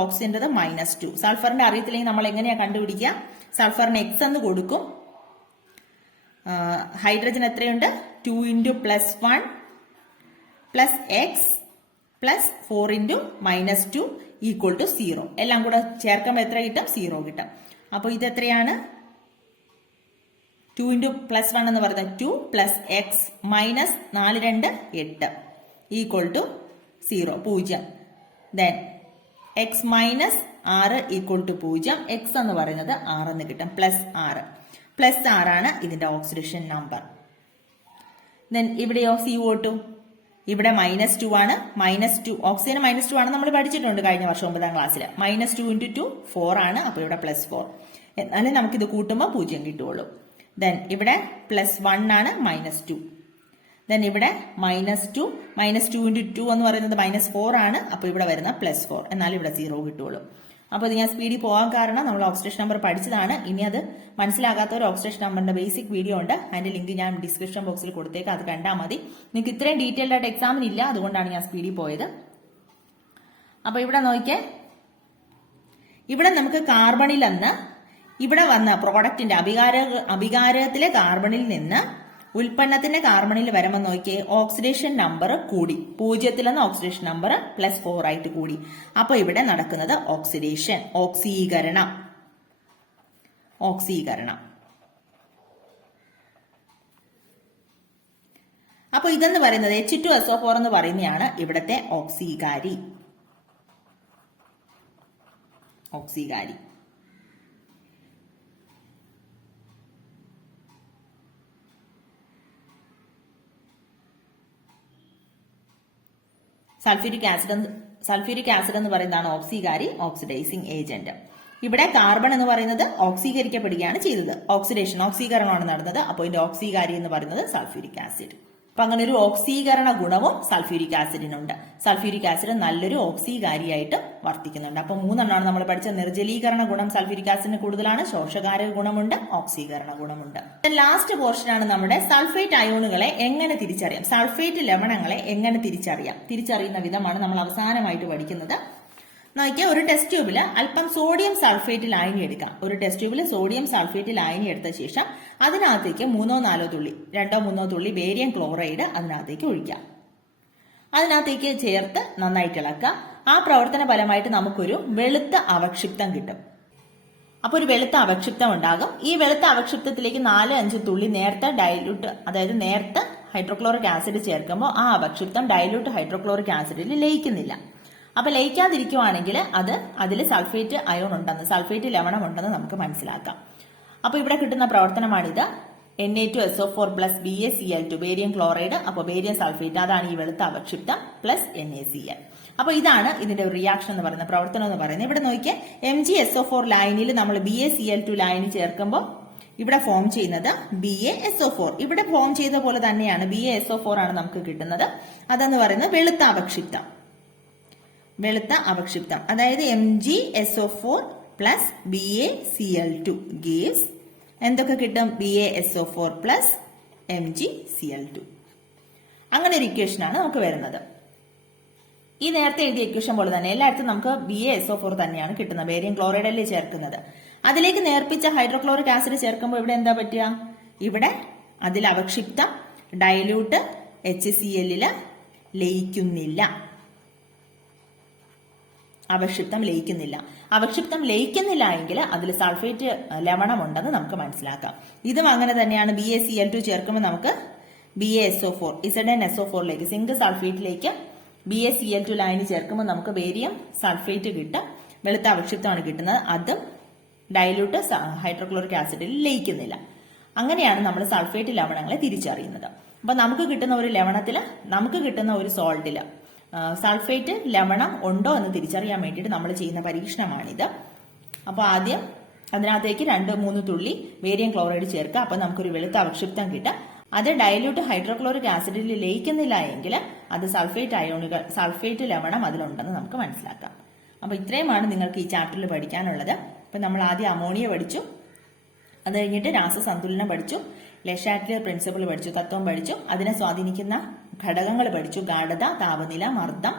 ഓക്സിജന്റേത് -2. സൾഫറിന്റെ അറിയത്തില്ലെങ്കിൽ നമ്മൾ എങ്ങനെയാ കണ്ടുപിടിക്കുക? സൾഫറിന് X എന്ന് കൊടുക്കും. ഹൈഡ്രജൻ എത്രയുണ്ട്? 2 × +1 + X + 4 × -2 = 0. എല്ലാം കൂടെ ചേർക്കുമ്പോൾ എത്ര കിട്ടും? 0 കിട്ടും. അപ്പോൾ ഇത് എത്രയാണ്? 2 × +1 എന്ന് പറയുന്നത് 2 + X - 4 2 8 = 0 0. Then X - 6 = 0. X എന്ന് പറയുന്നത് 6 എന്ന് കിട്ടും. +6 ആണ് ഇതിന്റെ ഓക്സിഡേഷൻ നമ്പർ. ദെൻ ഇവിടെയോ CO2 ഇവിടെ -2 ആണ്. -2 ഓക്സിജന് -2 ആണ്, നമ്മൾ പഠിച്ചിട്ടുണ്ട് കഴിഞ്ഞ വർഷം 9ാം ക്ലാസ്സിൽ. -2 × 2 4 ആണ്. അപ്പോൾ ഇവിടെ +4. എന്നാലും നമുക്കിത് കൂട്ടുമ്പോൾ 0 കിട്ടുള്ളൂ. ദെൻ ഇവിടെ +1 ആണ്, -2. ദെൻ ഇവിടെ -2 × 2 എന്ന് പറയുന്നത് -4 ആണ്. അപ്പോൾ ഇവിടെ വരുന്ന +4. എന്നാലും ഇവിടെ 0 കിട്ടുള്ളൂ. അപ്പോൾ ഇത് ഞാൻ സ്പീഡിൽ പോകാൻ കാരണം നമ്മൾ ഓക്സിഡേഷൻ നമ്പർ പഠിച്ചതാണ്. ഇനി അത് മനസ്സിലാകാത്തവർ ഓക്സിഡേഷൻ നമ്പറിന്റെ ബേസിക് വീഡിയോ ഉണ്ട്, അതിന്റെ ലിങ്ക് ഞാൻ ഡിസ്ക്രിപ്ഷൻ ബോക്സിൽ കൊടുത്തേക്ക്, അത് കണ്ടാൽ മതി. നിങ്ങൾക്ക് ഇത്രയും ഡീറ്റെയിൽഡ് ആയിട്ട് എക്സാമിന് ഇല്ല, അതുകൊണ്ടാണ് ഞാൻ സ്പീഡിൽ പോയത്. അപ്പൊ ഇവിടെ നോക്കിയേ, ഇവിടെ നമുക്ക് കാർബണിൽ നിന്ന് ഇവിടെ വന്ന പ്രോഡക്റ്റിന്റെ അഭികാരകത്തിലെ കാർബണിൽ നിന്ന് ഉൽപ്പന്നത്തിന്റെ കാർബണിൽ വരുമ്പോൾ നോക്കിയേ, ഓക്സിഡേഷൻ നമ്പർ കൂടി. 0 നിന്ന് ഓക്സിഡേഷൻ നമ്പർ +4 ആയിട്ട് കൂടി. അപ്പൊ ഇവിടെ നടക്കുന്നത് ഓക്സീകരണം. അപ്പൊ ഇതെന്ന് പറയുന്നത് H2SO4 എന്ന് പറയുന്നതാണ് ഇവിടത്തെ ഓക്സീകാരി. സൾഫ്യൂരിക് ആസിഡ് എന്ന് പറയുന്നതാണ് ഓക്സീകാരി, ഓക്സിഡൈസിങ് ഏജന്റ്. ഇവിടെ കാർബൺ എന്ന് പറയുന്നത് ഓക്സീകരിക്കപ്പെടുകയാണ് ചെയ്തത്. ഓക്സീകരണമാണ് നടന്നത്. അപ്പോൾ ഇതിന്റെ ഓക്സീകാരി എന്ന് പറയുന്നത് സൾഫ്യൂരിക് ആസിഡ്. അപ്പൊ അങ്ങനെ ഒരു ഓക്സീകരണ ഗുണവും സൾഫ്യൂരിക് ആസിഡിനുണ്ട്. സൾഫ്യൂരിക് ആസിഡ് നല്ലൊരു ഓക്സീകാരിയായിട്ട് വർത്തിക്കുന്നുണ്ട്. അപ്പൊ 3 എണ്ണമാണ് നമ്മൾ പഠിച്ച. നിർജ്ജലീകരണ ഗുണം സൾഫ്യൂരിക് ആസിഡിന് കൂടുതലാണ്, ശോഷകാരക ഗുണമുണ്ട്, ഓക്സീകരണ ഗുണമുണ്ട്. ലാസ്റ്റ് പോർഷനാണ് നമ്മുടെ സൾഫേറ്റ് അയോണുകളെ എങ്ങനെ തിരിച്ചറിയാം, സൾഫേറ്റ് ലവണങ്ങളെ എങ്ങനെ തിരിച്ചറിയുന്ന വിധമാണ് നമ്മൾ അവസാനമായിട്ട് പഠിക്കുന്നത്. നോക്കിയാൽ ഒരു ടെസ്റ്റ് ട്യൂബിൽ അല്പം സോഡിയം സൾഫേറ്റ് ലായനി എടുക്കാം. ഒരു ടെസ്റ്റ് ട്യൂബിൽ സോഡിയം സൾഫേറ്റ് ലായനി എടുത്ത ശേഷം അതിനകത്തേക്ക് 2-3 തുള്ളി ബേരിയം ക്ലോറൈഡ് അതിനകത്തേക്ക് ഒഴിക്കാം. അതിനകത്തേക്ക് ചേർത്ത് നന്നായിട്ട് ഇളക്കുക. ആ പ്രവർത്തന ഫലമായിട്ട് നമുക്കൊരു വെളുത്ത അവക്ഷിപ്തം കിട്ടും. അപ്പൊ ഒരു വെളുത്ത അവക്ഷിപ്തം ഉണ്ടാകും. ഈ വെളുത്ത അവക്ഷിപ്തത്തിലേക്ക് 4-5 തുള്ളി നേർത്ത ഡൈല്യൂട്ട്, അതായത് നേർത്ത ഹൈഡ്രോക്ലോറിക് ആസിഡ് ചേർക്കുമ്പോൾ ആ അവക്ഷിപ്തം ഡൈല്യൂട്ട് ഹൈഡ്രോക്ലോറിക് ആസിഡിൽ ലയിക്കുന്നില്ല. അപ്പൊ ലയിക്കാതിരിക്കുവാണെങ്കിൽ അതിൽ സൾഫേറ്റ് അയോൺ ഉണ്ടെന്ന്, സൾഫേറ്റ് ലവണം ഉണ്ടെന്ന് നമുക്ക് മനസ്സിലാക്കാം. അപ്പൊ ഇവിടെ കിട്ടുന്ന പ്രവർത്തനമാണിത്. Na2SO4 plus BaCl2 barium chloride, അപ്പോൾ ബേരിയം സൾഫേറ്റ്, അതാണ് ഈ വെളുത്ത അപക്ഷിപ്തം പ്ലസ് NaCl. അപ്പൊ ഇതാണ് ഇതിന്റെ റിയാക്ഷൻ എന്ന് പറയുന്നത്, പ്രവർത്തനം എന്ന് പറയുന്നത്. ഇവിടെ നോക്കിയേ, MgSO4 ലൈനിൽ നമ്മൾ BaCl2 ലൈന് ചേർക്കുമ്പോൾ ഇവിടെ ഫോം ചെയ്യുന്നത് BaSO4. ഇവിടെ ഫോം ചെയ്ത പോലെ തന്നെയാണ്, BaSO4 ആണ് നമുക്ക് കിട്ടുന്നത്. അതെന്ന് പറയുന്നത് വെളുത്ത അപക്ഷിപ്തം. വെളുത്ത അപക്ഷിപ്തം അതായത് MgSO4 പ്ലസ് BaCl2 ഗീവ്സ് എന്തൊക്കെ കിട്ടും? BaSO4 plus MgCl2. അങ്ങനെ ഒരു ഇക്വേഷൻ ആണ് നമുക്ക് വരുന്നത്. ഈ നേരത്തെ എഴുതിയ ഇക്വേഷൻ പോലെ തന്നെ എല്ലായിടത്തും നമുക്ക് BaSO4 തന്നെയാണ് കിട്ടുന്നത്. ബേരിയം ക്ലോറൈഡല്ലേ ചേർക്കുന്നത്. അതിലേക്ക് നേർപ്പിച്ച ഹൈഡ്രോക്ലോറിക് ആസിഡ് ചേർക്കുമ്പോൾ ഇവിടെ എന്താ പറ്റുക? ഇവിടെ അതിൽ അപക്ഷിപ്തം ഡൈല്യൂട്ട് HCl ലയിക്കുന്നില്ല. അപക്ഷിപ്തം ലയിക്കുന്നില്ല. അപക്ഷിപ്തം ലയിക്കുന്നില്ല എങ്കിൽ അതിൽ സൾഫേറ്റ് ലവണമുണ്ടെന്ന് നമുക്ക് മനസ്സിലാക്കാം. ഇതും അങ്ങനെ തന്നെയാണ്. BaCl2 ചേർക്കുമ്പോൾ നമുക്ക് BaSO4 ZnSO4ലേക്ക് സിങ്ക് സൾഫേറ്റിലേക്ക് BaCl2 ലൈന് ചേർക്കുമ്പോൾ നമുക്ക് ബേരിയം സൾഫേറ്റ് കിട്ടും. വെളുത്ത അപക്ഷിപ്തമാണ് കിട്ടുന്നത്. അതും ഡൈല്യൂട്ട് ഹൈഡ്രോക്ലോറിക് ആസിഡിൽ ലയിക്കുന്നില്ല. അങ്ങനെയാണ് നമ്മൾ സൾഫേറ്റ് ലവണങ്ങളെ തിരിച്ചറിയുന്നത്. അപ്പൊ നമുക്ക് കിട്ടുന്ന ഒരു ലവണത്തില്, നമുക്ക് കിട്ടുന്ന ഒരു സോൾട്ടില് സൾഫേറ്റ് ലവണം ഉണ്ടോ എന്ന് തിരിച്ചറിയാൻ വേണ്ടിയിട്ട് നമ്മൾ ചെയ്യുന്ന പരീക്ഷണമാണിത്. അപ്പോൾ ആദ്യം അതിനകത്തേക്ക് 2-3 തുള്ളി ബേരിയം ക്ലോറൈഡ് ചേർക്കുക. അപ്പൊ നമുക്കൊരു വെളുത്ത അപക്ഷിപ്തം കിട്ടും. അത് ഡൈല്യൂട്ട് ഹൈഡ്രോക്ലോറിക് ആസിഡിൽ ലയിക്കുന്നില്ല എങ്കിൽ അത് സൾഫേറ്റ് അയോണുകൾ, സൾഫേറ്റ് ലവണം അതിലുണ്ടെന്ന് നമുക്ക് മനസ്സിലാക്കാം. അപ്പൊ ഇത്രയുമാണ് നിങ്ങൾക്ക് ഈ ചാപ്റ്ററിൽ പഠിക്കാനുള്ളത്. അപ്പൊ നമ്മൾ ആദ്യം അമോണിയ പഠിച്ചു, അത് കഴിഞ്ഞിട്ട് രാസസന്തുലനം പഠിച്ചു, ലെഷാറ്റ്ലിയർ പ്രിൻസിപ്പിൾ പഠിച്ചു, തത്വം പഠിച്ചു, അതിനെ സ്വാധീനിക്കുന്ന ഘടകങ്ങൾ പഠിച്ചു, ഗാഢത, താപനില, മർദ്ദം,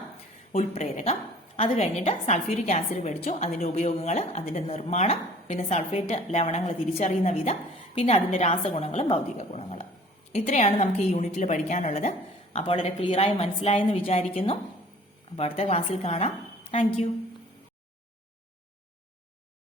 ഉൾപ്രേരകം. അത് കഴിഞ്ഞിട്ട് സൾഫ്യൂരിക് ആസിഡ് പഠിച്ചു, അതിന്റെ ഉപയോഗങ്ങൾ, അതിന്റെ നിർമ്മാണം, പിന്നെ സൾഫേറ്റ് ലവണങ്ങൾ തിരിച്ചറിയുന്ന വിധം, പിന്നെ അതിന്റെ രാസഗുണങ്ങളും ഭൗതിക ഗുണങ്ങളും. ഇത്രയാണ് നമുക്ക് ഈ യൂണിറ്റിൽ പഠിക്കാനുള്ളത്. അപ്പോൾ വളരെ ക്ലിയറായി മനസ്സിലായെന്ന് വിചാരിക്കുന്നു. അപ്പോൾ അടുത്ത ക്ലാസ്സിൽ കാണാം. താങ്ക്